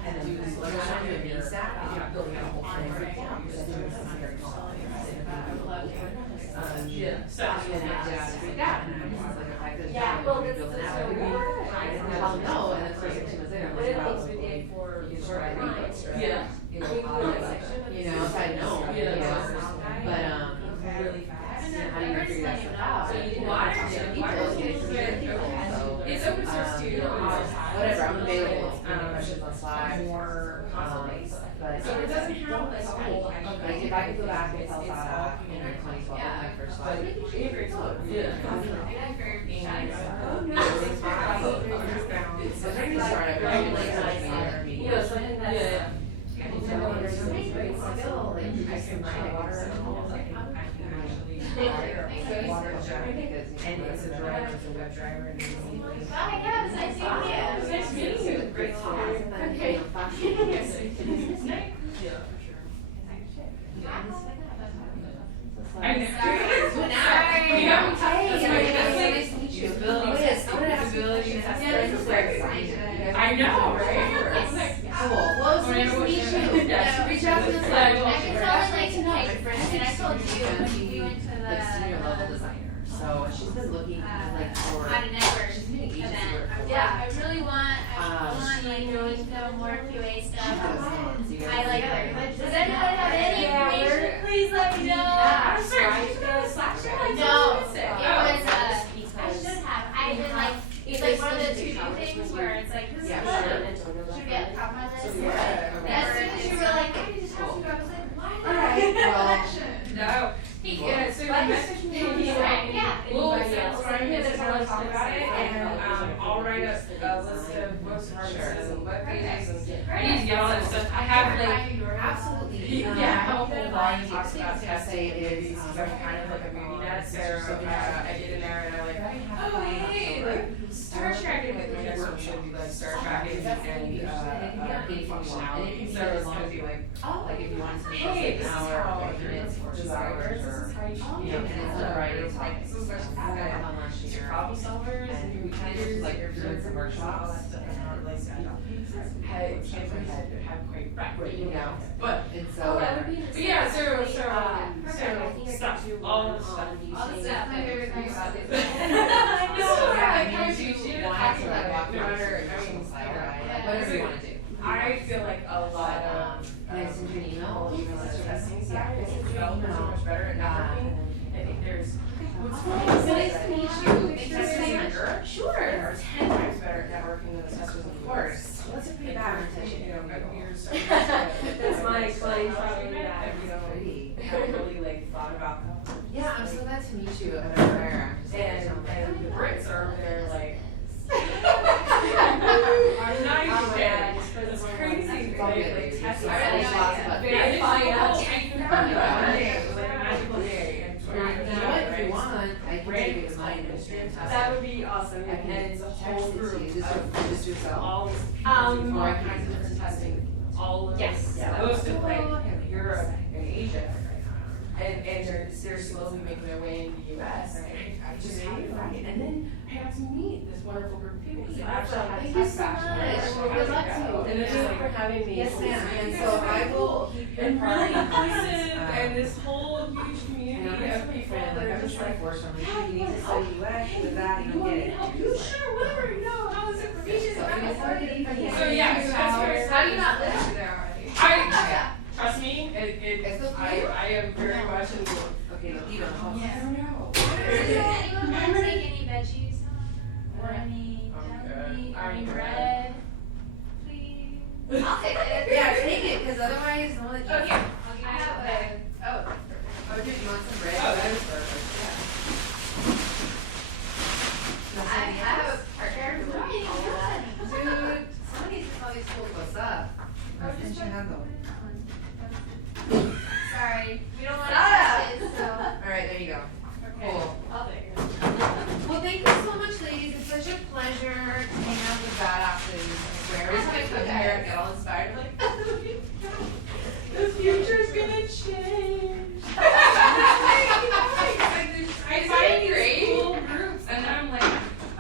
and do this learn how to be staff, and you're building a whole thing. And I just freaked out, and I was like, if I could build an app, I didn't know, and then of course, 2 months later, I'm like, wow, you know, if I'd known, you know, but how do you figure that stuff out? So you know, It's open source too. Whatever, I'm available. Any questions on Slack? But So it doesn't have like a whole. like if I could go back and tell Sasha in 2012 my first Slack. Yeah. So maybe startup, maybe like You know, something that's. Yeah. Still, like, I can buy water at home. And it's a driver, it's a web driver, and it's Hi, yes, I see you. nice meeting you. Great talk. Okay. Yeah, for sure. I know. Sorry. You know, Hey, nice to meet you. Disability Oh, yes, I'm gonna ask you a question. Yeah, this is very exciting. I know, right? Cool. Well, it's nice to meet you. Yeah. Reach out to the I side. can totally like to know my friend, and I told you we went to the Like senior level designer. So she's been looking like for. at a network She's been engaged event. for. Yeah, I really want like doing some more QA stuff. I like her. Does anyone have any information? Please let me know. I'm sorry. Did you go to Slack chat? No, it was I should have. I did like it's like one of the to do things where it's like this is what should get top of my list. As soon as you were like, I need to talk to you, I was like, why did I No. Yeah, so you message me. Yeah. We'll start to talk about it, and I'll write a list of bookmarks and web pages and need to get all that stuff. I have like Absolutely. yeah, a whole blog talks about testing movies because I'm kind of like a movie nut, so I get in there and I'm like, oh hey, like Star Trek, and like my next one should be like Star Trek and functionality. So it's gonna be like, Like if you want to hey, this is an hour, how 5 minutes, or 2 designers, hours, this is how you should be. you know, and it's a variety of topics. This is what I had one last year. problem solvers and we kind of just like doing some workshops. Have quite right, You know, but and so. yeah, so stuff, all the stuff. All the stuff. My favorite thing about it. I know, I yeah, mean, you want to like walk around your personal style, right? Whatever you want to do. I feel like a lot of Can I send you an email? testing side, developers are much better at networking. I think there's. It's nice to meet you. Testing Sure. are 10 times better at networking than the testers, of course. What's a pretty bad retention? You know, years. That's my explain probably that, you know, Pretty. haven't really like thought about that. Yeah, I'm so glad to meet you. I'm Claire. And the Brits are over there like. I'm not even kidding. It's crazy. Like testing. They find out. It was like a magical day. You know what? If you want, I can take it as my administrative test. That would be awesome. I can And it's a whole text it to group. you. Just yourself. All this. Or I can do different testing. All of Yes. most of like Europe and Asia. And they're slowly making their way into the US. I just had it right. And then I got to meet this wonderful group of people. So Thank you so much. Good luck to you. And it's just like for having me. Yes, ma'am. And so I will keep your And part really in mind. inclusive and this whole huge community of people that are just like, for some reason, you need to study UX with that, and you you want get me to it. help you? Sure, whatever, you know, how is it for me? So yeah, so that's very How do you not live there already? Trust me, I am very much in I don't know. Does anyone want to take any veggies or any deli, any bread? Please. I'll take it. Yeah, take it, because otherwise, no one. Oh, here. I'll give you I have a Oh, dude, you want some bread? Oh, that is perfect. I have a partner. Dude, some of these tell these schools what's up. Sorry, we don't want to Ah! touch it, so. Alright, there you go. Okay. Cool. I'll take it. Well, thank you so much, ladies. It's such a pleasure to hang out with badasses. I swear, every time I come here, I get all inspired. I'm like, The future's gonna change. I find these cool groups, and then I'm like,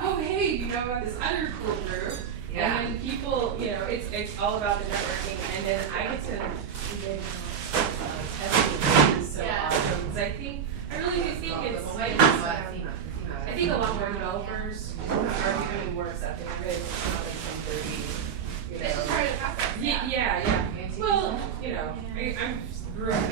oh hey, you know about this other cool group? Yeah. And then people, you know, it's all about the networking, and then I get to engage in testing, which is so awesome. Because I really do think it's like, I think a lot more developers are becoming more accepting of it. It's not like some dirty, you know. It's just part of the process. Yeah. Well, you know, I grew up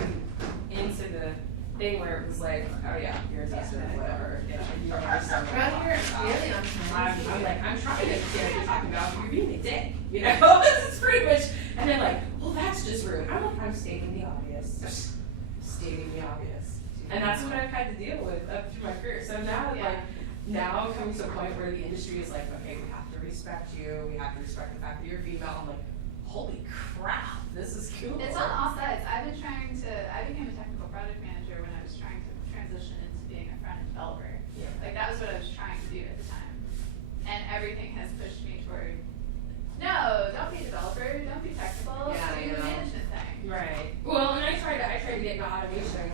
into the thing where it was like, oh yeah, you're a tester, whatever. You know, you're understanding. Around here, really I'm like, I'm trying to get what you're talking about, but you're being a dick. You know, this is pretty much. And they're like, well, that's just rude. I'm like, I'm stating the obvious. Stating the obvious. And that's what I've had to deal with up through my career. So now, now coming to a point where the industry is like, okay, we have to respect you. We have to respect the fact that you're female. I'm like, holy crap, this is cool. It's on all sides. I became a technical project manager when I was trying to transition into being a front-end developer. Yeah. Like that was what I was trying to do at the time. And everything has pushed me toward, no, don't be a developer, don't be technical, do the management thing. Right. Well, and I tried to get into automation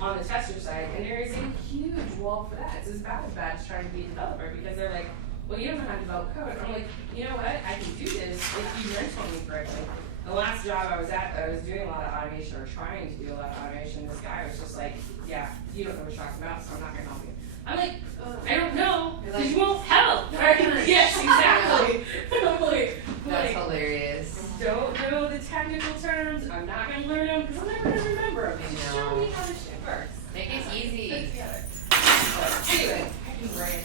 on the tester side, and there is a huge wall for that. It's as bad as trying to be a developer, because they're like, well, you don't know how to develop code. I'm like, you know what? I can do this if you mentor me correctly. The last job I was at, I was doing a lot of automation, or trying to do a lot of automation. This guy was just like, yeah, you don't know what you're talking about, so I'm not going to help you. I'm like, I don't know, because you won't help. Right? Yes, exactly. I'm like, that's hilarious. Don't know the technical terms. I'm not going to learn them because I'm never going to remember them. Just show me how this shit works. Make it easy. Put it together. Anyway, I can rant.